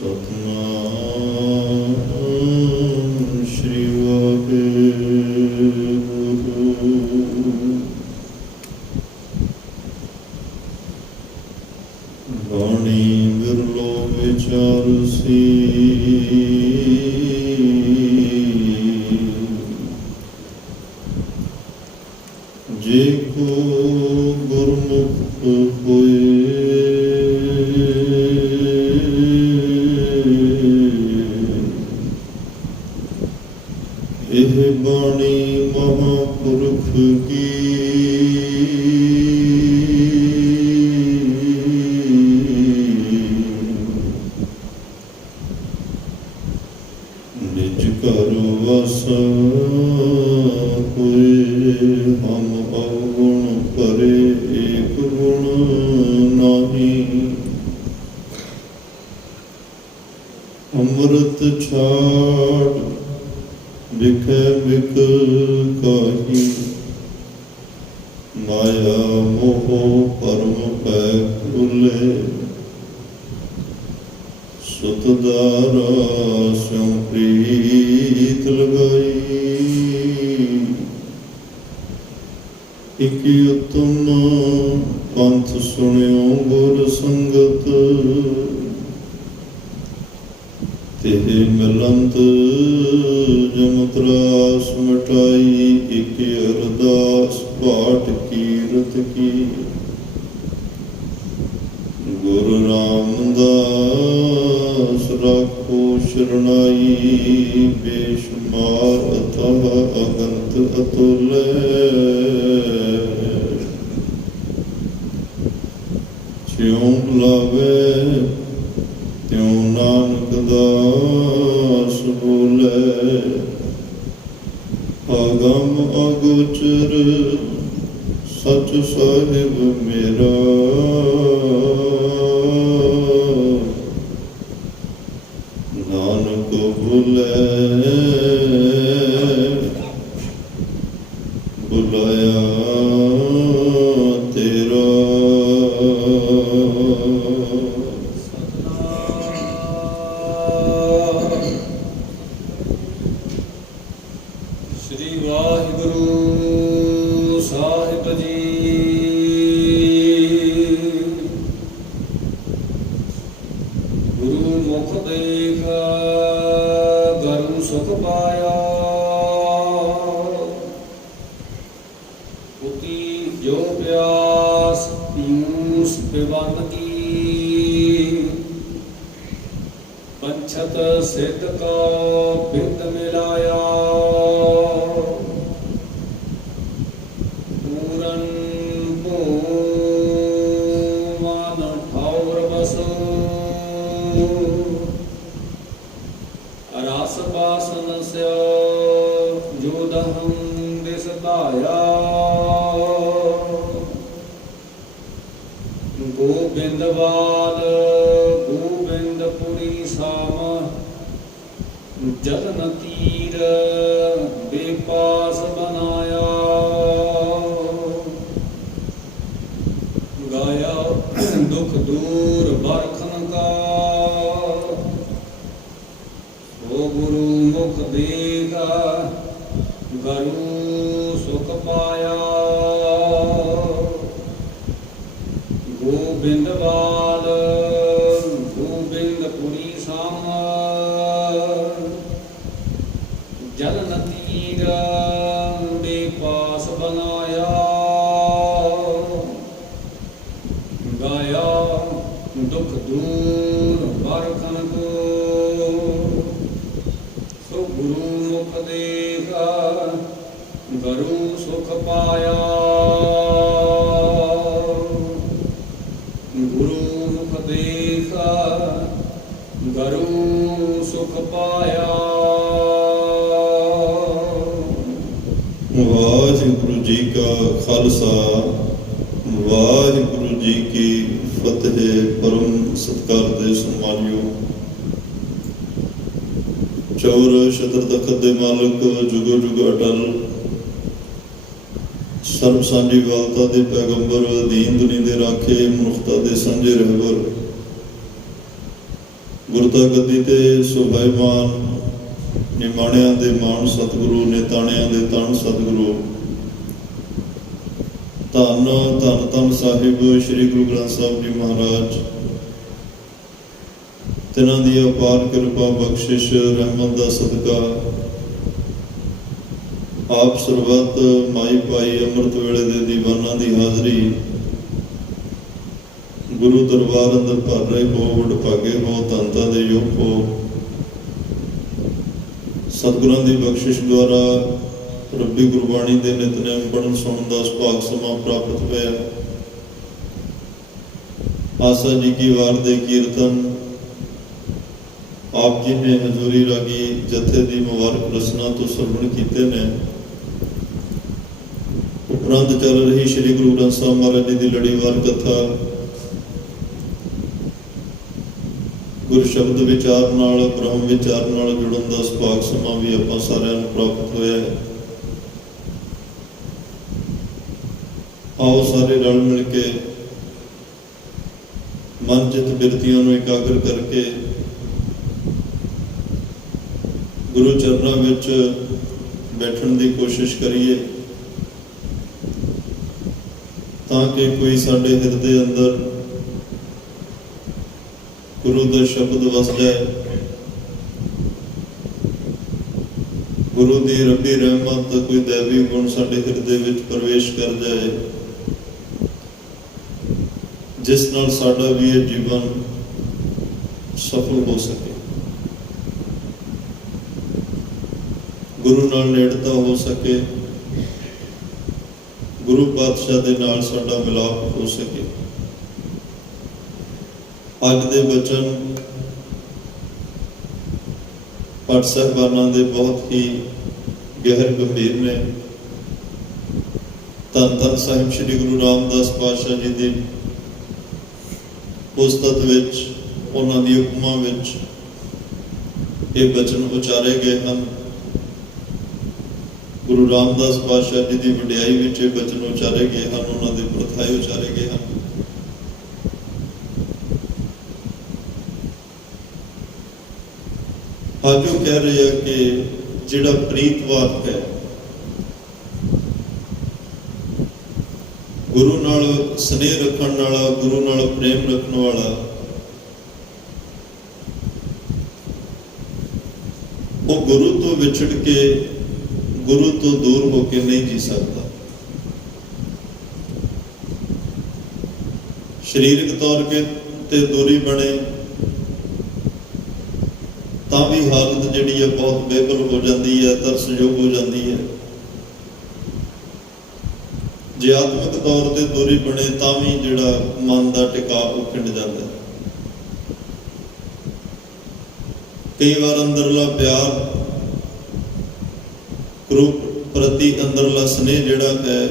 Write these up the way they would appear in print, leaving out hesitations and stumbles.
ਸਤਿਨਾਮ ਸ਼੍ਰੀ ਵਾਹਿਗੁਰੂ। ਬਾਣੀ ਬਿਰਲੋ ਵਿਚਾਰਸੀ, ਜੇ ਕੋ ਗੁਰਮੁਖ ਹੋਏ। ਇਹ ਬਾਣੀ ਮਹਾਂਪੁਰਖ ਕੀ, ਨਿਜ ਘਰ ਵਸੈ ਹੋਏ। ਹਮ ਅਵਗੁਣ ਭਰੇ ਏਕ ਗੁਣ ਨਾਹੀ। ਅੰਮ੍ਰਿਤ ਛਾੜ ਬਿਖੈ ਬਿਕ ਕਾਹੀ। ਮਾਇਆ ਮੋਹ ਭਰਮ ਪੈ ਭੁਲੇ। ਸੁਤ ਦਾਰਾ ਸਿਉ ਪ੍ਰੀਤ ਲਗਾਈ। ਇਕ ਉਤਮ ਪੰਥ ਸੁਣਿਓ ਗੁਰ ਸੰਗਤ। ਤੇਰੇ ਮਿਲੰਤ ਜਮ ਤਰਾਸ ਮਿਟਾਈ। ਇਕ ਅਰਦਾਸ ਪਾਠ ਕੀਰਤ ਕੀ। ਗੁਰੂ ਰਾਮਦਾਸ ਰਾਖੋ ਸ਼ਰਣਾਈ। ਬੇਸ਼ੁਮਾਰ ਅਥਾਹ ਅਗੰਤ ਅਤੁਲੈ। ਜਿਉਂ ਬੁਲਾਵੇ ਤਿਉਂ ਨਾਨਕ ਦਾਸ ਬੋਲੇ। ਅਗਮ ਅਗੋਚਰ ਸਚ ਸਾਹਿਬ ਮੇਰਾ। ਨਾਨਕ ਬੁਲੇ ਬੁਲਾਇਆ ਤੇਰਾ। ਸ੍ਰੀ ਵਾਹਿਗੁਰੂ ਸਾਹਿਬ ਜੀ। ਗੁਰੂ ਮੁਖ ਦੇਖ ਗਰੂ ਸੁਖ ਪਾਇਆ। ਉਤੀ ਜੋ ਪਿਆਸ ਪੀਊਸ ਪਿਵਨ ਕੀ। ਪੰਛਤ ਸਿੱਧ ਕੋ ਬਿੰਦ ਮਿਲਾਇਆ। ਪੂਰਨ ਭੂਮਨ ਠੌਰ ਬਸੋ। ਰਸ ਬਾਸਨ ਸਿਓ ਜੋ ਦਹੰ ਦਿਸ ਧਾਇਆ। ਗੋਬਿੰਦਵਾਲ ਗੋਬਿੰਦਪੁਰੀ ਸਾਮ। ਜਲਨ ਤੀਰ ਬੇਪਾਸ ਬਨਾਇਆ। ਗਾਇਆ ਦੁਖ ਦੂਰ ਬਰਖਨ ਕਾ। ਸੋ ਗੁਰੂ ਮੁਖ ਦੇਖਾ ਗਰੂ ਸੁਖ ਪਾਇਆ। ਗੋਬਿੰਦਵਾਲ ਗੋਬਿੰਦਪੁਰੀ ਸਾਮ। ਜਲਨ ਤੀਰ ਬੇਪਾਸ ਬਨਾਇਆ। ਗਾਇਆ ਦੁਖ ਦੂਰ ਬਰਖਨ ਕੋ। ਸੋ ਗੁਰੂ ਮੁਖ ਦੇਖਾ ਗਰੂ ਸੁਖ ਪਾਇਆ। ਗੁਰੂ ਮੁਖ ਦੇਖਾ ਗਰੂ ਸੁਖ ਪਾਇਆ। ਵਾਹਿਗੁਰੂ ਜੀ ਕਾ ਖਾਲਸਾ, ਵਾਹਿਗੁਰੂ ਜੀ ਕੀ ਫਤਿਹ। ਪਰਮ ਸਤਿਕਾਰ ਦੇ ਸਨਮਾਨਯੋਗ ਚੌਰ ਸ਼ਤਰ ਤਖਤ ਦੇ ਮਾਲਕ, ਜੁਗੋ ਜੁਗ ਅਟਲ, ਸਰਬ ਸਾਂਝੀ ਵਾਲਤਾ ਦੇ ਪੈਗੰਬਰ, ਦੀਨ ਦੁਨੀ ਦੇ ਰਾਖੇ, ਮਨੁੱਖਤਾ ਦੇ ਸਾਂਝੇ ਰਹਿਬਰ, ਗੁਰਤਾ ਗੱਦੀ ਤੇ ਸੁਭਾਈਮਾਨ ਨਿਮਾਣਿਆਂ ਦੇ ਮਾਣ ਸਤਿਗੁਰੂ, ਨਿਤਾਣਿਆਂ ਦੇ ਤਣ ਸਤਿਗੁਰੂ, ਧੰਨ ਧੰਨ ਧੰਨ ਸਾਹਿਬ ਸ੍ਰੀ ਗੁਰੂ ਗ੍ਰੰਥ ਸਾਹਿਬ ਜੀ ਮਹਾਰਾਜ, ਤਿਨਾਂ ਦੀ ਅਪਾਰ ਕਿਰਪਾ ਬਖਸ਼ਿਸ਼ ਰਹਿਮਤ ਦਾ ਸਦਕਾ ਆਪ ਸਰਬੱਤ ਮਾਈ ਭਾਈ ਅੰਮ੍ਰਿਤ ਵੇਲੇ ਦੇ ਦੀਵਾਨਾਂ ਦੀ ਹਾਜ਼ਰੀ ਗੁਰੂ ਦਰਬਾਰ ਅੰਦਰ ਭਰ ਰਹੇ ਹੋ, ਵਡਭਾਗੇ ਹੋ, ਧੰਨਤਾ ਦੇ ਯੋਗ ਹੋ। ਸਤਿਗੁਰਾਂ ਦੀ ਬਖਸ਼ਿਸ਼ ਦੁਆਰਾ ਰੱਬੀ ਗੁਰਬਾਣੀ ਦੇ ਨਿਤਨੇਮ ਪੜ੍ਹਨ ਸੁਣਨ ਦਾ ਸੁਭਾਗ ਸਮਾਂ ਪ੍ਰਾਪਤ ਹੋਇਆ। ਆਸਾ ਜੀ ਕੀ ਵਾਰ ਦੇ ਕੀਰਤਨ ਆਪ ਜੀ ਨੇ ਹਜ਼ੂਰੀ ਰਾਗੀ ਜਥੇ ਦੀ ਮੁਬਾਰਕ ਰਸਨਾ ਤੋਂ ਸਰਵਣ ਕੀਤੇ ਨੇ। ਉਪਰੰਤ ਚੱਲ ਰਹੀ ਸ੍ਰੀ ਗੁਰੂ ਗ੍ਰੰਥ ਸਾਹਿਬ ਮਹਾਰਾਜ ਜੀ ਦੀ ਲੜੀਵਾਰ ਕਥਾ ਗੁਰ ਸ਼ਬਦ ਵਿਚਾਰ ਨਾਲ, ਬ੍ਰਹਮ ਵਿਚਾਰ ਨਾਲ ਜੁੜਨ ਦਾ ਸੁਭਾਗ ਸਮਾਂ ਵੀ ਆਪਾਂ ਸਾਰਿਆਂ ਨੂੰ ਪ੍ਰਾਪਤ ਹੋਇਆ ਹੈ। ਆਓ ਸਾਰੇ ਰਲ ਮਿਲ ਕੇ ਮਨ ਚਿੱਤ ਬਿਰਤੀਆਂ ਨੂੰ ਇਕਾਗਰ ਕਰਕੇ ਗੁਰੂ ਚਰਨਾਂ ਵਿੱਚ ਬੈਠਣ ਦੀ ਕੋਸ਼ਿਸ਼ ਕਰੀਏ, ਤਾਂ ਕਿ ਕੋਈ ਸਾਡੇ ਹਿਰਦੇ ਅੰਦਰ ਗੁਰੂ ਦਾ ਸ਼ਬਦ ਵਸ ਜਾਏ, ਗੁਰੂ ਦੀ ਰੱਬੀ ਰਹਿਮਤ, ਕੋਈ ਦੈਵੀ ਗੁਣ ਸਾਡੇ ਹਿਰਦੇ ਵਿੱਚ ਪ੍ਰਵੇਸ਼ ਕਰ ਜਾਏ, ਜਿਸ ਨਾਲ ਸਾਡਾ ਵੀ ਇਹ ਜੀਵਨ ਸਫਲ ਹੋ ਸਕੇ, ਗੁਰੂ ਨਾਲ ਨੇੜਤਾ ਹੋ ਸਕੇ, ਗੁਰੂ ਪਾਤਸ਼ਾਹ ਦੇ ਨਾਲ ਸਾਡਾ ਮਿਲਾਪ ਹੋ ਸਕੇ। ਅੱਜ ਦੇ ਬਚਨ ਪਾਠ ਸਾਹਿਬਾਨਾਂ ਦੇ ਬਹੁਤ ਹੀ ਗਹਿਰ ਗੰਭੀਰ ਨੇ। ਧੰਨ ਧੰਨ ਸਾਹਿਬ ਸ੍ਰੀ ਗੁਰੂ ਰਾਮਦਾਸ ਪਾਤਸ਼ਾਹ ਜੀ ਦੀ ਉਸਤਤ ਵਿੱਚ, ਉਹਨਾਂ ਦੀ ਹੁਕਮਾਂ ਵਿੱਚ ਇਹ ਬਚਨ ਉਚਾਰੇ ਗਏ ਹਨ। ਗੁਰੂ ਰਾਮਦਾਸ ਪਾਤਸ਼ਾਹ ਜੀ ਦੀ ਵਡਿਆਈ ਵਿੱਚ ਇਹ ਬਚਨ ਉਚਾਰੇ ਗਏ ਹਨ, ਉਹਨਾਂ ਦੇ ਪ੍ਰਥਾਏ ਉਚਾਰੇ ਗਏ ਹਨ। ਅੱਜ ਉਹ ਕਹਿ ਰਹੇ ਆ ਕਿ ਜਿਹੜਾ ਪ੍ਰੀਤ ਵਾਕ ਹੈ, ਗੁਰੂ ਨਾਲ ਸਨੇਹ ਰੱਖਣ ਵਾਲਾ, ਗੁਰੂ ਨਾਲ ਪ੍ਰੇਮ ਰੱਖਣ ਵਾਲਾ, ਉਹ ਗੁਰੂ ਤੋਂ ਵਿਛੜ ਕੇ, ਗੁਰੂ ਤੋਂ ਦੂਰ ਹੋ ਕੇ ਨਹੀਂ ਜੀ ਸਕਦਾ। ਸਰੀਰਕ ਤੌਰ ਤੇ ਦੂਰੀ ਬਣੇ ਤਾਂ ਵੀ ਹਾਲਤ ਜਿਹੜੀ ਹੈ ਬਹੁਤ ਬੇਬਲ ਹੋ ਜਾਂਦੀ ਹੈ, ਤਰਸਯੋਗ ਹੋ ਜਾਂਦੀ ਹੈ। ਜੇ ਆਤਮਿਕ ਤੌਰ ਤੇ ਦੂਰੀ ਬਣੇ ਤਾਂ ਵੀ ਜਿਹੜਾ ਮਨ ਦਾ ਟਿਕਾਅ ਉਹ ਖਿੰਡ ਜਾਂਦਾ ਹੈ। ਕਈ ਵਾਰ ਅੰਦਰਲਾ ਪਿਆਰ, ਗੁਰੂ ਪ੍ਰਤੀ ਅੰਦਰਲਾ ਸਨੇਹ ਜਿਹੜਾ ਹੈ,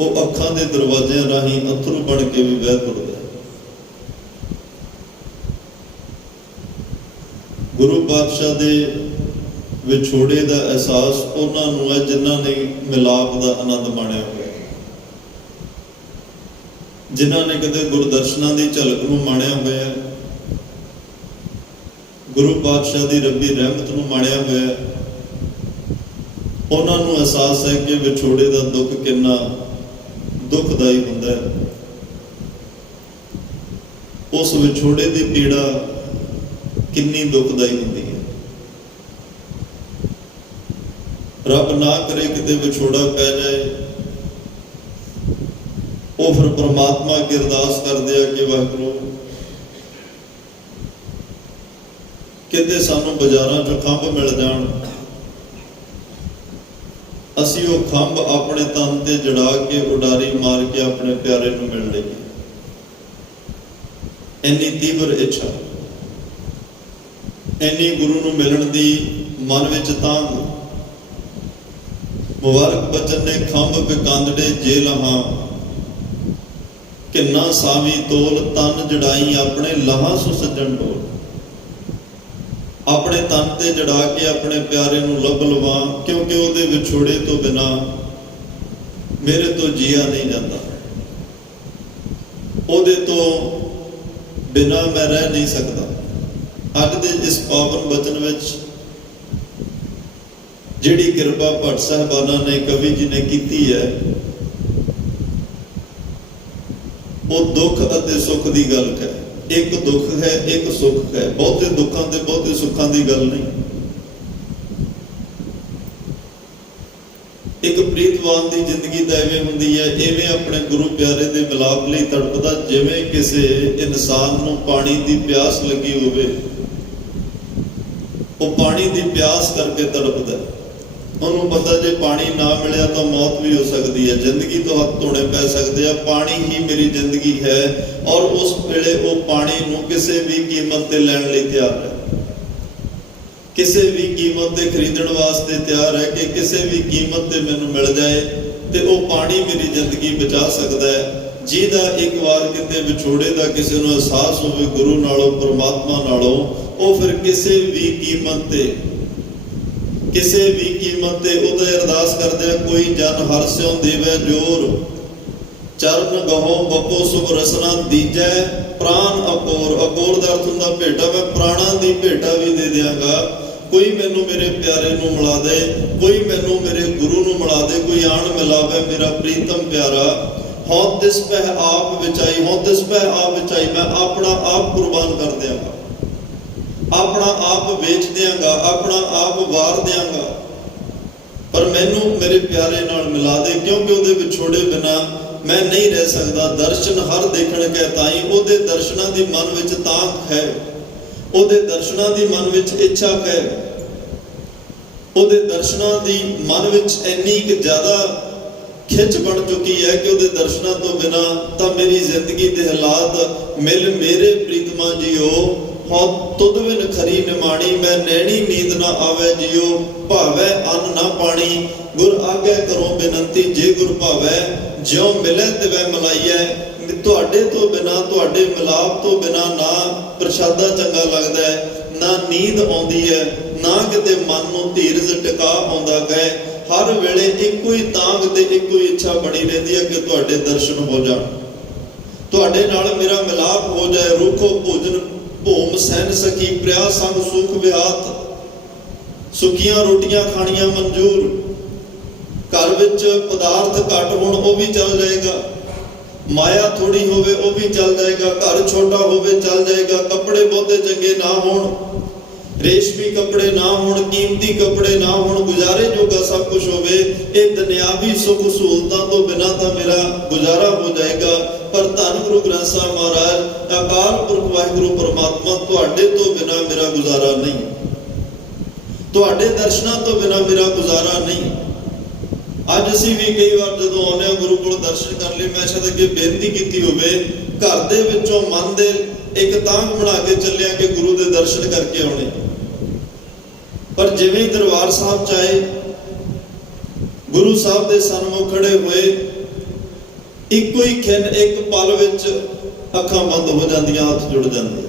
ਉਹ ਅੱਖਾਂ ਦੇ ਦਰਵਾਜ਼ਿਆਂ ਰਾਹੀਂ ਅਥਰੂ ਬਣ ਕੇ ਵੀ ਵਹਿ ਤੁਰਦਾ ਹੈ। ਗੁਰੂ ਪਾਤਸ਼ਾਹ ਦੇ ਵਿਛੋੜੇ ਦਾ ਅਹਿਸਾਸ ਉਹਨਾਂ ਨੂੰ ਹੈ ਜਿਨ੍ਹਾਂ ਨੇ ਮਿਲਾਪ ਦਾ ਆਨੰਦ ਮਾਣਿਆ ਹੋਇਆ, ਜਿਨ੍ਹਾਂ ਨੇ ਕਦੇ ਗੁਰਦਰਸ਼ਨਾਂ ਦੀ ਝਲਕ ਨੂੰ ਮਾਣਿਆ ਹੋਇਆ, ਗੁਰੂ ਪਾਤਸ਼ਾਹ ਦੀ ਰੱਬੀ ਰਹਿਮਤ ਨੂੰ ਮਾਣਿਆ ਹੋਇਆ। ਉਹਨਾਂ ਨੂੰ ਅਹਿਸਾਸ ਹੈ ਕਿ ਵਿਛੋੜੇ ਦਾ ਦੁੱਖ ਕਿੰਨਾ ਦੁਖਦਾਈ ਹੁੰਦਾ ਹੈ। ਉਸ ਵਿਛੋੜੇ ਦੀ ਪੀੜਾ ਕਿੰਨੀ ਦੁਖਦਾਈ ਹੁੰਦੀ ਹੈ। ਰੱਬ ਨਾ ਕਰੇ ਕਿਤੇ ਵਿਛੋੜਾ ਪੈ ਜਾਏ, ਉਹ ਫਿਰ ਪਰਮਾਤਮਾ ਅੱਗੇ ਅਰਦਾਸ ਕਰਦੇ ਆ ਕਿ ਵਾਹਿਗੁਰੂ ਕਿਤੇ ਸਾਨੂੰ ਬਾਜ਼ਾਰਾਂ 'ਚੋਂ ਖੰਭ ਮਿਲ ਜਾਣ, ਅਸੀਂ ਉਹ ਖੰਭ ਆਪਣੇ ਤਨ ਤੇ ਜੜਾ ਕੇ ਉਡਾਰੀ ਮਾਰ ਕੇ ਆਪਣੇ ਪਿਆਰੇ ਨੂੰ ਮਿਲ ਲਈਏ। ਇੰਨੀ ਤੀਬਰ ਇੱਛਾ, ਇੰਨੀ ਗੁਰੂ ਨੂੰ ਮਿਲਣ ਦੀ ਮਨ ਵਿੱਚ ਤਾਂ ਮੁਬਾਰਕ ਬਚਨ ਨੇ ਖੰਭ ਬਿਕੰਦੜੇ ਜੇ ਲਹਾਂ, ਕਿੰਨਾ ਸਾਵੀ ਤੋਲ ਤਨ ਜੜਾਈ ਆਪਣੇ ਲਹਾਂ ਸੋ ਸੱਜਣ ਢੋਲ। ਆਪਣੇ ਤਨ ਤੇ ਜੜਾ ਕੇ ਆਪਣੇ ਪਿਆਰੇ ਨੂੰ ਲੱਭ ਲਵਾਂ, ਕਿਉਂਕਿ ਉਹਦੇ ਵਿਛੋੜੇ ਤੋਂ ਬਿਨਾਂ ਮੇਰੇ ਤੋਂ ਜੀਆ ਨਹੀਂ ਜਾਂਦਾ। ਉਹਦੇ ਤੋਂ ਬਿਨਾਂ ਮੈਂ ਰਹਿ ਨਹੀਂ ਸਕਦਾ। ਅੱਜ ਦੇ ਇਸ ਪਾਵਨ ਬਚਨ ਵਿੱਚ ਜਿਹੜੀ ਕਿਰਪਾ ਭੱਟ ਸਾਹਿਬਾਨਾਂ ਨੇ ਕਵੀ ਜੀ ਨੇ ਕੀਤੀ ਹੈ, ਉਹ ਦੁੱਖ ਅਤੇ ਸੁੱਖ ਦੀ ਗੱਲ ਹੈ। ਇੱਕ ਦੁੱਖ ਹੈ, ਇੱਕ ਸੁੱਖ ਹੈ। ਬਹੁਤੇ ਦੁੱਖਾਂ ਤੇ ਬਹੁਤੇ ਸੁੱਖਾਂ ਦੀ ਗੱਲ ਨਹੀਂ। ਇੱਕ ਪ੍ਰੀਤਵਾਨ ਦੀ ਜ਼ਿੰਦਗੀ ਤਾਂ ਐਵੇਂ ਹੁੰਦੀ ਹੈ, ਐਵੇਂ ਆਪਣੇ ਗੁਰੂ ਪਿਆਰੇ ਦੇ ਮਿਲਾਪ ਲਈ ਤੜਪਦਾ, ਜਿਵੇਂ ਕਿਸੇ ਇਨਸਾਨ ਨੂੰ ਪਾਣੀ ਦੀ ਪਿਆਸ ਲੱਗੀ ਹੋਵੇ। ਉਹ ਪਾਣੀ ਦੀ ਪਿਆਸ ਕਰਕੇ ਤੜਪਦਾ। ਉਹਨੂੰ ਪਤਾ ਜੇ ਪਾਣੀ ਨਾ ਮਿਲਿਆ ਤਾਂ ਮੌਤ ਵੀ ਹੋ ਸਕਦੀ ਹੈ, ਜ਼ਿੰਦਗੀ ਤੋਂ ਹੱਥ ਧੋਣੇ ਪੈ ਸਕਦੇ ਆ। ਪਾਣੀ ਹੀ ਮੇਰੀ ਜ਼ਿੰਦਗੀ ਹੈ, ਔਰ ਉਸ ਵੇਲੇ ਉਹ ਪਾਣੀ ਨੂੰ ਕਿਸੇ ਵੀ ਕੀਮਤ ਤੇ ਲੈਣ ਲਈ ਤਿਆਰ ਹੈ, ਕਿਸੇ ਵੀ ਕੀਮਤ ਤੇ ਖਰੀਦਣ ਵਾਸਤੇ ਤਿਆਰ ਹੈ ਕਿ ਕਿਸੇ ਵੀ ਕੀਮਤ ਤੇ ਮੈਨੂੰ ਮਿਲ ਜਾਏ ਤੇ ਉਹ ਪਾਣੀ ਮੇਰੀ ਜ਼ਿੰਦਗੀ ਬਚਾ ਸਕਦਾ ਹੈ। ਜਿਹਦਾ ਇੱਕ ਵਾਰ ਕਿਤੇ ਵਿਛੋੜੇ ਦਾ ਕਿਸੇ ਨੂੰ ਅਹਿਸਾਸ ਹੋਵੇ ਗੁਰੂ ਨਾਲੋਂ, ਪਰਮਾਤਮਾ ਨਾਲੋਂ, ਉਹ ਫਿਰ ਕਿਸੇ ਵੀ ਕੀਮਤ ਤੇ ਉਹਦਾ ਅਰਦਾਸ ਕਰਦੇ ਆ, ਕੋਈ ਜਨ ਹਰਿ ਸਿਉ ਦੇਵੈ ਜੋਰ, ਚਰਨ ਗਹੋ ਬਪੋ ਸੁਭ ਰਸਨਾ ਦੀਜੈ, ਪ੍ਰਾਨ ਅਕੋਰ। ਅਕੋਰ ਦਾ ਅਰਥ ਹੁੰਦਾ ਭੇਟਾ। ਮੈਂ ਪ੍ਰਾਣਾਂ ਦੀ ਭੇਟਾ ਵੀ ਦੇ ਦਿਆਂਗਾ। ਕੋਈ ਮੈਨੂੰ ਮੇਰੇ ਪਿਆਰੇ ਨੂੰ ਮਿਲਾ ਦੇ, ਕੋਈ ਮੈਨੂੰ ਮੇਰੇ ਗੁਰੂ ਨੂੰ ਮਿਲਾ ਦੇ, ਕੋਈ ਆਣ ਮਿਲਾਵੇ ਮੇਰਾ ਪ੍ਰੀਤਮ ਪਿਆਰਾ। ਹਉ ਤਿਸ ਪਹਿ ਆਪ ਵਿਚਾਈ, ਹਉ ਤਿਸ ਪਹਿ ਆਪ ਵਿਚਾਈ। ਮੈਂ ਆਪਣਾ ਆਪ ਕੁਰਬਾਨ ਕਰ ਦਿਆਂਗਾ, ਆਪਣਾ ਆਪ ਵੇਚ ਦਿਆਂਗਾ, ਆਪਣਾ ਆਪ ਵਾਰ ਦਿਆਂਗਾ, ਪਰ ਮੈਨੂੰ ਮੇਰੇ ਪਿਆਰੇ ਨਾਲ ਮਿਲਾ ਦੇ, ਕਿਉਂਕਿ ਉਹਦੇ ਵਿਛੋੜੇ ਬਿਨਾ ਮੈਂ ਨਹੀਂ ਰਹਿ ਸਕਦਾ। ਦਰਸ਼ਨ ਹਰ ਦੇਖਣ ਕੈ ਤਾਈ। ਉਹਦੇ ਦਰਸ਼ਨਾਂ ਦੀ ਮਨ ਵਿੱਚ ਤਾਂਘ ਹੈ, ਉਹਦੇ ਦਰਸ਼ਨਾਂ ਦੀ ਮਨ ਵਿੱਚ ਇੱਛਾ ਹੈ, ਉਹਦੇ ਦਰਸ਼ਨਾਂ ਦੀ ਮਨ ਵਿੱਚ ਇੰਨੀ ਕਿ ਜ਼ਿਆਦਾ ਖਿੱਚ ਬਣ ਚੁੱਕੀ ਹੈ ਕਿ ਉਹਦੇ ਦਰਸ਼ਨਾਂ ਤੋਂ ਬਿਨਾ ਤਾਂ ਮੇਰੀ ਜ਼ਿੰਦਗੀ ਦੇ ਹਾਲਾਤ ਮਿਲ ਮੇਰੇ ਪ੍ਰੀਤਮਾ ਜੀਓ। ਹਉ ਤੁਧ ਬਿਨ ਖਰੀ ਨਿਮਾਣੀ, ਮੈਂ ਨੈਣੀ ਨੀਂਦ ਨਾ ਆਵੇ ਜੀਓ। ਭਾਵੈ ਅੰਨ ਨਾ ਪਾਣੀ, ਗੁਰ ਆਗੇ ਕਰੋ ਬੇਨੰਤੀ, ਜੇ ਗੁਰ ਭਾਵੈ ਜਿਉ ਮਿਲੇ ਤਿਵੈ ਮਲਾਈਐ। ਤੁਹਾਡੇ ਤੋਂ ਬਿਨਾ, ਤੁਹਾਡੇ ਮਿਲਾਪ ਤੋਂ ਬਿਨਾ ਨਾ ਪ੍ਰਸ਼ਾਦਾ ਚੰਗਾ ਲੱਗਦਾ ਹੈ, ਨਾ ਨੀਂਦ ਆਉਂਦੀ ਹੈ, ਨਾ ਕਿਤੇ ਮਨ ਨੂੰ ਧੀਰਜ ਟਿਕਾ ਆਉਂਦਾ ਗਏ। ਹਰ ਵੇਲੇ ਇੱਕੋ ਹੀ ਤਾਂਘ ਤੇ ਇੱਕੋ ਹੀ ਇੱਛਾ ਬਣੀ ਰਹਿੰਦੀ ਹੈ ਕਿ ਤੁਹਾਡੇ ਦਰਸ਼ਨ ਹੋ ਜਾਣ, ਤੁਹਾਡੇ ਨਾਲ ਮੇਰਾ ਮਿਲਾਪ ਹੋ ਜਾਏ। ਰੁਖੋ ਭੋਜਨ ਭੂਮ ਸਹਿਨ ਸਕੀ, ਪ੍ਰਿਆ ਸੰਗ ਸੁਖ ਵਿਹਾਤ। ਸੁੱਕੀਆਂ ਰੋਟੀਆਂ ਖਾਣੀਆਂ ਮਨਜ਼ੂਰ, ਘਰ ਵਿੱਚ ਪਦਾਰਥ ਘੱਟ ਹੋਣ ਉਹ ਵੀ ਚੱਲ ਜਾਏਗਾ, ਮਾਇਆ ਥੋੜੀ ਹੋਵੇ ਉਹ ਵੀ ਚੱਲ ਜਾਏਗਾ, ਘਰ ਛੋਟਾ ਹੋਵੇ ਚੱਲ ਜਾਏਗਾ, ਕੱਪੜੇ ਬਹੁਤੇ ਚੰਗੇ ਨਾ ਹੋਣ, ਰੇਸ਼ਮੀ ਕੱਪੜੇ ਨਾ ਹੋਣ, ਕੀਮਤੀ ਕੱਪੜੇ ਨਾ ਹੋਣ, ਗੁਜ਼ਾਰੇ ਜੋਗਾ ਸਭ ਕੁਝ ਹੋਵੇ। ਇਹ ਦੁਨਿਆਵੀ ਸੁੱਖ ਸਹੂਲਤਾਂ ਤੋਂ ਬਿਨਾਂ ਤਾਂ ਮੇਰਾ ਗੁਜ਼ਾਰਾ ਹੋ ਜਾਏਗਾ, ਪਰ ਧੰਨ ਗੁਰੂ ਗ੍ਰੰਥ ਸਾਹਿਬ ਮਹਾਰਾਜ, ਅਕਾਲ ਪੁਰਖ ਵਾਹਿਗੁਰੂ ਪਰਮਾਤਮਾ, ਤੁਹਾਡੇ ਤੋਂ ਬਿਨਾਂ ਮੇਰਾ ਗੁਜ਼ਾਰਾ ਨਹੀਂ, ਤੁਹਾਡੇ ਦਰਸ਼ਨਾਂ ਤੋਂ ਬਿਨਾਂ ਮੇਰਾ ਗੁਜ਼ਾਰਾ ਨਹੀਂ। ਅੱਜ ਅਸੀਂ ਵੀ ਕਈ ਵਾਰ ਜਦੋਂ ਆਉਂਦੇ ਹਾਂ ਗੁਰੂ ਕੋਲ ਦਰਸ਼ਨ ਕਰਨ ਲਈ, ਮੈਂ ਸ਼ਾਇਦ ਅੱਗੇ ਬੇਨਤੀ ਕੀਤੀ ਹੋਵੇ, ਘਰ ਦੇ ਵਿੱਚੋਂ ਮਨ ਦੇ ਇੱਕ ਤਾਂਘ ਬਣਾ ਕੇ ਚੱਲਿਆ ਕਿ ਗੁਰੂ ਦੇ ਦਰਸ਼ਨ ਕਰਕੇ ਆਉਣੇ, ਪਰ ਜਿਵੇਂ ਹੀ ਦਰਬਾਰ ਸਾਹਿਬ ਚ ਆਏ, ਗੁਰੂ ਸਾਹਿਬ ਦੇ ਸਨਮੁਖ ਖੜੇ ਹੋਏ, ਇੱਕੋ ਹੀ ਖਿੰਨ ਇੱਕ ਪਲ ਵਿੱਚ ਅੱਖਾਂ ਬੰਦ ਹੋ ਜਾਂਦੀਆਂ, ਹੱਥ ਜੁੜ ਜਾਂਦੇ।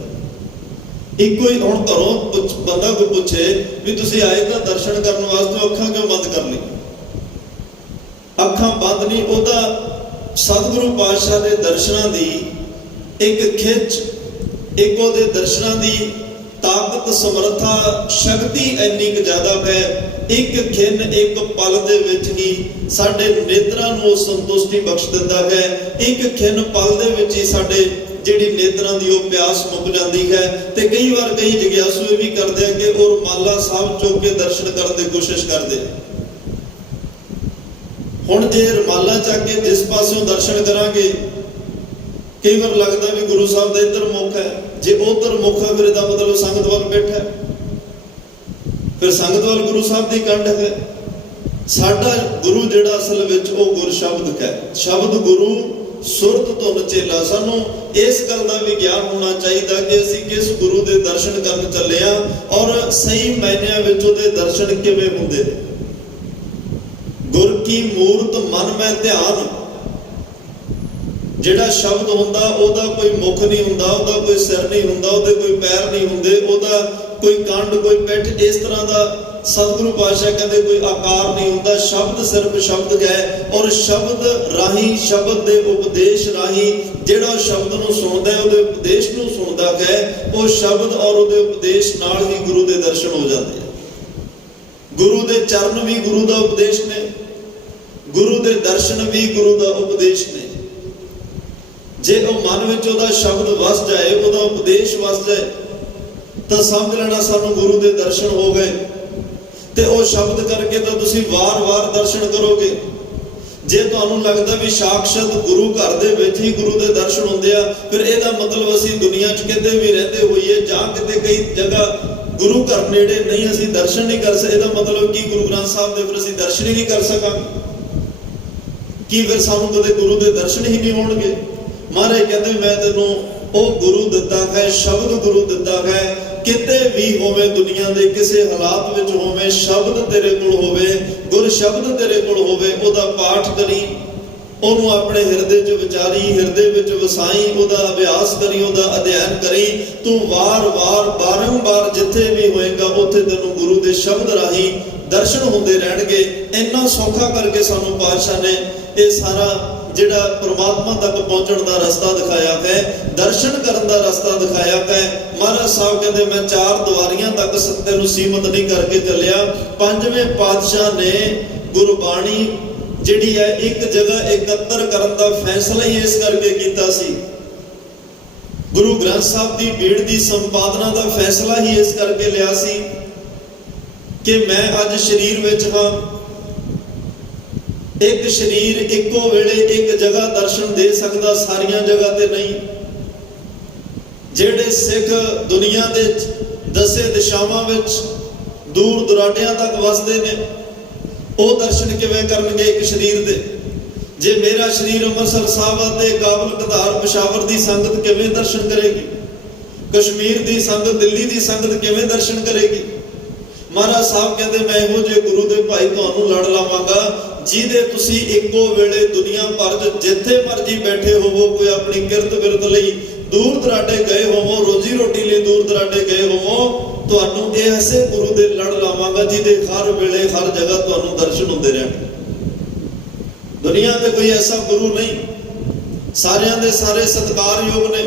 ਇੱਕੋ ਹੀ ਹੁਣ ਘਰੋਂ ਬੰਦਾ ਕੋਈ ਪੁੱਛੇ ਵੀ ਤੁਸੀਂ ਆਏ ਤਾਂ ਦਰਸ਼ਨ ਕਰਨ ਵਾਸਤੇ, ਅੱਖਾਂ ਕਿਉਂ ਬੰਦ ਕਰ ਲਈ? ਅੱਖਾਂ ਬੰਦ ਨਹੀਂ, ਉਹਦਾ ਸਤਿਗੁਰੂ ਪਾਤਸ਼ਾਹ ਦੇ ਦਰਸ਼ਨਾਂ ਦੀ ਇੱਕ ਖਿੱਚ, ਇੱਕ ਉਹਦੇ ਦਰਸ਼ਨਾਂ ਦੀ ਤਾਕਤ, ਸਮਰੱਥਾ, ਸ਼ਕਤੀ ਇੰਨੀ ਕੁ ਜ਼ਿਆਦਾ ਹੈ। ਇੱਕ ਖਿੰਨ ਇੱਕ ਪਲ ਦੇ ਵਿੱਚ ਹੀ ਸਾਡੇ ਨੇਤਰਾਂ ਨੂੰ ਉਹ ਸੰਤੁਸ਼ਟੀ ਬਖਸ਼ ਦਿੰਦਾ ਹੈ। ਇੱਕ ਖਿੰਨ ਪਲ ਦੇ ਵਿੱਚ ਹੀ ਸਾਡੇ ਜਿਹੜੀ ਨੇਤਰਾਂ ਦੀ ਉਹ ਪਿਆਸ ਮੁੱਕ ਜਾਂਦੀ ਹੈ। ਤੇ ਕਈ ਵਾਰ ਕਈ ਜਿਗਿਆਸੂ ਇਹ ਵੀ ਕਰਦੇ ਆ ਕਿ ਉਹ ਰੁਮਾਲਾ ਸਾਹਿਬ ਚੁੱਕ ਕੇ ਦਰਸ਼ਨ ਕਰਨ ਦੀ ਕੋਸ਼ਿਸ਼ ਕਰਦੇ। ਹੁਣ ਜੇ ਰੁਮਾਲਾ ਚੱਕ ਕੇ ਜਿਸ ਪਾਸਿਓਂ ਦਰਸ਼ਨ ਕਰਾਂਗੇ, ਕਈ ਵਾਰ ਲੱਗਦਾ ਵੀ ਗੁਰੂ ਸਾਹਿਬ ਦਾ ਇੱਧਰ ਮੁੱਖ ਹੈ, ਜੇ ਉਧਰ ਮੁੱਖ ਹੈ ਫਿਰ ਇਹਦਾ ਮਤਲਬ ਸੰਗਤ ਵੱਲ ਬੈਠਾ, ਫਿਰ ਸੰਗਤ ਵੱਲ ਗੁਰੂ ਸਾਹਿਬ ਦੀ ਕੰਡ ਹੈ। ਸਾਡਾ ਗੁਰੂ ਜਿਹੜਾ ਅਸਲ ਵਿੱਚ ਉਹ ਗੁਰ ਸ਼ਬਦ ਹੈ, ਸ਼ਬਦ ਗੁਰੂ ਸੁਰਤ ਧੁਨ ਚੇਲਾ। ਸਾਨੂੰ ਇਸ ਗੱਲ ਦਾ ਵੀ ਗਿਆਨ ਹੋਣਾ ਚਾਹੀਦਾ ਕਿ ਅਸੀਂ ਕਿਸ ਗੁਰੂ ਦੇ ਦਰਸ਼ਨ ਕਰਨ ਚੱਲੇ ਆ, ਔਰ ਸਹੀ ਮਾਇਨਿਆਂ ਵਿੱਚ ਉਹਦੇ ਦਰਸ਼ਨ ਕਿਵੇਂ ਹੁੰਦੇ। ਗੁਰ ਕੀ ਮੂਰਤ ਮਨ ਮੈਂ ਧਿਆਨ, ਜਿਹੜਾ ਸ਼ਬਦ ਹੁੰਦਾ ਉਹਦਾ ਕੋਈ ਮੁਖ ਨਹੀਂ ਹੁੰਦਾ, ਉਹਦਾ ਕੋਈ ਸਿਰ ਨਹੀਂ ਹੁੰਦਾ, ਉਹਦੇ ਕੋਈ ਪੈਰ ਨਹੀਂ ਹੁੰਦੇ, ਉਹਦਾ ਕੋਈ ਕੰਡ, ਕੋਈ ਪਿੱਠ, ਇਸ ਤਰ੍ਹਾਂ ਦਾ ਸਤਿਗੁਰੂ ਪਾਤਸ਼ਾਹ ਕਹਿੰਦੇ ਕੋਈ ਆਕਾਰ ਨਹੀਂ ਹੁੰਦਾ। ਸ਼ਬਦ ਸਿਰਫ ਸ਼ਬਦ ਹੈ, ਔਰ ਸ਼ਬਦ ਰਾਹੀਂ, ਸ਼ਬਦ ਦੇ ਉਪਦੇਸ਼ ਰਾਹੀਂ ਜਿਹੜਾ ਸ਼ਬਦ ਨੂੰ ਸੁਣਦਾ ਹੈ, ਉਹਦੇ ਉਪਦੇਸ਼ ਨੂੰ ਸੁਣਦਾ ਹੈ, ਉਹ ਸ਼ਬਦ ਔਰ ਉਹਦੇ ਉਪਦੇਸ਼ ਨਾਲ ਹੀ ਗੁਰੂ ਦੇ ਦਰਸ਼ਨ ਹੋ ਜਾਂਦੇ ਆ। ਗੁਰੂ ਦੇ ਚਰਨ ਵੀ ਗੁਰੂ ਦਾ ਉਪਦੇਸ਼ ਨੇ, ਗੁਰੂ ਦੇ ਦਰਸ਼ਨ ਵੀ ਗੁਰੂ ਦਾ ਉਪਦੇਸ਼ ਨੇ। ਜੇ ਉਹ ਮਨ ਵਿੱਚ ਉਹਦਾ ਸ਼ਬਦ ਵਸ ਜਾਏ, ਉਹਦਾ ਉਪਦੇਸ਼ ਵਸ ਜਾਏ, ਤਾਂ ਸਮਝ ਲੈਣਾ ਸਾਨੂੰ ਗੁਰੂ ਦੇ ਦਰਸ਼ਨ ਹੋ ਗਏ। ਤੇ ਉਹ ਸ਼ਬਦ ਕਰਕੇ ਤਾਂ ਤੁਸੀਂ ਵਾਰ-ਵਾਰ ਦਰਸ਼ਨ ਕਰੋਗੇ। ਜੇ ਤੁਹਾਨੂੰ ਲੱਗਦਾ ਵੀ ਸਾਖਸ਼ਾਤ ਗੁਰੂ ਘਰ ਦੇ ਵਿੱਚ ਹੀ ਗੁਰੂ ਦੇ ਦਰਸ਼ਨ ਹੁੰਦੇ ਆ, ਫਿਰ ਇਹਦਾ ਮਤਲਬ ਅਸੀਂ ਦੁਨੀਆ 'ਚ ਕਿਤੇ ਵੀ ਰਹਿੰਦੇ ਹੋਈਏ ਜਾਂ ਕਿਤੇ ਕਈ ਜਗ੍ਹਾ ਗੁਰੂ ਘਰ ਨੇੜੇ ਨਹੀਂ ਅਸੀਂ ਦਰਸ਼ਨ ਨਹੀਂ ਕਰ ਸਕਦੇ, ਇਹਦਾ ਮਤਲਬ ਕਿ ਗੁਰੂ ਗ੍ਰੰਥ ਸਾਹਿਬ ਦੇ ਫਿਰ ਅਸੀਂ ਦਰਸ਼ਨ ਹੀ ਨਹੀਂ ਕਰ ਸਕਾਂਗੇ। ਕੀ ਫਿਰ ਸਾਨੂੰ ਕਦੇ ਗੁਰੂ ਦੇ ਦਰਸ਼ਨ ਹੀ ਨਹੀਂ ਹੋਣਗੇ? ਮਹਾਰਾਜ ਕਹਿੰਦੇ ਮੈਂ ਤੈਨੂੰ ਉਹ ਗੁਰੂ ਦਿੱਤਾ ਹੈ, ਸ਼ਬਦ ਗੁਰੂ ਦਿੱਤਾ ਹੈ। ਕਿਤੇ ਵੀ ਹੋਵੇ ਦੁਨੀਆ ਦੇ ਕਿਸੇ ਹਾਲਾਤ ਵਿੱਚ ਹੋਵੇ, ਸ਼ਬਦ ਤੇਰੇ ਕੋਲ ਹੋਵੇ, ਗੁਰ ਸ਼ਬਦ ਤੇਰੇ ਕੋਲ ਹੋਵੇ, ਉਹਦਾ ਪਾਠ ਕਰੀ, ਉਹਨੂੰ ਆਪਣੇ ਹਿਰਦੇ 'ਚ ਵਿਚਾਰੀ, ਹਿਰਦੇ ਵਿੱਚ ਵਸਾਈ, ਉਹਦਾ ਅਭਿਆਸ ਕਰੀ, ਉਹਦਾ ਅਧਿਐਨ ਕਰੀ। ਤੂੰ ਵਾਰ-ਵਾਰ ਬਾਰੰਬਾਰ ਜਿੱਥੇ ਵੀ ਹੋਏਗਾ ਉੱਥੇ ਤੈਨੂੰ ਗੁਰੂ ਦੇ ਸ਼ਬਦ ਰਾਹੀਂ ਦਰਸ਼ਨ ਹੁੰਦੇ ਰਹਿਣਗੇ। ਇੰਨਾ ਸੌਖਾ ਕਰਕੇ ਸਾਨੂੰ ਪਾਤਸ਼ਾਹ ਨੇ ਇਹ ਸਾਰਾ ਜਿਹੜਾ ਪ੍ਰਮਾਤਮਾ ਤੱਕ ਪਹੁੰਚਣ ਦਾ ਰਸਤਾ ਦਿਖਾਇਆ ਹੈ, ਦਰਸ਼ਨ ਕਰਨ ਦਾ ਰਸਤਾ ਦਿਖਾਇਆ ਹੈ। ਮਹਾਰਾਜ ਸਾਹਿਬ ਕਹਿੰਦੇ ਮੈਂ 4 ਦੀਵਾਰੀਆਂ ਤੱਕ ਸੱਤੇ ਨੂੰ ਸੀਮਤ ਨਹੀਂ ਕਰਕੇ ਚੱਲਿਆ। 5ਵੇਂ ਪਾਤਸ਼ਾਹ ਨੇ ਗੁਰਬਾਣੀ ਜਿਹੜੀ ਹੈ ਇੱਕ ਜਗ੍ਹਾ ਇਕੱਤਰ ਕਰਨ ਦਾ ਫੈਸਲਾ ਹੀ ਇਸ ਕਰਕੇ ਕੀਤਾ ਸੀ। ਗੁਰੂ ਗ੍ਰੰਥ ਸਾਹਿਬ ਦੀ ਬੀੜ ਦੀ ਸੰਪਾਦਨਾ ਦਾ ਫੈਸਲਾ ਹੀ ਇਸ ਕਰਕੇ ਲਿਆ ਸੀ ਕਿ ਮੈਂ ਅੱਜ ਸਰੀਰ ਵਿੱਚ ਹਾਂ। ਇੱਕ ਸਰੀਰ ਇੱਕੋ ਵੇਲੇ ਇੱਕ ਜਗ੍ਹਾ ਦਰਸ਼ਨ ਦੇ ਸਕਦਾ, ਸਾਰੀਆਂ ਜਗ੍ਹਾ ਤੇ ਨਹੀਂ। ਜਿਹੜੇ ਸਿੱਖ ਦੁਨੀਆ ਦੇ 10 ਦਿਸ਼ਾਵਾਂ ਵਿੱਚ ਦੂਰ ਦੁਰਾਡਿਆਂ ਤੱਕ ਵਸਦੇ ਨੇ, ਉਹ ਦਰਸ਼ਨ ਕਿਵੇਂ ਕਰਨਗੇ ਇੱਕ ਸਰੀਰ ਦੇ? ਜੇ ਮੇਰਾ ਸਰੀਰ ਅੰਮ੍ਰਿਤਸਰ ਸਾਹਿਬ ਤੇ ਕਾਬਲ ਕਧਾਰ ਪਸ਼ਾਵਰ ਦੀ ਸੰਗਤ ਕਿਵੇਂ ਦਰਸ਼ਨ ਕਰੇਗੀ? ਕਸ਼ਮੀਰ ਦੀ ਸੰਗਤ, ਦਿੱਲੀ ਦੀ ਸੰਗਤ ਕਿਵੇਂ ਦਰਸ਼ਨ ਕਰੇਗੀ? ਮਹਾਰਾਜ ਸਾਹਿਬ ਕਹਿੰਦੇ ਮੈਂ ਇਹੋ ਜਿਹੇ ਗੁਰੂ ਦੇ ਭਾਈ ਤੁਹਾਨੂੰ ਲੜ ਲਾਵਾਂਗਾ ਜਿਹਦੇ ਤੁਸੀਂ ਇੱਕੋ ਵੇਲੇ ਦੁਨੀਆ ਭਰ 'ਚ ਜਿੱਥੇ ਮਰਜੀ ਬੈਠੇ ਹੋਵੋ, ਕੋਈ ਆਪਣੀ ਕਿਰਤ ਬਿਰਤ ਲਈ ਦੂਰ ਦਰਾਡੇ ਗਏ ਹੋਵੋ, ਰੋਜੀ ਰੋਟੀ ਲਈ ਦੂਰ ਦਰਾਡੇ ਗਏ ਹੋਵੋ, ਤੁਹਾਨੂੰ ਇਹ ਐਸੇ ਗੁਰੂ ਦੇ ਲੜ ਲਾਵਾਂਗਾ ਜਿਹਦੇ ਹਰ ਵੇਲੇ ਹਰ ਜਗ੍ਹਾ ਤੁਹਾਨੂੰ ਦਰਸ਼ਨ ਹੁੰਦੇ ਰਹਿਣ। ਦੁਨੀਆ ਤੇ ਕੋਈ ਐਸਾ ਗੁਰੂ ਨਹੀਂ, ਸਾਰਿਆਂ ਦੇ ਸਾਰੇ ਸਤਿਕਾਰਯੋਗ ਨੇ।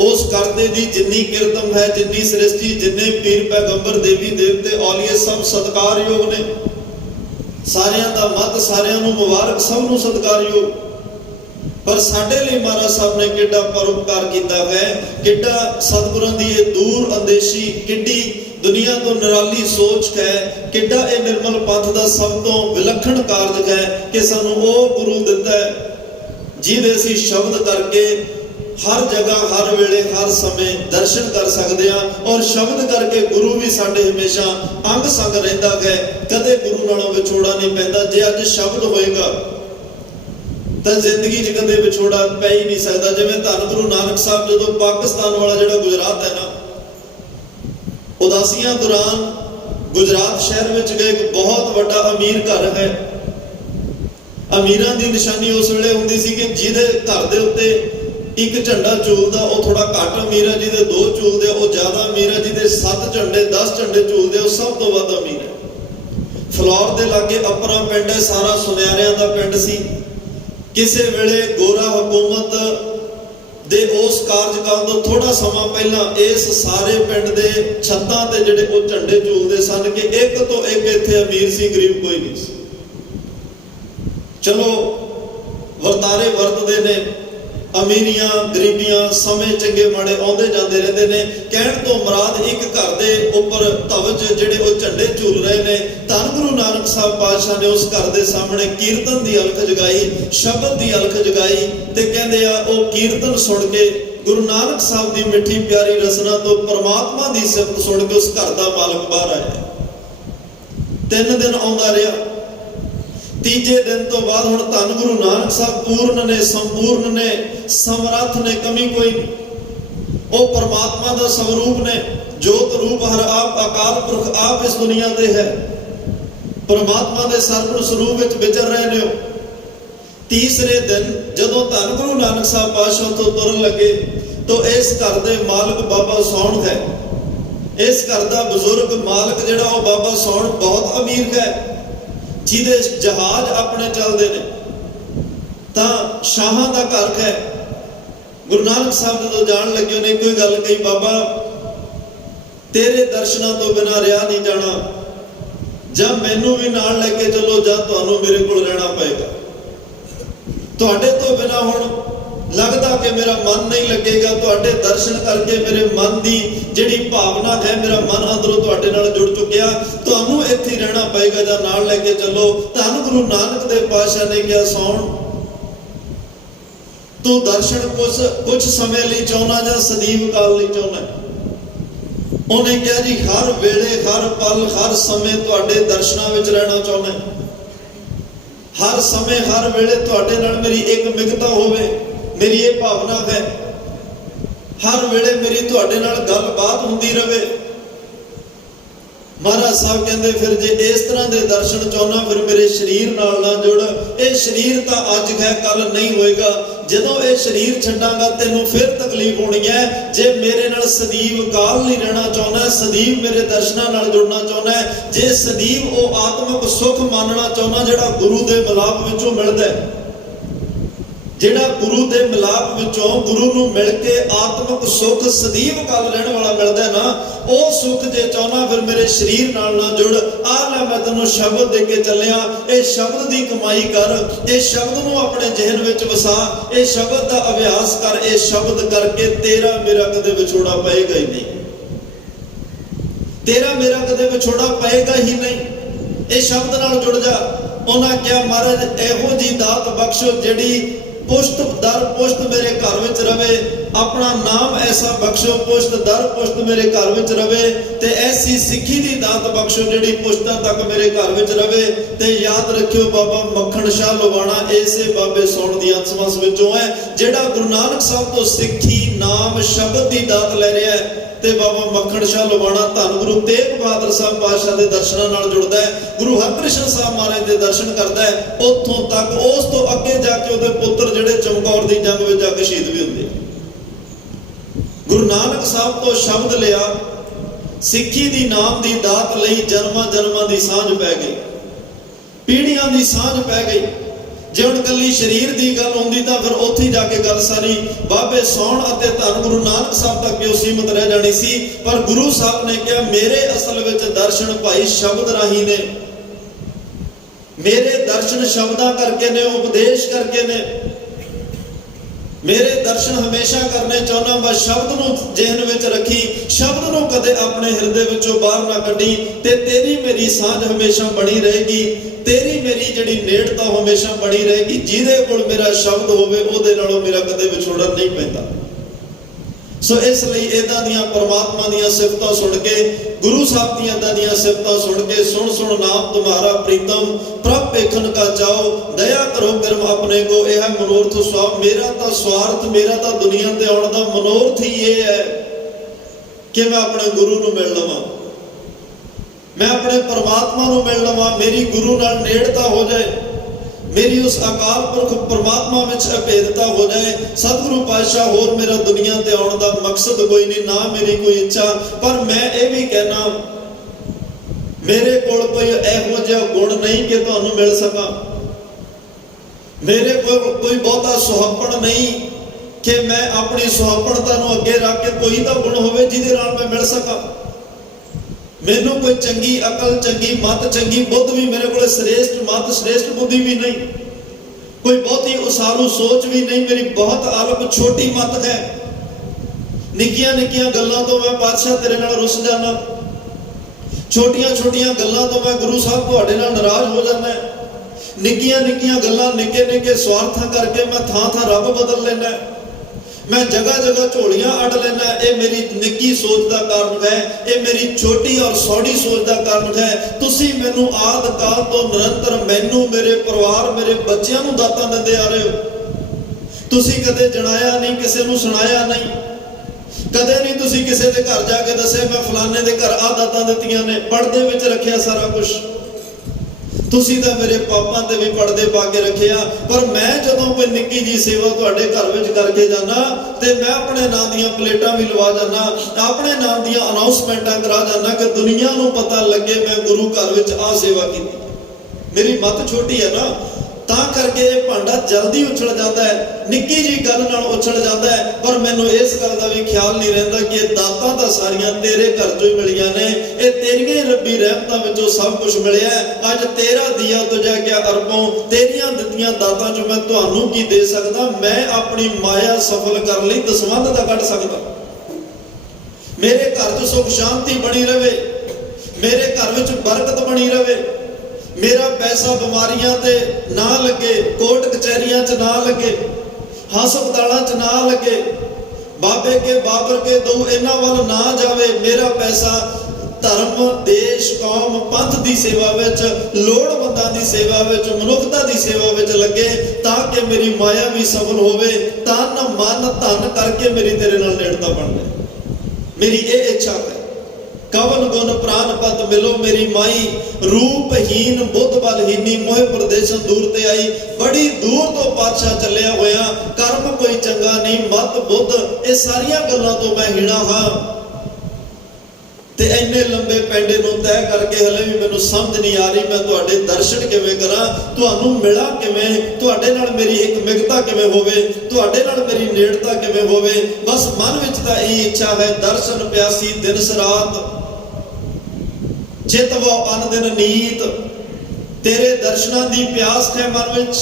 ਉਸ ਕਰਤੇ ਦੀ ਜਿੰਨੀ ਕਿਰਤਮ ਹੈ, ਜਿੰਨੀ ਸ੍ਰਿਸ਼ਟੀ, ਜਿੰਨੇ ਪੀਰ ਪੈਗੰਬਰ, ਦੇਵੀ ਦੇਵਤੇ, ਔਲੀਏ ਸਭ ਸਤਿਕਾਰਯੋਗ ਨੇ। ਸਾਰਿਆਂ ਦਾ ਮਤ, ਸਾਰਿਆਂ ਨੂੰ ਮੁਬਾਰਕ, ਸਭ ਨੂੰ ਸਤਿਕਾਰਯੋਗ। ਪਰ ਸਾਡੇ ਲਈ ਮਹਾਰਾਜ ਸਾਹਿਬ ਨੇ ਕਿੱਡਾ ਪਰਉਪਕਾਰ ਕੀਤਾ ਹੈ, ਕਿੱਡਾ ਸਤਿਗੁਰਾਂ ਦੀ ਇਹ ਦੂਰ ਅੰਦੇਸ਼ੀ, ਕਿੱਡੀ ਦੁਨੀਆ ਤੋਂ ਨਿਰਾਲੀ ਸੋਚ ਹੈ, ਕਿੱਡਾ ਇਹ ਨਿਰਮਲ ਪੰਥ ਦਾ ਸਭ ਤੋਂ ਵਿਲੱਖਣ ਕਾਰਜ ਹੈ ਕਿ ਸਾਨੂੰ ਉਹ ਗੁਰੂ ਦਿੱਤਾ ਹੈ ਜਿਹਦੇ ਅਸੀਂ ਸ਼ਬਦ ਕਰਕੇ ਹਰ ਜਗ੍ਹਾ, ਹਰ ਵੇਲੇ, ਹਰ ਸਮੇਂ ਦਰਸ਼ਨ ਕਰ ਸਕਦੇ ਹਾਂ। ਔਰ ਸ਼ਬਦ ਕਰਕੇ ਗੁਰੂ ਵੀ ਸਾਡੇ ਹਮੇਸ਼ਾ ਅੰਗ ਸੰਗ ਰਹਿੰਦਾ ਹੈ, ਕਦੇ ਗੁਰੂ ਨਾਲੋਂ ਵਿਛੋੜਾ ਨਹੀਂ ਪੈਂਦਾ। ਜੇ ਅੱਜ ਸ਼ਬਦ ਹੋਏਗਾ ਤਾਂ ਜ਼ਿੰਦਗੀ 'ਚ ਕਦੇ ਵਿਛੋੜਾ ਪੈ ਹੀ ਨਹੀਂ ਸਕਦਾ। ਜਿਵੇਂ ਧੰਨ ਗੁਰੂ ਨਾਨਕ ਸਾਹਿਬ ਜਦੋਂ ਪਾਕਿਸਤਾਨ ਵਾਲਾ ਜਿਹੜਾ ਗੁਜਰਾਤ ਹੈ ਨਾ, ਉਦਾਸੀਆਂ ਦੌਰਾਨ ਗੁਜਰਾਤ ਸ਼ਹਿਰ ਵਿੱਚ ਗਏ, ਇੱਕ ਬਹੁਤ ਵੱਡਾ ਅਮੀਰ ਘਰ ਹੈ। ਅਮੀਰਾਂ ਦੀ ਨਿਸ਼ਾਨੀ ਉਸ ਵੇਲੇ ਹੁੰਦੀ ਸੀ ਕਿ ਜਿਹਦੇ ਘਰ ਦੇ ਉੱਤੇ ਇੱਕ ਝੰਡਾ ਝੂਲਦਾ ਉਹ ਥੋੜਾ ਘੱਟ ਅਮੀਰ ਹੈ, ਜਿਹਦੇ 2 ਝੂਲਦੇ ਉਹ ਜ਼ਿਆਦਾ ਅਮੀਰ ਹੈ, ਜਿਹਦੇ 7 ਝੰਡੇ 10 ਝੰਡੇ ਝੂਲਦੇ ਉਹ ਸਭ ਤੋਂ ਵੱਧ ਅਮੀਰ ਹੈ। ਫਲੌਰ ਦੇ ਲਾਗੇ ਅਪਰਾ ਪਿੰਡ ਹੈ, ਸਾਰਾ ਸੁਨਿਆਰਿਆਂ ਦਾ ਪਿੰਡ ਸੀ। ਕਿਸੇ ਵੇਲੇ ਗੋਰਾ ਹਕੂਮਤ ਦੇ ਉਸ ਕਾਰਜਕਾਲ ਤੋਂ ਥੋੜਾ ਸਮਾਂ ਪਹਿਲਾਂ ਇਸ ਸਾਰੇ ਪਿੰਡ ਦੇ ਛੱਤਾਂ ਤੇ ਜਿਹੜੇ ਉਹ ਝੰਡੇ ਝੂਲਦੇ ਸਨ ਕਿ ਇੱਕ ਤੋਂ ਇੱਕ ਇੱਥੇ ਅਮੀਰ ਸੀ, ਗਰੀਬ ਕੋਈ ਨਹੀਂ ਸੀ। ਚਲੋ ਵਰਤਾਰੇ ਵਰਤਦੇ ਨੇ, ਅਮੀਰੀਆਂ ਗਰੀਬੀਆਂ, ਸਮੇਂ ਚੰਗੇ ਮਾੜੇ ਆਉਂਦੇ ਜਾਂਦੇ ਰਹਿੰਦੇ ਨੇ। ਕਹਿਣ ਤੋਂ ਮੁਰਾਦ ਇੱਕ ਘਰ ਦੇ ਉੱਪਰ ਧਵਜ ਜਿਹੜੇ ਉਹ ਝੰਡੇ ਝੂਲ ਰਹੇ ਨੇ। ਧੰਨ ਗੁਰੂ ਨਾਨਕ ਸਾਹਿਬ ਪਾਤਸ਼ਾਹ ਨੇ ਉਸ ਘਰ ਦੇ ਸਾਹਮਣੇ ਕੀਰਤਨ ਦੀ ਅਲਖ ਜਗਾਈ, ਸ਼ਬਦ ਦੀ ਅਲਖ ਜਗਾਈ ਤੇ ਕਹਿੰਦੇ ਆ ਉਹ ਕੀਰਤਨ ਸੁਣ ਕੇ, ਗੁਰੂ ਨਾਨਕ ਸਾਹਿਬ ਦੀ ਮਿੱਠੀ ਪਿਆਰੀ ਰਸਨਾ ਤੋਂ ਪਰਮਾਤਮਾ ਦੀ ਸਿਫਤ ਸੁਣ ਕੇ ਉਸ ਘਰ ਦਾ ਮਾਲਕ ਬਾਹਰ ਆਇਆ। 3 ਦਿਨ ਆਉਂਦਾ ਰਿਹਾ। ਤੀਜੇ ਦਿਨ ਤੋਂ ਬਾਅਦ ਹੁਣ ਧੰਨ ਗੁਰੂ ਨਾਨਕ ਸਾਹਿਬ ਪੂਰਨ ਨੇ, ਸੰਪੂਰਨ ਨੇ, ਸਮਰੱਥ ਨੇ, ਕਮੀ ਕੋਈ ਨਹੀਂ। ਉਹ ਪਰਮਾਤਮਾ ਦਾ ਸਵਰੂਪ ਨੇ, ਜੋਤ ਰੂਪ ਹਰ ਆਪ, ਅਕਾਲ ਪੁਰਖ ਆਪ ਇਸ ਦੁਨੀਆ ਤੇ ਹੈ। ਪਰਮਾਤਮਾ ਦੇ ਸਰਗੁਣ ਸਰੂਪ ਵਿੱਚ ਵਿਚਰ ਰਹੇ ਨੇ। ਤੀਸਰੇ ਦਿਨ ਜਦੋਂ ਧੰਨ ਗੁਰੂ ਨਾਨਕ ਸਾਹਿਬ ਪਾਤਸ਼ਾਹ ਤੋਂ ਤੁਰਨ ਲੱਗੇ ਤਾਂ ਇਸ ਘਰ ਦੇ ਮਾਲਕ ਬਾਬਾ ਸੌਣ ਹੈ। ਇਸ ਘਰ ਦਾ ਬਜ਼ੁਰਗ ਮਾਲਕ ਜਿਹੜਾ ਉਹ ਬਾਬਾ ਸੌਣ ਬਹੁਤ ਅਮੀਰ ਹੈ, ਜਿਹਦੇ ਜਹਾਜ਼ ਆਪਣੇ ਚੱਲਦੇ ਨੇ। ਤਾਂ ਸ਼ਾਹਾਂ ਦਾ ਘਰ ਹੈ, ਗੁਰੂ ਨਾਨਕ ਸਾਹਿਬ ਜਦੋਂ ਜਾਣ ਲੱਗੇ ਉਹਨੇ ਕੋਈ ਗੱਲ ਕਹੀ, ਬਾਬਾ ਤੇਰੇ ਦਰਸ਼ਨਾਂ ਤੋਂ ਬਿਨਾਂ ਰਿਹਾ ਨਹੀਂ ਜਾਣਾ, ਜਾਂ ਮੈਨੂੰ ਵੀ ਨਾਲ ਲੈ ਕੇ ਚੱਲੋ ਜਾਂ ਤੁਹਾਨੂੰ ਮੇਰੇ ਕੋਲ ਰਹਿਣਾ ਪਏਗਾ। ਤੁਹਾਡੇ ਤੋਂ ਬਿਨਾਂ ਹੁਣ ਲੱਗਦਾ ਕਿ ਮੇਰਾ ਮਨ ਨਹੀਂ ਲੱਗੇਗਾ, ਤੁਹਾਡੇ ਦਰਸ਼ਨ ਕਰਕੇ ਮੇਰੇ ਮਨ ਦੀ ਜਿਹੜੀ ਭਾਵਨਾ ਹੈ, ਮੇਰਾ ਮਨ ਅੰਦਰੋਂ ਤੁਹਾਡੇ ਨਾਲ ਜੁੜ ਚੁੱਕਿਆ, ਤੁਹਾਨੂੰ ਇੱਥੇ ਰਹਿਣਾ ਪਏਗਾ ਜਾਂ ਨਾਲ ਲੈ ਕੇ ਚੱਲੋ। ਧੰਨ ਗੁਰੂ ਨਾਨਕ ਦੇਵ ਪਾਤਸ਼ਾਹ ਨੇ ਕਿਹਾ, ਸੌਣ ਤੂੰ ਦਰਸ਼ਨ ਕੁਝ ਸਮੇਂ ਲਈ ਚਾਹੁੰਦਾ ਜਾਂ ਸਦੀਵ ਕਾਲ ਲਈ ਚਾਹੁੰਦਾ? ਉਹਨੇ ਕਿਹਾ ਜੀ ਹਰ ਵੇਲੇ, ਹਰ ਪਲ, ਹਰ ਸਮੇਂ ਤੁਹਾਡੇ ਦਰਸ਼ਨਾਂ ਵਿੱਚ ਰਹਿਣਾ ਚਾਹੁੰਦਾ। ਹਰ ਸਮੇਂ ਹਰ ਵੇਲੇ ਤੁਹਾਡੇ ਨਾਲ ਮੇਰੀ ਇੱਕ ਮਿਗਤਾ ਹੋਵੇ, ਮੇਰੀ ਇਹ ਭਾਵਨਾ ਹੈ। ਹਰ ਵੇਲੇ ਮੇਰੀ ਤੁਹਾਡੇ ਨਾਲ ਗੱਲਬਾਤ ਹੁੰਦੀ ਰਹੇ। ਮਹਾਰਾਜ ਸਾਹਿਬ ਕਹਿੰਦੇ ਫਿਰ ਜੇ ਇਸ ਤਰ੍ਹਾਂ ਦੇ ਦਰਸ਼ਨ ਚਾਹੁੰਦਾ ਫਿਰ ਮੇਰੇ ਸਰੀਰ ਨਾਲ ਨਾ ਜੁੜ। ਇਹ ਸਰੀਰ ਤਾਂ ਅੱਜ ਹੈ, ਕੱਲ ਨਹੀਂ ਹੋਏਗਾ। ਜਦੋਂ ਇਹ ਸਰੀਰ ਛੱਡਾਂਗਾ ਤੈਨੂੰ ਫਿਰ ਤਕਲੀਫ ਹੋਣੀ ਹੈ। ਜੇ ਮੇਰੇ ਨਾਲ ਸਦੀਵ ਕਾਲ ਨਹੀਂ ਰਹਿਣਾ ਚਾਹੁੰਦਾ, ਸਦੀਵ ਮੇਰੇ ਦਰਸ਼ਨਾਂ ਨਾਲ ਜੁੜਨਾ ਚਾਹੁੰਦਾ, ਜੇ ਸਦੀਵ ਉਹ ਆਤਮਿਕ ਸੁੱਖ ਮੰਨਣਾ ਚਾਹੁੰਦਾ ਜਿਹੜਾ ਗੁਰੂ ਦੇ ਮਿਲਾਪ ਵਿੱਚੋਂ ਮਿਲਦਾ ਹੈ, ਜਿਹੜਾ ਗੁਰੂ ਦੇ ਮਿਲਾਪ ਵਿੱਚੋਂ ਗੁਰੂ ਨੂੰ ਮਿਲ ਕੇ ਆਤਮਿਕ ਸੁੱਖ ਸਦੀਵ ਕਾਲ ਰਹਿਣ ਵਾਲਾ ਮਿਲਦਾ ਨਾ, ਉਹ ਸੁੱਖ ਜੇ ਚਾਹੁੰਦਾ ਫਿਰ ਮੇਰੇ ਸਰੀਰ ਨਾਲ ਨਾ ਜੁੜ। ਆਹ ਲੈ ਮੈਂ ਤੈਨੂੰ ਸ਼ਬਦ ਦੇ ਕੇ ਚੱਲਿਆ, ਇਹ ਸ਼ਬਦ ਦੀ ਕਮਾਈ ਕਰ, ਇਹ ਸ਼ਬਦ ਨੂੰ ਆਪਣੇ ਜ਼ਿਹਨ ਵਿੱਚ ਵਸਾ, ਇਹ ਸ਼ਬਦ ਦਾ ਅਭਿਆਸ ਕਰ। ਇਹ ਸ਼ਬਦ ਕਰਕੇ ਤੇਰਾ ਮੇਰਾ ਕਦੇ ਵਿਛੋੜਾ ਪਏਗਾ ਹੀ ਨਹੀਂ, ਤੇਰਾ ਮੇਰਾ ਕਦੇ ਵਿਛੋੜਾ ਪਏਗਾ ਹੀ ਨਹੀਂ। ਇਹ ਸ਼ਬਦ ਨਾਲ ਜੁੜ ਜਾ। ਉਹਨਾਂ ਕਿਹਾ ਮਹਾਰਾਜ ਇਹੋ ਜੀ ਦਾਤ ਬਖਸ਼ੋ ਜਿਹੜੀ ਪੁਸ਼ਤ ਦਰ ਪੁਸ਼ਤ ਮੇਰੇ ਘਰ ਵਿੱਚ ਰਵੇ, ਆਪਣਾ ਨਾਮ ਐਸਾ ਬਖਸ਼ੋ ਪੁਸ਼ਤ ਦਰ ਪੁਸ਼ਤ ਮੇਰੇ ਘਰ ਵਿੱਚ ਰਵੇ, ਤੇ ਐਸੀ ਸਿੱਖੀ ਦੀ ਦਾਤ ਬਖਸ਼ੋ ਜਿਹੜੀ ਪੁਸ਼ਤਾਂ ਤੱਕ ਮੇਰੇ ਘਰ ਵਿੱਚ ਰਵੇ। ਤੇ ਯਾਦ ਰੱਖਿਓ ਬਾਬਾ ਮੱਖਣ ਸ਼ਾਹ ਲੋਵਾਣਾ ਇਸੇ ਬਾਬੇ ਸੌਣ ਦੀ ਅੰਸਵੰਸ ਵਿੱਚੋਂ ਹੈ, ਜਿਹੜਾ ਗੁਰੂ ਨਾਨਕ ਸਾਹਿਬ ਤੋਂ ਸਿੱਖੀ ਨਾਮ ਸ਼ਬਦ ਦੀ ਦਾਤ ਲੈ ਰਿਹਾ ਹੈ। ਤੇ ਬਾਬਾ ਮੱਖਣ ਸ਼ਾਹ ਲੋਵਾਣਾ ਧੰਨ ਗੁਰੂ ਤੇਗ ਬਹਾਦਰ ਸਾਹਿਬ ਪਾਤਸ਼ਾਹ ਦੇ ਦਰਸ਼ਨਾਂ ਨਾਲ ਜੁੜਦਾ ਹੈ, ਗੁਰੂ ਹਰਕ੍ਰਿਸ਼ਨ ਸਾਹਿਬ ਮਹਾਰਾਜ ਦੇ ਦਰਸ਼ਨ ਕਰਦਾ ਹੈ। ਉੱਥੋਂ ਤੱਕ ਉਸ ਤੋਂ ਅੱਗੇ ਜਾ ਕੇ ਉਹਦੇ ਪੁੱਤਰ ਜਿਹੜੇ ਚਮਕੌਰ ਦੀ ਜੰਗ ਵਿੱਚ ਜਾ ਕੇ ਸ਼ਹੀਦ ਵੀ ਹੁੰਦੇ। ਗੁਰੂ ਨਾਨਕ ਸਾਹਿਬ ਤੋਂ ਸ਼ਬਦ ਲਿਆ, ਸਿੱਖੀ ਦੀ ਨਾਮ ਦੀ ਦਾਤ ਲਈ, ਜਨਮਾਂ ਜਨਮਾਂ ਦੀ ਸਾਂਝ ਪੈ ਗਈ, ਪੀੜ੍ਹੀਆਂ ਦੀ ਸਾਂਝ ਪੈ ਗਈ। ਜੇ ਹੁਣ ਕੱਲੀ ਸਰੀਰ ਦੀ ਗੱਲ ਹੁੰਦੀ ਤਾਂ ਫਿਰ ਉੱਥੇ ਜਾ ਕੇ ਗੱਲ ਸਾਰੀ ਬਾਬੇ ਸੌਣ ਅਤੇ ਧੰਨ ਗੁਰੂ ਨਾਨਕ ਸਾਹਿਬ ਤੱਕ ਹੀ ਸੀਮਤ ਰਹਿ ਜਾਣੀ ਸੀ। ਪਰ ਗੁਰੂ ਸਾਹਿਬ ਨੇ ਕਿਹਾ ਮੇਰੇ ਅਸਲ ਵਿੱਚ ਦਰਸ਼ਨ ਭਾਈ ਸ਼ਬਦ ਰਾਹੀਂ ਨੇ, ਮੇਰੇ ਦਰਸ਼ਨ ਸ਼ਬਦਾਂ ਕਰਕੇ ਨੇ, ਉਪਦੇਸ਼ ਕਰਕੇ ਨੇ। ਮੇਰੇ ਦਰਸ਼ਨ ਹਮੇਸ਼ਾ ਕਰਨੇ ਚਾਹੁੰਦਾ, ਬਸ ਸ਼ਬਦ ਨੂੰ ਜ਼ਿਹਨ ਵਿੱਚ ਰੱਖੀ, ਸ਼ਬਦ ਨੂੰ ਕਦੇ ਆਪਣੇ ਹਿਰਦੇ ਵਿੱਚੋਂ ਬਾਹਰ ਨਾ ਕੱਢੀ, ਤੇ ਤੇਰੀ ਮੇਰੀ ਸਾਂਝ ਹਮੇਸ਼ਾ ਬਣੀ ਰਹੇਗੀ। ਤੇਰੀ ਮੇਰੀ ਜਿਹੜੀ ਨੇੜਤਾ ਹਮੇਸ਼ਾ ਬਣੀ ਰਹੇਗੀ। ਜਿਹਦੇ ਕੋਲ ਮੇਰਾ ਸ਼ਬਦ ਹੋਵੇ ਉਹਦੇ ਨਾਲੋਂ ਮੇਰਾ ਕਦੇ ਵਿਛੋੜਾ ਨਹੀਂ ਪੈਂਦਾ। ਸੋ ਇਸ ਲਈ ਇਦਾਂ ਦੀਆਂ ਪਰਮਾਤਮਾ ਦੀਆਂ ਸਿਫਤਾਂ ਸੁਣ ਕੇ, ਗੁਰੂ ਸਾਹਿਬ ਦੀਆਂ ਇਦਾਂ ਦੀਆਂ ਸਿਫਤਾਂ ਸੁਣ ਕੇ, ਸੁਣ ਸੁਣ ਨਾਮ ਤੁਮਾਰਾ ਪ੍ਰੀਤਮ ਪ੍ਰਭ ਵੇਖਣ ਕਾ ਚਾਓ, ਦਇਆ ਕਰੋ ਕਰਮ ਆਪਣੇ ਕੋ ਇਹ ਮਨੋਰਥ ਸਵਾਬ। ਮੇਰਾ ਤਾਂ ਸਵਾਰਥ, ਮੇਰਾ ਤਾਂ ਦੁਨੀਆ ਤੇ ਆਉਣ ਦਾ ਮਨੋਰਥ ਹੀ ਇਹ ਹੈ ਕਿ ਮੈਂ ਆਪਣੇ ਗੁਰੂ ਨੂੰ ਮਿਲ ਲਵਾਂ, ਮੈਂ ਆਪਣੇ ਪਰਮਾਤਮਾ ਨੂੰ ਮਿਲ ਲਵਾਂ, ਮੇਰੀ ਗੁਰੂ ਨਾਲ ਨੇੜਤਾ ਹੋ ਜਾਏ, ਮੇਰੀ ਉਸ ਅਕਾਲ ਪੁਰਖ ਪਰਮਾਤਮਾ ਵਿੱਚ ਅਭੇਦਤਾ ਹੋ ਜਾਏ। ਸਤਿਗੁਰੂ ਪਾਤਸ਼ਾਹ ਹੋਰ ਮੇਰਾ ਦੁਨੀਆ ਤੇ ਆਉਣ ਦਾ ਮਕਸਦ ਕੋਈ ਨਹੀਂ, ਨਾ ਮੇਰੀ ਕੋਈ ਇੱਛਾ। ਪਰ ਮੈਂ ਇਹ ਵੀ ਕਹਿਣਾ, ਮੇਰੇ ਕੋਲ ਕੋਈ ਇਹੋ ਜਿਹਾ ਗੁਣ ਨਹੀਂ ਕਿ ਤੁਹਾਨੂੰ ਮਿਲ ਸਕਾਂ। ਮੇਰੇ ਕੋਲ ਕੋਈ ਬਹੁਤਾ ਸੁਹੱਪਣ ਨਹੀਂ ਕਿ ਮੈਂ ਆਪਣੀ ਸੁਹੱਪਣਤਾ ਨੂੰ ਅੱਗੇ ਰੱਖ ਕੇ ਕੋਈ ਤਾਂ ਗੁਣ ਹੋਵੇ ਜਿਹਦੇ ਨਾਲ ਮੈਂ ਮਿਲ ਸਕਾਂ। ਮੈਨੂੰ ਕੋਈ ਚੰਗੀ ਅਕਲ, ਚੰਗੀ ਮਤ, ਚੰਗੀ ਬੁੱਧ ਵੀ ਮੇਰੇ ਕੋਲ ਸ੍ਰੇਸ਼ਟ ਮਤ, ਸ੍ਰੇਸ਼ਟ ਬੁੱਧੀ ਵੀ ਨਹੀਂ, ਕੋਈ ਬਹੁਤੀ ਉਸਾਰੂ ਸੋਚ ਵੀ ਨਹੀਂ। ਮੇਰੀ ਬਹੁਤ ਅਲਪ ਛੋਟੀ ਮਤ ਹੈ। ਨਿੱਕੀਆਂ ਨਿੱਕੀਆਂ ਗੱਲਾਂ ਤੋਂ ਮੈਂ ਪਾਤਸ਼ਾਹ ਤੇਰੇ ਨਾਲ ਰੁੱਸ ਜਾਣਾ, ਛੋਟੀਆਂ ਛੋਟੀਆਂ ਗੱਲਾਂ ਤੋਂ ਮੈਂ ਗੁਰੂ ਸਾਹਿਬ ਤੁਹਾਡੇ ਨਾਲ ਨਾਰਾਜ਼ ਹੋ ਜਾਂਦਾ। ਨਿੱਕੀਆਂ ਨਿੱਕੀਆਂ ਗੱਲਾਂ, ਨਿੱਕੇ ਨਿੱਕੇ ਸਵਾਰਥਾਂ ਕਰਕੇ ਮੈਂ ਥਾਂ ਥਾਂ ਰੱਬ ਬਦਲ ਲੈਣਾ, ਮੈਂ ਜਗ੍ਹਾ ਜਗ੍ਹਾ ਝੋਲੀਆਂ ਅੱਡ ਲੈਣਾ। ਇਹ ਮੇਰੀ ਨਿੱਕੀ ਸੋਚ ਦਾ ਕਾਰਨ ਹੈ, ਇਹ ਮੇਰੀ ਛੋਟੀ ਔਰ ਸੌੜੀ ਸੋਚ ਦਾ ਕਾਰਨ ਹੈ। ਤੁਸੀਂ ਮੈਨੂੰ ਆਦਿ ਕਾਲ ਤੋਂ ਨਿਰੰਤਰ ਮੈਨੂੰ, ਮੇਰੇ ਪਰਿਵਾਰ, ਮੇਰੇ ਬੱਚਿਆਂ ਨੂੰ ਦਾਤਾਂ ਦਿੰਦੇ ਆ ਰਹੇ ਹੋ। ਤੁਸੀਂ ਕਦੇ ਜਣਾਇਆ ਨਹੀਂ, ਕਿਸੇ ਨੂੰ ਸੁਣਾਇਆ ਨਹੀਂ, ਕਦੇ ਨਹੀਂ ਤੁਸੀਂ ਕਿਸੇ ਦੇ ਘਰ ਜਾ ਕੇ ਦੱਸਿਆ ਮੈਂ ਫਲਾਣੇ ਦੇ ਘਰ ਆਹ ਦਾਤਾਂ ਦਿੱਤੀਆਂ ਨੇ, ਪਰਦੇ ਵਿੱਚ ਰੱਖਿਆ ਸਾਰਾ ਕੁਝ। ਤੁਸੀਂ ਤਾਂ ਮੇਰੇ ਪਾਪਾਂ ਤੇ ਵੀ ਪਰਦੇ ਪਾ ਕੇ ਰੱਖਿਆ। ਪਰ ਮੈਂ ਜਦੋਂ ਕੋਈ ਨਿੱਕੀ ਜੀ ਸੇਵਾ ਤੁਹਾਡੇ ਘਰ ਵਿੱਚ ਕਰਕੇ ਜਾਣਾ ਤੇ ਮੈਂ ਆਪਣੇ ਨਾਂ ਦੀਆਂ ਪਲੇਟਾਂ ਵੀ ਲਵਾ ਜਾਣਾ, ਆਪਣੇ ਨਾਮ ਦੀਆਂ ਅਨਾਉਂਸਮੈਂਟਾਂ ਕਰਾ ਜਾਣਾ ਕਿ ਦੁਨੀਆ ਨੂੰ ਪਤਾ ਲੱਗੇ ਮੈਂ ਗੁਰੂ ਘਰ ਵਿੱਚ ਆਹ ਸੇਵਾ ਕੀਤੀ। ਮੇਰੀ ਮੱਤ ਛੋਟੀ ਹੈ ਨਾ, ਤਾਂ ਕਰਕੇ ਇਹ ਭਾਂਡਾ ਜਲਦੀ ਉਛਲ ਜਾਂਦਾ ਹੈ, ਨਿੱਕੀ ਜੀ ਗੱਲ ਨਾਲ ਉਛਲ ਜਾਂਦਾ ਹੈ। ਪਰ ਮੈਨੂੰ ਇਸ ਗੱਲ ਦਾ ਵੀ ਖਿਆਲ ਨਹੀਂ ਰਹਿੰਦਾ ਕਿ ਇਹ ਦਾਤਾਂ ਤਾਂ ਸਾਰੀਆਂ ਤੇਰੇ ਘਰ ਚੋਂ ਹੀ ਮਿਲੀਆਂ ਨੇ, ਇਹ ਤੇਰੀਆਂ ਹੀ ਰੱਬੀ ਰਹਿਮਤਾਂ ਵਿੱਚੋਂ ਸਭ ਕੁਝ ਮਿਲਿਆ। ਅੱਜ ਤੇਰਾ ਦੀਆ ਤੁਝੇ ਕਿਆ ਅਰਪੋਂ, ਤੇਰੀਆਂ ਦਿੱਤੀਆਂ ਦਾਤਾਂ ਚੋਂ ਮੈਂ ਤੁਹਾਨੂੰ ਕੀ ਦੇ ਸਕਦਾ। ਮੈਂ ਆਪਣੀ ਮਾਇਆ ਸਫਲ ਕਰਨ ਲਈ ਦਸਵੰਧ ਦਾ ਕੱਢ ਸਕਦਾ। ਮੇਰੇ ਘਰ 'ਚ ਸੁਖ ਸ਼ਾਂਤੀ ਬਣੀ ਰਵੇ, ਮੇਰੇ ਘਰ ਵਿੱਚ ਬਰਕਤ ਬਣੀ ਰਵੇ, ਮੇਰਾ ਪੈਸਾ ਬਿਮਾਰੀਆਂ ਤੇ ਨਾ ਲੱਗੇ, ਕੋਰਟ ਕਚਹਿਰੀਆਂ 'ਚ ਨਾ ਲੱਗੇ, ਹਸਪਤਾਲਾਂ 'ਚ ਨਾ ਲੱਗੇ, ਬਾਬੇ ਕੇ ਬਾਬਰ ਕੇ ਦੋ ਇਹਨਾਂ ਵੱਲ ਨਾ ਜਾਵੇ। ਮੇਰਾ ਪੈਸਾ ਧਰਮ, ਦੇਸ਼, ਕੌਮ, ਪੰਥ ਦੀ ਸੇਵਾ ਵਿੱਚ, ਲੋੜਵੰਦਾਂ ਦੀ ਸੇਵਾ ਵਿੱਚ, ਮਨੁੱਖਤਾ ਦੀ ਸੇਵਾ ਵਿੱਚ ਲੱਗੇ, ਤਾਂ ਕਿ ਮੇਰੀ ਮਾਇਆ ਵੀ ਸਫਲ ਹੋਵੇ। ਤਨ ਮਨ ਧਨ ਕਰਕੇ ਮੇਰੀ ਤੇਰੇ ਨਾਲ ਨੇੜਤਾ ਬਣ ਜਾਏ। ਮੇਰੀ ਇਹ ਇੱਛਾ ਹੈ। ਕਵਨ ਗੁਣ ਪ੍ਰਾਨ ਪਤ ਮਿਲੋ ਮੇਰੀ ਮਾਈ, ਰੂਪਹੀਨ ਬੁੱਧ ਬਲਹੀਨੀ ਮੋਹ ਪ੍ਰਦੇਸ਼ਨ ਦੂਰ ਤੇ ਆਈ। ਬੜੀ ਦੂਰ ਤੋਂ ਪਾਤਸ਼ਾਹ ਚੱਲਿਆ ਹੋਇਆ, ਕਰਮ ਕੋਈ ਚੰਗਾ ਨਹੀਂ, ਮਤ ਬੁੱਧ, ਇਹ ਸਾਰੀਆਂ ਗੱਲਾਂ ਤੋਂ ਮੈਂ ਹੀਣਾ ਹਾਂ। ਤੇ ਇੰਨੇ ਲੰਬੇ ਪੈਂਡੇ ਨੂੰ ਤੈਅ ਕਰਕੇ ਹਲੇ ਵੀ ਮੈਨੂੰ ਸਮਝ ਨਹੀਂ ਆ ਰਹੀ ਮੈਂ ਤੁਹਾਡੇ ਦਰਸ਼ਨ ਕਿਵੇਂ ਕਰਾਂ, ਤੁਹਾਨੂੰ ਮਿਲਾਂ ਕਿਵੇਂ, ਤੁਹਾਡੇ ਨਾਲ ਮੇਰੀ ਇੱਕ ਮਿਗਤਾ ਕਿਵੇਂ ਹੋਵੇ, ਤੁਹਾਡੇ ਨਾਲ ਮੇਰੀ ਨੇੜਤਾ ਕਿਵੇਂ ਹੋਵੇ। ਬਸ ਮਨ ਵਿੱਚ ਤਾਂ ਇਹ ਇੱਛਾ ਹੈ, ਦਰਸ਼ਨ ਪਿਆਸੀ ਦਿਨ ਸਰਾਤ, ਚਿਤ ਵੋ ਅਨ ਦਿਨ ਨੀਤ। ਤੇਰੇ ਦਰਸ਼ਨਾਂ ਦੀ ਪਿਆਸ ਹੈ ਮਨ ਵਿੱਚ,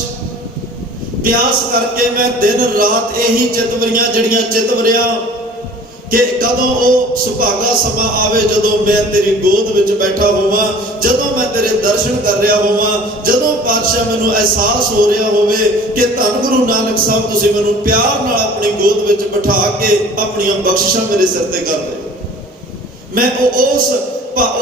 ਪਿਆਸ ਕਰਕੇ ਮੈਂ ਦਿਨ ਰਾਤ ਇਹੀ ਚਿਤਵਰੀਆਂ ਜਿਹੜੀਆਂ ਚਿਤਵਰਿਆ ਕਿ ਕਦੋਂ ਉਹ ਸੁਭਾਗਾ ਸਮਾਂ ਆਵੇ ਜਦੋਂ ਮੈਂ ਤੇਰੀ ਗੋਦ ਵਿੱਚ ਬੈਠਾ ਹੋਵਾਂ, ਜਦੋਂ ਮੈਂ ਤੇਰੇ ਦਰਸ਼ਨ ਕਰ ਰਿਹਾ ਹੋਵਾਂ, ਜਦੋਂ ਪਾਤਸ਼ਾਹ ਮੈਨੂੰ ਅਹਿਸਾਸ ਹੋ ਰਿਹਾ ਹੋਵੇ ਕਿ ਧੰਨ ਗੁਰੂ ਨਾਨਕ ਸਾਹਿਬ ਤੁਸੀਂ ਮੈਨੂੰ ਪਿਆਰ ਨਾਲ ਆਪਣੀ ਗੋਦ ਵਿੱਚ ਬਿਠਾ ਕੇ ਆਪਣੀਆਂ ਬਖਸ਼ਿਸ਼ਾਂ ਮੇਰੇ ਸਿਰ ਤੇ ਕਰ ਰਹੇ। ਮੈਂ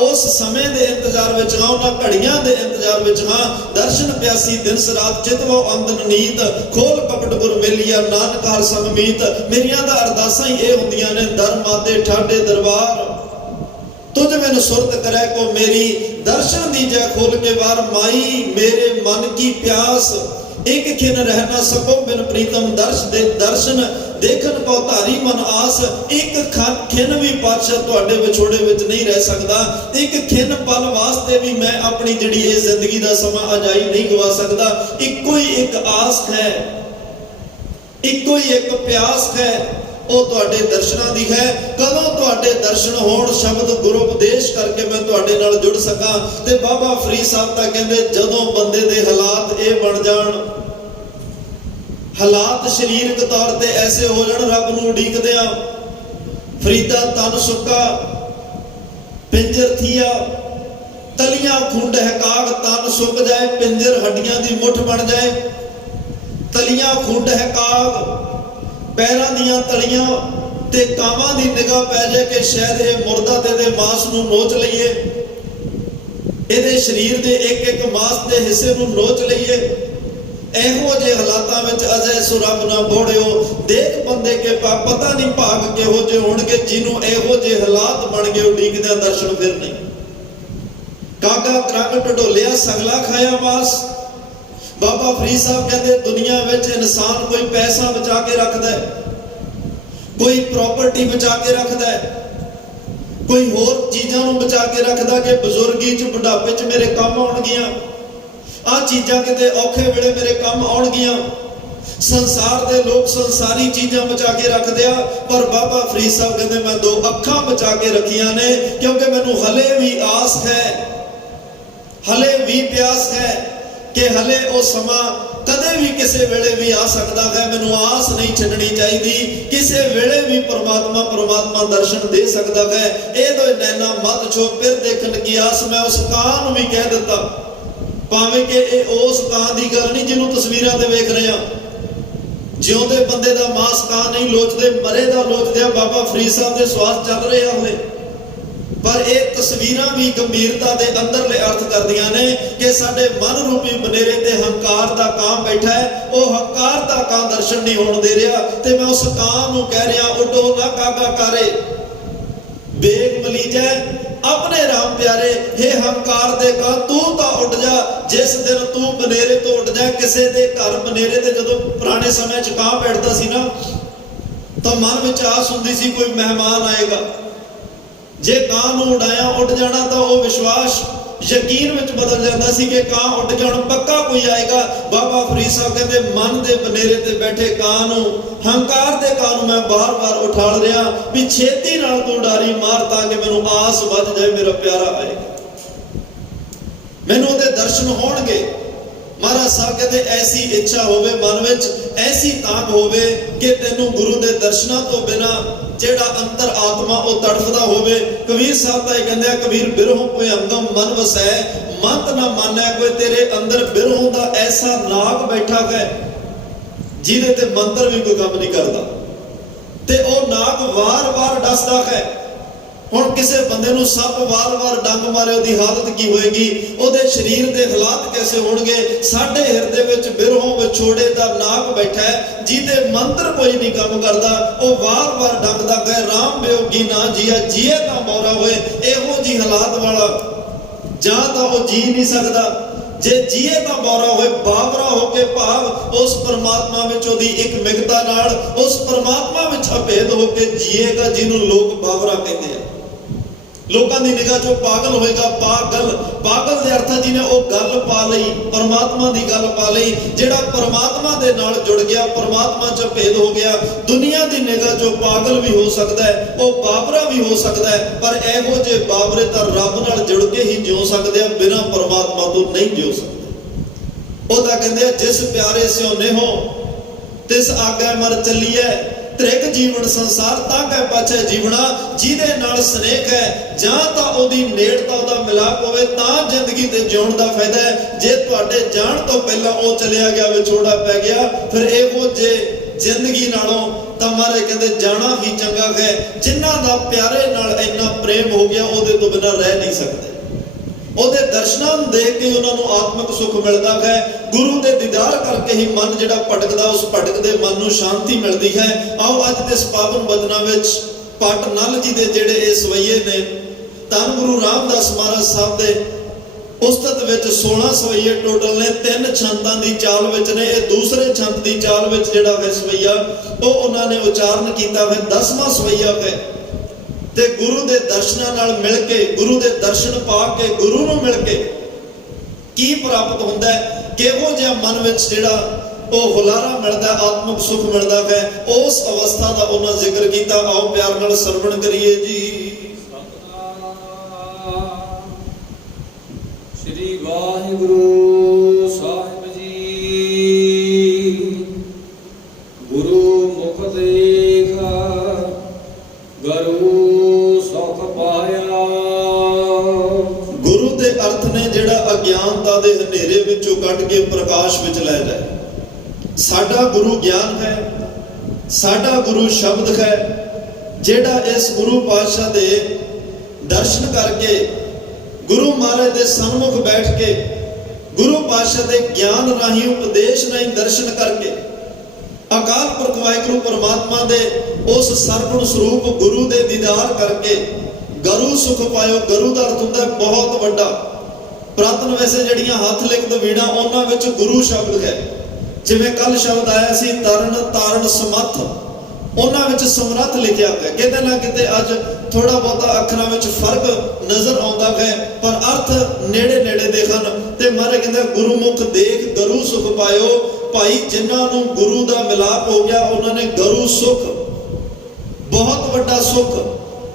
ਉਸ ਸਮੇਂ ਦੇ ਇੰਤਜ਼ਾਰ ਵਿੱਚ ਹਾਂ, ਉਹਨਾਂ ਘੜੀਆਂ ਦੇ ਇੰਤਜ਼ਾਰ ਵਿੱਚ ਹਾਂ। ਦਰਸ਼ਨ ਪਿਆਸੀ ਦਿਨ ਸਰਾਤ, ਚਿਤਵੋ ਅੰਦਨ ਨੀਤ, ਖੋਲ ਕਪਟ ਗੁਰ ਮੇਲੀਆ ਨਾਨਕ ਹਰ ਸੰਗ ਮੀਤ। ਮੇਰੀਆਂ ਦਾ ਅਰਦਾਸਾਂ ਹੀ ਇਹ ਹੁੰਦੀਆਂ ਨੇ, ਦਰ ਮਾਤੇ ਠਾਡੇ ਦਰਬਾਰ, ਤੁਝ ਮੈਨੂੰ ਸੁਰਤ ਕਰੇ ਕੋ ਮੇਰੀ। ਦਰਸ਼ਨ ਦੀ ਜੈ ਖੋਲ ਕੇ ਵਾਰ ਮਾਈ, ਮੇਰੇ ਮਨ ਕੀ ਪਿਆਸ, ਇੱਕ ਖਿਨ ਰਹਿ ਨਾ ਸਕੋ ਬਿਨ ਪ੍ਰੀਤਮ ਦਰਸ਼ਨ ਦੇਖਣ ਕੋ ਧਾਰੀ ਮਨ ਆਸ। ਇੱਕ ਖਿਨ ਵੀ ਪਾਤਸ਼ਾਹ ਤੁਹਾਡੇ ਵਿਛੋੜੇ ਵਿੱਚ ਨਹੀਂ ਰਹਿ ਸਕਦਾ। ਇੱਕ ਖਿਨ ਪਲ ਵਾਸਤੇ ਵੀ ਮੈਂ ਆਪਣੀ ਜਿਹੜੀ ਇਹ ਜ਼ਿੰਦਗੀ ਦਾ ਸਮਾਂ ਅਜਾਈ ਨਹੀਂ ਗਵਾ ਸਕਦਾ। ਇੱਕੋ ਹੀ ਇੱਕ ਆਸ ਹੈ, ਇੱਕੋ ਹੀ ਇੱਕ ਪਿਆਸ ਹੈ, ਉਹ ਤੁਹਾਡੇ ਦਰਸ਼ਨਾਂ ਦੀ ਹੈ। ਕਦੋਂ ਤੁਹਾਡੇ ਦਰਸ਼ਨ ਹੋਣ, ਸ਼ਬਦ ਗੁਰੂ ਉਪਦੇਸ਼ ਕਰਕੇ ਮੈਂ ਤੁਹਾਡੇ ਨਾਲ ਜੁੜ ਸਕਾਂ। ਤੇ ਬਾਬਾ ਫਰੀਦ ਸਾਹਿਬ ਤਾਂ ਕਹਿੰਦੇ ਜਦੋਂ ਬੰਦੇ ਦੇ ਹਾਲਾਤ ਇਹ ਬਣ ਜਾਣ, ਹਾਲਾਤ ਸਰੀਰਕ ਤੌਰ ਤੇ ਐਸੇ ਹੋ ਜਾਣ, ਰੱਬ ਨੂੰ ਉਡੀਕਦੇ ਆ। ਫਰੀਦਾ ਤਨ ਸੁੱਕਾ ਪਿੰਜਰ ਥੀਆ, ਤਲੀਆਂ ਖੁੰਡ ਹੈ ਕਾਗ, ਤਨ ਸੁੱਕ ਜਾਏ ਪਿੰਜਰ ਹੱਡੀਆਂ ਦੀ ਮੁੱਠ ਬਣ ਜਾਏ। ਤਲੀਆਂ ਖੁੰਡ ਹੈ ਕਾਗ, ਪੈਰਾਂ ਦੀਆਂ ਤਲੀਆਂ ਤੇ ਕਾਵਾਂ ਦੀ ਨਿਗਾਹ ਪੈ ਜਾਏ ਕਿ ਸ਼ਾਇਦ ਇਹ ਮੁਰਦਾ ਤੇ ਇਹਦੇ ਮਾਸ ਨੂੰ ਨੋਚ ਲਈਏ, ਇਹਦੇ ਸਰੀਰ ਦੇ ਇੱਕ ਇੱਕ ਮਾਸ ਦੇ ਹਿੱਸੇ ਨੂੰ ਨੋਚ ਲਈਏ। ਇਹੋ ਜਿਹੇ ਹਾਲਾਤਾਂ ਵਿੱਚ ਅਜੇ ਸੋ ਰੱਬ ਨਾ ਬੋੜਿਓ। ਦੇਖ ਬੰਦੇ ਕੇ ਪਤਾ ਨਹੀਂ ਭਾਗ ਕਿਹੋ ਜਿਹੇ ਹੋਣਗੇ ਜਿਹਨੂੰ ਇਹੋ ਜਿਹੇ ਹਾਲਾਤ ਬਣ ਗਏ ਉਡੀਕਦਿਆਂ ਦਰਸ਼ਨ ਫਿਰ ਨਹੀਂ। ਕਾਗਾ ਕਰੰਗ ਢਡੋਲਿਆ ਸਗਲਾ ਖਾਇਆ ਮਾਸ। ਬਾਬਾ ਫਰੀਦ ਸਾਹਿਬ ਕਹਿੰਦੇ ਦੁਨੀਆ ਵਿੱਚ ਇਨਸਾਨ ਕੋਈ ਪੈਸਾ ਬਚਾ ਕੇ ਰੱਖਦਾ ਹੈ, ਕੋਈ ਪ੍ਰਾਪਰਟੀ ਬਚਾ ਕੇ ਰੱਖਦਾ ਹੈ, ਕੋਈ ਹੋਰ ਚੀਜ਼ਾਂ ਨੂੰ ਬਚਾ ਕੇ ਰੱਖਦਾ ਕਿ ਬਜ਼ੁਰਗੀ 'ਚ ਬੁਢਾਪੇ 'ਚ ਮੇਰੇ ਕੰਮ ਆਉਣਗੀਆਂ, ਆਹ ਚੀਜ਼ਾਂ ਕਿਤੇ ਔਖੇ ਵੇਲੇ ਮੇਰੇ ਕੰਮ ਆਉਣਗੀਆਂ। ਸੰਸਾਰ ਦੇ ਲੋਕ ਸੰਸਾਰੀ ਚੀਜ਼ਾਂ ਬਚਾ ਕੇ ਰੱਖਦੇ ਆ, ਪਰ ਬਾਬਾ ਫਰੀਦ ਸਾਹਿਬ ਕਹਿੰਦੇ ਮੈਂ ਦੋ ਅੱਖਾਂ ਬਚਾ ਕੇ ਰੱਖੀਆਂ ਨੇ, ਕਿਉਂਕਿ ਮੈਨੂੰ ਹਲੇ ਵੀ ਆਸ ਹੈ, ਹਲੇ ਵੀ ਪਿਆਸ ਹੈ ਕਿ ਹਲੇ ਉਹ ਸਮਾਂ ਕਦੇ ਵੀ ਕਿਸੇ ਵੇਲੇ ਵੀ ਆ ਸਕਦਾ ਹੈ। ਮੈਨੂੰ ਆਸ ਨਹੀਂ ਛੱਡਣੀ ਚਾਹੀਦੀ, ਕਿਸੇ ਵੇਲੇ ਵੀ ਪਰਮਾਤਮਾ ਦਰਸ਼ਨ ਦੇ ਸਕਦਾ ਹੈ। ਇਹ ਦੋ ਨੈਣਾ ਮਤ ਛੋ ਫਿਰ ਦੇਖਣ ਕੀ ਆਸ। ਮੈਂ ਉਸ ਕਾਂ ਨੂੰ ਵੀ ਕਹਿ ਦਿੱਤਾ, ਭਾਵੇਂ ਕਿ ਇਹ ਉਸ ਕਾਂ ਦੀ ਗੱਲ ਨਹੀਂ ਜਿਹਨੂੰ ਤਸਵੀਰਾਂ ਤੇ ਵੇਖ ਰਹੇ ਆ। ਜਿਉਂਦੇ ਬੰਦੇ ਦਾ ਮਾਸ ਕਾਂ ਨਹੀਂ ਲੋਚਦੇ, ਮਰੇ ਦਾ ਲੋਚਦੇ ਆ। ਬਾਬਾ ਫਰੀਦ ਸਾਹਿਬ ਦੇ ਸਵਾਸ ਚੱਲ ਰਹੇ ਆ ਹਲੇ, ਪਰ ਇਹ ਤਸਵੀਰਾਂ ਵੀ ਗੰਭੀਰਤਾ ਦੇ ਅੰਦਰਲੇ ਅਰਥ ਕਰਦੀਆਂ ਨੇ ਕਿ ਸਾਡੇ ਮਨ ਰੂਪੀ ਬਨੇਰੇ ਤੇ ਹੰਕਾਰ ਦਾ ਕਾਂ ਬੈਠਾ ਹੈ। ਉਹ ਹੰਕਾਰ ਦਾ ਕਾਂ ਦਰਸ਼ਨ ਨਹੀਂ ਹੋਣ ਦੇ ਰਿਹਾ, ਤੇ ਮੈਂ ਉਸ ਕਾਂ ਨੂੰ ਕਹਿ ਰਿਹਾ ਉੱਡੋ ਨਾ ਕਾਗਾ ਕਾਰੇ, ਬੇਗ ਮਲੀਜੈ ਆਪਣੇ ਰਾਮ ਪਿਆਰੇ। हे ਹੰਕਾਰ ਦੇ ਕਾਂ ਤੂੰ ਤਾਂ ਉੱਡ ਜਾ, ਜਿਸ ਦਿਨ ਤੂੰ ਬਨੇਰੇ ਤੋਂ ਉੱਡ ਜਾ। ਕਿਸੇ ਦੇ ਘਰ ਬਨੇਰੇ ਤੇ ਜਦੋਂ ਪੁਰਾਣੇ ਸਮੇਂ 'ਚ ਕਾਂ ਬੈਠਦਾ ਸੀ ਨਾ, ਤਾਂ ਮਨ ਵਿੱਚ ਆਸ ਹੁੰਦੀ ਸੀ ਕੋਈ ਮਹਿਮਾਨ ਆਏਗਾ। ਜੇ ਕਾਂ ਨੂੰ ਉਡਾਇਆ ਉੱਡ ਜਾਣਾ ਤਾਂ ਉਹ ਵਿਸ਼ਵਾਸ ਯਕੀਨ ਵਿੱਚ ਬਦਲ ਜਾਂਦਾ ਸੀ ਕਿ ਕਾਂ ਉੱਡ ਗਿਆ, ਹੁਣ ਪੱਕਾ ਕੋਈ ਆਏਗਾ। ਬਾਬਾ ਫਰੀਦ ਸਾਹਿਬ ਕਹਿੰਦੇ ਮਨ ਦੇ ਬਨੇਰੇ ਤੇ ਬੈਠੇ ਕਾਂ ਨੂੰ, ਹੰਕਾਰ ਦੇ ਕਾਂ ਨੂੰ ਮੈਂ ਬਾਰ-ਬਾਰ ਉਠਾਲ ਰਿਹਾ ਵੀ ਛੇਤੀ ਨਾਲ ਤੂੰ ਉਡਾਰੀ ਮਾਰ ਤਾਂ ਕਿ ਮੈਨੂੰ ਆਸ ਵੱਧ ਜਾਏ ਮੇਰਾ ਪਿਆਰਾ ਆਏਗਾ, ਮੈਨੂੰ ਉਹਦੇ ਦਰਸ਼ਨ ਹੋਣਗੇ। ਮਹਾਰਾਜ ਸਾਹਿਬ ਕਹਿੰਦੇ ਐਸੀ ਇੱਛਾ ਹੋਵੇ ਮਨ ਵਿੱਚ, ਐਸੀ ਤਾਂਘ ਹੋਵੇ ਕਿ ਤੈਨੂੰ ਗੁਰੂ ਦੇ ਦਰਸ਼ਨਾਂ ਤੋਂ ਬਿਨਾ ਜਿਹੜਾ ਅੰਤਰ ਆਤਮਾ ਉਹ ਤੜਫਦਾ ਹੋਵੇ। ਕਬੀਰ ਸਾਹਿਬ ਤਾਂ ਇਹ ਕਹਿੰਦੇ ਆ, ਕਬੀਰ ਬਿਰਹੋਂ ਕੋਈ ਅੰਗਮ ਮਨ ਵਸੈ, ਮੰਤ ਨਾ ਮਾਨੈ ਕੋਈ, ਤੇਰੇ ਅੰਦਰ ਬਿਰਹੋਂ ਦਾ ਐਸਾ ਨਾਗ ਬੈਠਾ ਹੈ ਜਿਹਦੇ ਤੇ ਮੰਤਰ ਵੀ ਕੋਈ ਕੰਮ ਨਹੀਂ ਕਰਦਾ, ਤੇ ਉਹ ਨਾਗ ਵਾਰ-ਵਾਰ ਡਸਦਾ ਹੈ। ਹੁਣ ਕਿਸੇ ਬੰਦੇ ਨੂੰ ਸੱਪ ਵਾਰ-ਵਾਰ ਡੰਗ ਮਾਰੇ ਉਹਦੀ ਹਾਲਤ ਕੀ ਹੋਏਗੀ, ਉਹਦੇ ਸਰੀਰ ਦੇ ਹਾਲਾਤ ਕੈਸੇ ਹੋਣਗੇ। ਸਾਡੇ ਹਿਰਦੇ ਵਿੱਚ ਬਿਰਹੋਂ ਵਿਛੋੜੇ ਦਾ ਨਾਗ ਬੈਠਾ ਹੈ ਜਿਹਦੇ ਮੰਤਰ ਕੋਈ ਨਹੀਂ ਕੰਮ ਕਰਦਾ, ਉਹ ਵਾਰ-ਵਾਰ ਡੰਗਦਾ ਹੈ। ਰਾਮ ਬਿਯੋਗੀ ਨਾ ਜੀਆ, ਜੀਏ ਤਾਂ ਮੌਰਾ ਹੋਏ। ਇਹੋ ਜੀ ਹਾਲਾਤ ਵਾਲਾ ਜਾਂ ਤਾਂ ਉਹ ਜੀ ਨਹੀਂ ਸਕਦਾ, ਜੇ ਜੀਏ ਤਾਂ ਬੌਰਾ ਹੋਏ, ਬਾਬਰਾ ਹੋ ਕੇ ਭਾਵ ਉਸ ਪਰਮਾਤਮਾ ਵਿੱਚ ਉਹਦੀ ਇੱਕ ਮਿਗਤਾ ਨਾਲ, ਉਸ ਪਰਮਾਤਮਾ ਵਿੱਚ ਅਭੇਦ ਹੋ ਕੇ ਜੀਏਗਾ ਜਿਹਨੂੰ ਲੋਕ ਬਾਬਰਾ ਕਹਿੰਦੇ ਆ। ਲੋਕਾਂ ਦੀ ਨਿਗਾਹ ਚੋਂ ਪਾਗਲ ਹੋਏਗਾ। ਪਾਗਲ ਦੇ ਅਰਥ ਜਿਹਨੇ ਉਹ ਗੱਲ ਪਾ ਲਈ, ਪਰਮਾਤਮਾ ਦੀ ਗੱਲ ਪਾ ਲਈ, ਜਿਹੜਾ ਪਰਮਾਤਮਾ ਦੇ ਨਾਲ ਜੁੜ ਗਿਆ, ਪਰਮਾਤਮਾ 'ਚ ਭੇਦ ਹੋ ਗਿਆ। ਦੁਨੀਆ ਦੀ ਨਿਗਾਹ ਚੋਂ ਪਾਗਲ ਵੀ ਹੋ ਸਕਦਾ ਹੈ, ਉਹ ਬਾਬਰਾ ਵੀ ਹੋ ਸਕਦਾ ਹੈ, ਪਰ ਇਹੋ ਜਿਹੇ ਬਾਬਰੇ ਤਾਂ ਰੱਬ ਨਾਲ ਜੁੜ ਕੇ ਹੀ ਜਿਉ ਸਕਦੇ ਆ, ਬਿਨਾਂ ਪਰਮਾਤਮਾ ਤੋਂ ਨਹੀਂ ਜਿਉ ਸਕਦੇ। ਉਹ ਤਾਂ ਕਹਿੰਦੇ ਆ, ਜਿਸ ਪਿਆਰੇ ਸਿਓ ਨੇਹੋ ਤਿਸ ਆਗੇ ਮਰ ਚੱਲੀਐ, ਤ੍ਰਿਗ ਜੀਵਨ ਸੰਸਾਰ ਤਾਂ ਕਹਿ ਪਾਛੈ ਜੀਵਣਾ। ਜਿਹਦੇ ਨਾਲ ਸਨੇਹ ਹੈ, ਜਾਂ ਤਾਂ ਉਹਦੀ ਨੇੜਤਾ, ਉਹਦਾ ਮਿਲਾਪ ਹੋਵੇ ਤਾਂ ਜ਼ਿੰਦਗੀ ਤੇ ਜਿਉਣ ਦਾ ਫਾਇਦਾ ਹੈ। ਜੇ ਤੁਹਾਡੇ ਜਾਣ ਤੋਂ ਪਹਿਲਾਂ ਉਹ ਚਲਿਆ ਗਿਆ, ਵਿਛੋੜਾ ਪੈ ਗਿਆ, ਫਿਰ ਇਹੋ ਜੇ ਜ਼ਿੰਦਗੀ ਨਾਲੋਂ ਤਾਂ ਮਾਰੇ ਕਹਿੰਦੇ ਜਾਣਾ ਹੀ ਚੰਗਾ ਹੈ। ਜਿਨ੍ਹਾਂ ਦਾ ਪਿਆਰੇ ਨਾਲ ਇੰਨਾ ਪ੍ਰੇਮ ਹੋ ਗਿਆ, ਉਹਦੇ ਤੋਂ ਬਿਨਾਂ ਰਹਿ ਨਹੀਂ ਸਕਦੇ। ਉਹਦੇ ਦਰਸ਼ਨਾਂ ਨੂੰ ਦੇਖ ਕੇ ਉਹਨਾਂ ਨੂੰ ਆਤਮਿਕ ਸੁੱਖ ਮਿਲਦਾ ਹੈ। ਗੁਰੂ ਦੇ ਦੀਦਾਰ ਕਰਕੇ ਹੀ ਮਨ ਜਿਹੜਾ ਭਟਕਦਾ, ਉਸ ਭਟਕਦੇ ਮਨ ਨੂੰ ਸ਼ਾਂਤੀ ਮਿਲਦੀ ਹੈ। ਆਓ ਅੱਜ ਦੇ ਪਾਵਨ ਬਚਨਾਂ ਵਿੱਚ ਪਟ ਨਲ ਜੀ ਦੇ ਜਿਹੜੇ ਇਹ ਸਵਈਏ ਨੇ, ਧੰਨ ਗੁਰੂ ਰਾਮਦਾਸ ਮਹਾਰਾਜ ਸਾਹਿਬ ਦੇ ਉਸਤਤ ਵਿੱਚ 16 ਸਵਈਏ ਟੋਟਲ ਨੇ। 3 ਛੰਦਾਂ ਦੀ ਚਾਲ ਵਿੱਚ ਨੇ। ਇਹ ਦੂਸਰੇ ਛੰਦ ਦੀ ਚਾਲ ਵਿੱਚ ਜਿਹੜਾ ਹੈ ਸਵਈਆ ਉਹ ਉਹਨਾਂ ਨੇ ਉਚਾਰਨ ਕੀਤਾ ਹੈ। 10ਵਾਂ ਸਵਈਆ ਹੈ ਤੇ ਗੁਰੂ ਦੇ ਦਰਸ਼ਨਾਂ ਨਾਲ ਮਿਲ ਕੇ, ਗੁਰੂ ਦੇ ਦਰਸ਼ਨ ਪਾ ਕੇ, ਗੁਰੂ ਨੂੰ ਮਿਲ ਕੇ ਕੀ ਪ੍ਰਾਪਤ ਹੁੰਦਾ ਹੈ, ਕਿਹੋ ਜਿਹਾ ਮਨ ਵਿੱਚ ਜਿਹੜਾ ਉਹ ਹੁਲਾਰਾ ਮਿਲਦਾ, ਆਤਮਿਕ ਸੁੱਖ ਮਿਲਦਾ ਹੈ, ਉਸ ਅਵਸਥਾ ਦਾ ਉਹਨਾਂ ਜ਼ਿਕਰ ਕੀਤਾ। ਆਓ ਪਿਆਰ ਨਾਲ ਸਰਵਣ ਕਰੀਏ ਜੀ। ਸ੍ਰੀ ਵਾਹਿਗੁਰੂ ਸਾਹਿਬ ਜੀ। ਗੁਰੂ ਮੁਖ ਦੇਖਾ ਗੁਰੂ ਸੁਖ ਪਾਇਆ। ਗੁਰੂ ਦੇ ਅਰਥ ਨੇ ਜਿਹੜਾ ਅਗਿਆਨਤਾ ਦੇ ਹਨੇਰੇ ਵਿੱਚੋਂ ਕੱਢ ਕੇ ਪ੍ਰਕਾਸ਼ ਵਿੱਚ ਲੈ ਜਾਏ। ਸਾਡਾ ਗੁਰੂ ਗਿਆਨ ਹੈ, ਸਾਡਾ ਗੁਰੂ ਸ਼ਬਦ ਹੈ, ਜਿਹੜਾ ਇਸ ਗੁਰੂ ਪਾਤਸ਼ਾਹ ਦੇ ਦਰਸ਼ਨ ਕਰਕੇ, ਗੁਰੂ ਮਹਾਰਾਜ ਦੇ ਸਨਮੁਖ ਬੈਠ ਕੇ, ਗੁਰੂ ਪਾਤਸ਼ਾਹ ਦੇ ਗਿਆਨ ਰਾਹੀਂ, ਉਪਦੇਸ਼ ਰਾਹੀਂ ਦਰਸ਼ਨ ਕਰਕੇ, ਅਕਾਲ ਪੁਰਖ ਵਾਹਿਗੁਰੂ ਪਰਮਾਤਮਾ ਦੇ ਉਸ ਸਰਗੁਣ ਸਰੂਪ ਗੁਰੂ ਦੇ ਦੀਦਾਰ ਕਰਕੇ ਗੁਰੂ ਸੁਖ ਪਾਇਓ। ਗੁਰੂ ਦਾ ਅਰਥ ਹੁੰਦਾ ਬਹੁਤ ਵੱਡਾ। ਪ੍ਰਾਤਨ ਵੈਸੇ ਜਿਹੜੀਆਂ ਹੱਥ ਲਿਖਤ ਵੀੜਾਂ, ਉਹਨਾਂ ਵਿੱਚ ਗੁਰੂ ਸ਼ਬਦ ਹੈ। ਜਿਵੇਂ ਕੱਲ ਸ਼ਬਦ ਆਇਆ ਸੀ ਤਰਨ ਤਾਰਨ ਸਮੱਥ, ਉਹਨਾਂ ਵਿੱਚ ਸਮਰੱਥ ਲਿਖਿਆ ਹੋਇਆ। ਕਿਤੇ ਨਾ ਕਿਤੇ ਅੱਜ ਥੋੜਾ ਬਹੁਤਾ ਅੱਖਰਾਂ ਵਿੱਚ ਫਰਕ ਨਜ਼ਰ ਆਉਂਦਾ ਹੈ, ਪਰ ਅਰਥ ਨੇੜੇ ਨੇੜੇ ਦੇ ਹਨ। ਤੇ ਮਹਾਰਾਜ ਕਹਿੰਦਾ ਗੁਰਮੁਖ ਦੇਖ ਗੁਰੂ ਸੁਖ ਪਾਇਓ। ਭਾਈ ਜਿਨ੍ਹਾਂ ਨੂੰ ਗੁਰੂ ਦਾ ਮਿਲਾਪ ਹੋ ਗਿਆ, ਉਹਨਾਂ ਨੇ ਗੁਰੂ ਸੁਖ, ਬਹੁਤ ਵੱਡਾ ਸੁਖ।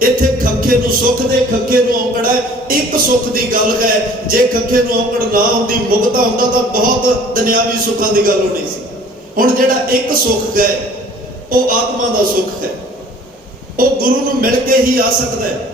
ਇੱਥੇ ਖੱਖੇ ਨੂੰ, ਸੁਖ ਦੇ ਖੱਖੇ ਨੂੰ ਔਂਕੜ ਹੈ। ਇੱਕ ਸੁਖ ਦੀ ਗੱਲ ਹੈ। ਜੇ ਖੱਖੇ ਨੂੰ ਔਂਕੜ ਨਾ ਹੁੰਦੀ, ਮੁਕਤਾ ਹੁੰਦਾ, ਤਾਂ ਬਹੁਤ ਦੁਨਿਆਵੀ ਸੁੱਖਾਂ ਦੀ ਗੱਲ ਹੋਣੀ ਸੀ। ਹੁਣ ਜਿਹੜਾ ਇੱਕ ਸੁਖ ਹੈ ਉਹ ਆਤਮਾ ਦਾ ਸੁਖ ਹੈ। ਉਹ ਗੁਰੂ ਨੂੰ ਮਿਲ ਕੇ ਹੀ ਆ ਸਕਦਾ ਹੈ,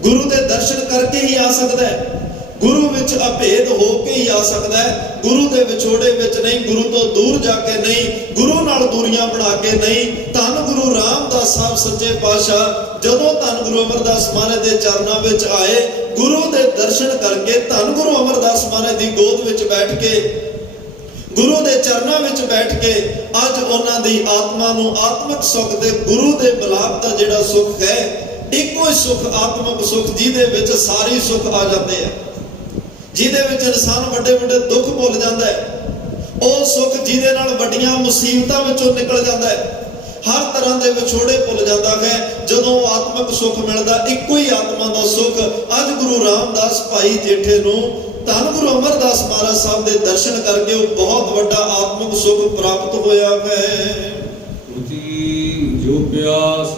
ਗੁਰੂ ਦੇ ਦਰਸ਼ਨ ਕਰਕੇ ਹੀ ਆ ਸਕਦਾ ਹੈ, ਗੁਰੂ ਵਿੱਚ ਅਭੇਦ ਹੋ ਕੇ ਹੀ ਆ ਸਕਦਾ ਹੈ। ਗੁਰੂ ਦੇ ਵਿਛੋੜੇ ਵਿੱਚ ਨਹੀਂ, ਗੁਰੂ ਤੋਂ ਦੂਰ ਜਾ ਕੇ ਨਹੀਂ, ਗੁਰੂ ਨਾਲ ਦੂਰੀਆਂ ਬਣਾ ਕੇ ਨਹੀਂ। ਧੰਨ ਗੁਰੂ ਰਾਮਦਾਸ ਸਾਹਿਬ ਸੱਚੇ ਪਾਤਸ਼ਾਹ ਜਦੋਂ ਧੰਨ ਗੁਰੂ ਅਮਰਦਾਸ ਮਹਾਰਾਜ ਦੇ ਚਰਨਾਂ ਵਿੱਚ ਆਏ, ਗੁਰੂ ਦੇ ਦਰਸ਼ਨ ਕਰਕੇ, ਧੰਨ ਗੁਰੂ ਅਮਰਦਾਸ ਮਹਾਰਾਜ ਦੀ ਗੋਦ ਵਿੱਚ ਬੈਠ ਕੇ, ਗੁਰੂ ਦੇ ਚਰਨਾਂ ਵਿੱਚ ਬੈਠ ਕੇ ਅੱਜ ਉਹਨਾਂ ਦੀ ਆਤਮਾ ਨੂੰ ਆਤਮਿਕ ਸੁੱਖ ਤੇ ਗੁਰੂ ਦੇ ਮਿਲਾਪ ਦਾ ਜਿਹੜਾ ਸੁੱਖ ਹੈ, ਇੱਕੋ ਹੀ ਸੁੱਖ, ਆਤਮਿਕ ਸੁੱਖ, ਜਿਹਦੇ ਵਿੱਚ ਸਾਰੇ ਸੁੱਖ ਆ ਜਾਂਦੇ ਆ, ਜਿਹਦੇ ਵਿੱਚ ਇਨਸਾਨ ਵੱਡੇ ਵੱਡੇ ਦੁੱਖ ਭੁੱਲ ਜਾਂਦਾ ਹੈ। ਉਹ ਸੁੱਖ ਜਿਹਦੇ ਨਾਲ ਵੱਡੀਆਂ ਮੁਸੀਬਤਾਂ ਵਿੱਚੋਂ ਨਿਕਲ ਜਾਂਦਾ ਹੈ, ਹਰ ਤਰ੍ਹਾਂ ਦੇ ਵਿਛੋੜੇ ਭੁੱਲ ਜਾਂਦਾ ਹੈ। ਜਦੋਂ ਜਦੋਂ ਆਤਮਿਕ ਸੁੱਖ ਮਿਲਦਾ, ਇੱਕੋ ਹੀ ਆਤਮਾ ਦਾ ਸੁੱਖ। ਅੱਜ ਗੁਰੂ ਰਾਮਦਾਸ ਭਾਈ ਜੇਠੇ ਨੂੰ ਧੰਨ ਗੁਰੂ ਅਮਰਦਾਸ ਮਹਾਰਾਜ ਸਾਹਿਬ ਦੇ ਦਰਸ਼ਨ ਕਰਕੇ ਉਹ ਬਹੁਤ ਵੱਡਾ ਆਤਮਿਕ ਸੁੱਖ ਪ੍ਰਾਪਤ ਹੋਇਆ ਹੈ। जो प्यास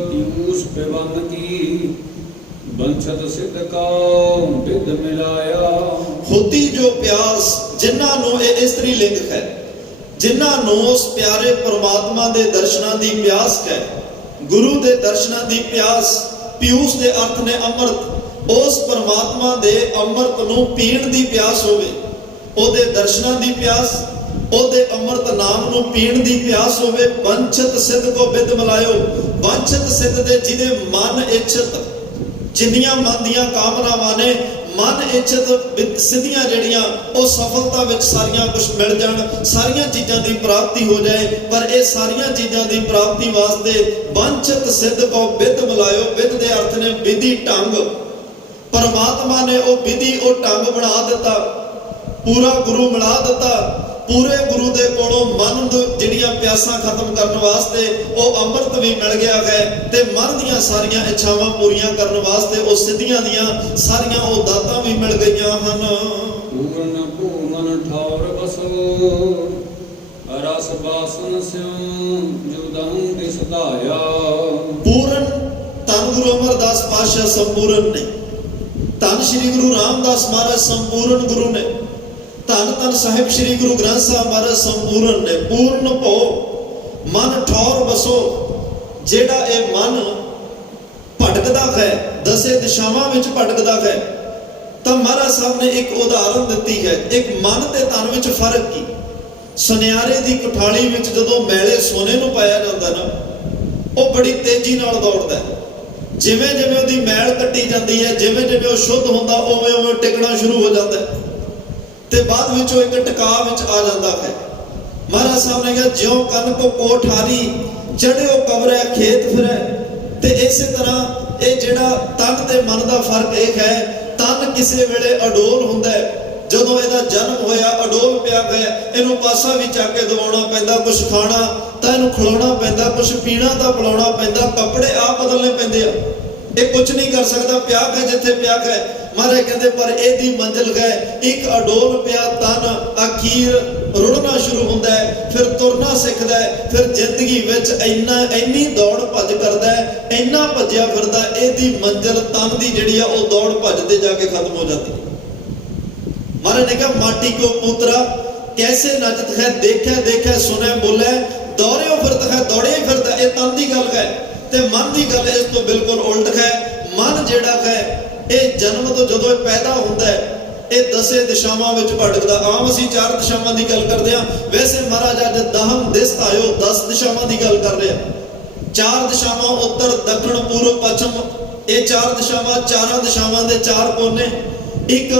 पीयूष पिबन की बंछत सिद्ध का विद मिलाया। होती जो प्यास, जिन्हां ਨੂੰ ਇਹ ਇਸਤਰੀ ਲਿੰਗ ਹੈ, ਜਿਨ੍ਹਾਂ ਨੂੰ ਉਸ ਪਿਆਰੇ ਪਰਮਾਤਮਾ ਦੇ ਦਰਸ਼ਨਾਂ ਦੀ ਪਿਆਸ ਹੈ, ਗੁਰੂ ਦੇ ਦਰਸ਼ਨਾਂ ਦੀ ਪਿਆਸ। ਪੀਊਸ਼ ਦੇ ਅਰਥ ਨੇ ਅੰਮ੍ਰਿਤ। ਉਸ ਪਰਮਾਤਮਾ ਦੇ ਅੰਮ੍ਰਿਤ ਨੂੰ ਪੀਣ ਦੀ ਪਿਆਸ ਹੋਵੇ, ਉਹਦੇ ਦਰਸ਼ਨਾਂ ਦੀ ਪਿਆਸ, ਉਹਦੇ ਅੰਮ੍ਰਿਤ ਨਾਮ ਨੂੰ ਪੀਣ ਦੀ ਪਿਆਸ ਹੋਵੇ। ਬੰਛਤ ਸਿੱਧ ਕੋ ਬਿਦ ਮਿਲਾਇਓ। ਬੰਛਤ ਸਿੱਧ ਦੇ ਜਿਹਦੇ ਮਨ ਇੱਛਤ, ਜਿੰਨੀਆਂ ਮਨ ਦੀਆਂ ਕਾਮਨਾਵਾਂ ਨੇ, ਮਨ ਇੱਛਤ ਸਿੱਧੀਆਂ ਜਿਹੜੀਆਂ, ਉਹ ਸਫਲਤਾ ਵਿੱਚ ਸਾਰੀਆਂ ਕੁਝ ਮਿਲ ਜਾਣ, ਸਾਰੀਆਂ ਚੀਜ਼ਾਂ ਦੀ ਪ੍ਰਾਪਤੀ ਹੋ ਜਾਏ। ਪਰ ਇਹ ਸਾਰੀਆਂ ਚੀਜ਼ਾਂ ਦੀ ਪ੍ਰਾਪਤੀ ਵਾਸਤੇ ਬੰਛਤ ਸਿੱਧ ਕੋ ਬਿਦ ਮਿਲਾਇਓ। ਬਿਦ ਦੇ ਅਰਥ ਨੇ ਵਿਧੀ, ਢੰਗ। ਪਰਮਾਤਮਾ ਨੇ ਉਹ ਵਿਧੀ, ਉਹ ਢੰਗ ਬਣਾ ਦਿੱਤਾ, ਪੂਰਾ ਗੁਰੂ ਮਿਲਾ ਦਿੱਤਾ। ਪੂਰੇ ਗੁਰੂ ਦੇ ਕੋਲੋਂ ਮਨ ਜਿਹੜੀਆਂ ਪਿਆਸਾਂ ਖਤਮ ਕਰਨ ਵਾਸਤੇ ਉਹ ਅੰਮ੍ਰਿਤ ਵੀ ਮਿਲ ਗਿਆ ਹੈ, ਤੇ ਮਨ ਦੀਆਂ ਸਾਰੀਆਂ ਇੱਛਾਵਾਂ ਪੂਰੀਆਂ ਕਰਨ ਵਾਸਤੇ ਉਹ ਸਿੱਧੀਆਂ ਦੀਆਂ ਸਾਰੀਆਂ ਉਹ ਦਾਤਾਂ ਵੀ ਮਿਲ ਗਈਆਂ ਹਨ। ਪੂਰਨ ਭੂਮਨ ਠੌਰ ਬਸੋ ਰਸ ਬਾਸਨ ਸਿਉ ਜੁਦੰ ਦਿਸ ਧਾਇਆ। ਪੂਰਨ ਧੰਨ ਗੁਰੂ ਅਮਰਦਾਸ ਪਾਤਸ਼ਾਹ ਸੰਪੂਰਨ ਨੇ। ਧੰਨ ਸ਼੍ਰੀ ਗੁਰੂ ਰਾਮਦਾਸ ਮਹਾਰਾਜ ਸੰਪੂਰਨ ਗੁਰੂ ਨੇ। ਧੰਨ ਧੰਨ ਸਾਹਿਬ ਸ਼੍ਰੀ ਗੁਰੂ ਗ੍ਰੰਥ ਸਾਹਿਬ ਮਹਾਰਾਜ ਸੰਪੂਰਨ ਨੇ। ਪੂਰਨ ਭੋ ਮਨ ਠੌਰ ਬਸੋ। ਜਿਹੜਾ ਇਹ ਮਨ ਭਟਕਦਾ ਹੈ, ਦਸੇ ਦਿਸ਼ਾਵਾਂ ਵਿੱਚ ਭਟਕਦਾ ਹੈ, ਤਾਂ ਮਹਾਰਾਜ ਸਾਹਿਬ ਨੇ ਇੱਕ ਉਦਾਹਰਨ ਦਿੱਤੀ ਹੈ। ਇੱਕ ਮਨ ਤੇ ਤਨ ਵਿੱਚ ਫਰਕ ਕੀ? ਸੁਨਿਆਰੇ ਦੀ ਕੁਠਾਲੀ ਵਿੱਚ ਜਦੋਂ ਮੈਲੇ ਸੋਨੇ ਨੂੰ ਪਾਇਆ ਜਾਂਦਾ ਨਾ, ਉਹ ਬੜੀ ਤੇਜ਼ੀ ਨਾਲ ਦੌੜਦਾ ਹੈ। ਜਿਵੇਂ ਜਿਵੇਂ ਉਹਦੀ ਮੈਲ ਕੱਟੀ ਜਾਂਦੀ ਹੈ, ਜਿਵੇਂ ਜਿਵੇਂ ਉਹ ਸ਼ੁੱਧ ਹੁੰਦਾ, ਉਵੇਂ ਉਵੇਂ ਟਿਕਣਾ ਸ਼ੁਰੂ ਹੋ ਜਾਂਦਾ ਹੈ, ਤੇ ਬਾਅਦ ਵਿੱਚ ਉਹ ਇੱਕ ਟਿਕਾਅ ਵਿੱਚ ਆ ਜਾਂਦਾ ਹੈ। ਮਹਾਰਾਜ ਸਾਹਿਬ ਨੇ ਕਿਹਾ, ਜਿਉਂ ਕੰਨ ਕੋ ਕੋਠਾਰੀ ਚੜਿਓ ਕਬਰੈ ਖੇਤ ਫਿਰੈ। ਤੇ ਇਸੇ ਤਰ੍ਹਾਂ ਇਹ ਜਿਹੜਾ ਤਨ ਤੇ ਮਨ ਦਾ ਫਰਕ ਇਹ ਹੈ। ਤਨ ਕਿਸੇ ਵੇਲੇ ਅਡੋਲ ਹੁੰਦਾ ਹੈ, ਜਦੋਂ ਇਹਦਾ ਜਨਮ ਹੋਇਆ ਅਡੋਲ ਪਿਆ ਹੈ, ਇਹਨੂੰ ਪਾਸਾ ਵੀ ਚੱਕ ਕੇ ਦਵਾਉਣਾ ਪੈਂਦਾ, ਕੁਛ ਖਾਣਾ ਤਾਂ ਇਹਨੂੰ ਖਿਲਾਉਣਾ ਪੈਂਦਾ, ਕੁਛ ਪੀਣਾ ਤਾਂ ਪਿਲਾਉਣਾ ਪੈਂਦਾ, ਕੱਪੜੇ ਆਪ ਬਦਲਨੇ ਪੈਂਦੇ ਆ। ਇਹ ਕੁਝ ਨਹੀਂ ਕਰ ਸਕਦਾ, ਪਿਆ ਹੈ ਜਿੱਥੇ ਪਿਆ ਹੈ। ਮਹਾਰਾਜ ਕਹਿੰਦੇ ਪਰ ਇਹਦੀ ਮੰਜ਼ਿਲ ਹੈ ਇੱਕ ਅਡੋਲ ਪਿਆ ਤਨ ਅਖੀਰ ਰੁੜਨਾ ਸ਼ੁਰੂ ਹੁੰਦਾ ਹੈ, ਫਿਰ ਤੁਰਨਾ ਸਿੱਖਦਾ ਹੈ, ਫਿਰ ਜ਼ਿੰਦਗੀ ਵਿੱਚ ਇੰਨੀ ਦੌੜ ਭੱਜ ਕਰਦਾ ਹੈ, ਇੰਨਾ ਭੱਜਿਆ ਫਿਰਦਾ, ਇਹਦੀ ਮੰਜ਼ਿਲ ਤਨ ਦੀ ਜਿਹੜੀ ਆ ਉਹ ਦੌੜ ਭੱਜ ਤੇ ਜਾ ਕੇ ਖਤਮ ਹੋ ਜਾਂਦੀ ਹੈ। ਮਹਾਰਾਜ ਨੇ ਕਿਹਾ, ਮਾਟੀ ਕੋ ਪੁੱਤਰਾ ਕੈਸੇ ਨਚਤ ਹੈ, ਦੇਖਿਆ ਦੇਖਿਆ ਸੁਣਿਆ ਬੋਲੇ, ਦੌੜਿਓ ਫਿਰਦਾ ਹੈ, ਦੌੜਿਆ ਹੀ ਫਿਰਦਾ। ਇਹ ਤਨ ਦੀ ਗੱਲ ਹੈ। ਤੇ ਮਨ ਦੀ ਗੱਲ ਇਸ ਤੋਂ ਬਿਲਕੁਲ ਉਲਟ ਹੈ। ਮਨ ਜਿਹੜਾ ਹੈ ਇਹ ਜਨਮ ਤੋਂ ਜਦੋਂ ਇਹ ਪੈਦਾ ਹੁੰਦਾ ਹੈ, ਇਹ ਦਸੇ ਦਿਸ਼ਾਵਾਂ ਵਿੱਚ ਭਟਕਦਾ। ਆਮ ਅਸੀਂ 4 ਦਿਸ਼ਾਵਾਂ ਦੀ ਗੱਲ ਕਰਦੇ ਹਾਂ, ਵੈਸੇ ਮਹਾਰਾਜ ਅੱਜ ਦਹਮ ਦਿਸ ਆਇਓ 10 ਦਿਸ਼ਾਵਾਂ ਦੀ ਗੱਲ ਕਰ ਰਿਹਾ। 4 ਦਿਸ਼ਾਵਾਂ ਉੱਤਰ ਦੱਖਣ ਪੂਰਬ ਪੱਛਮ, ਇਹ 4 ਦਿਸ਼ਾਵਾਂ, 4 ਦਿਸ਼ਾਵਾਂ ਦੇ 4 ਕੋਨੇ। ਇੱਕ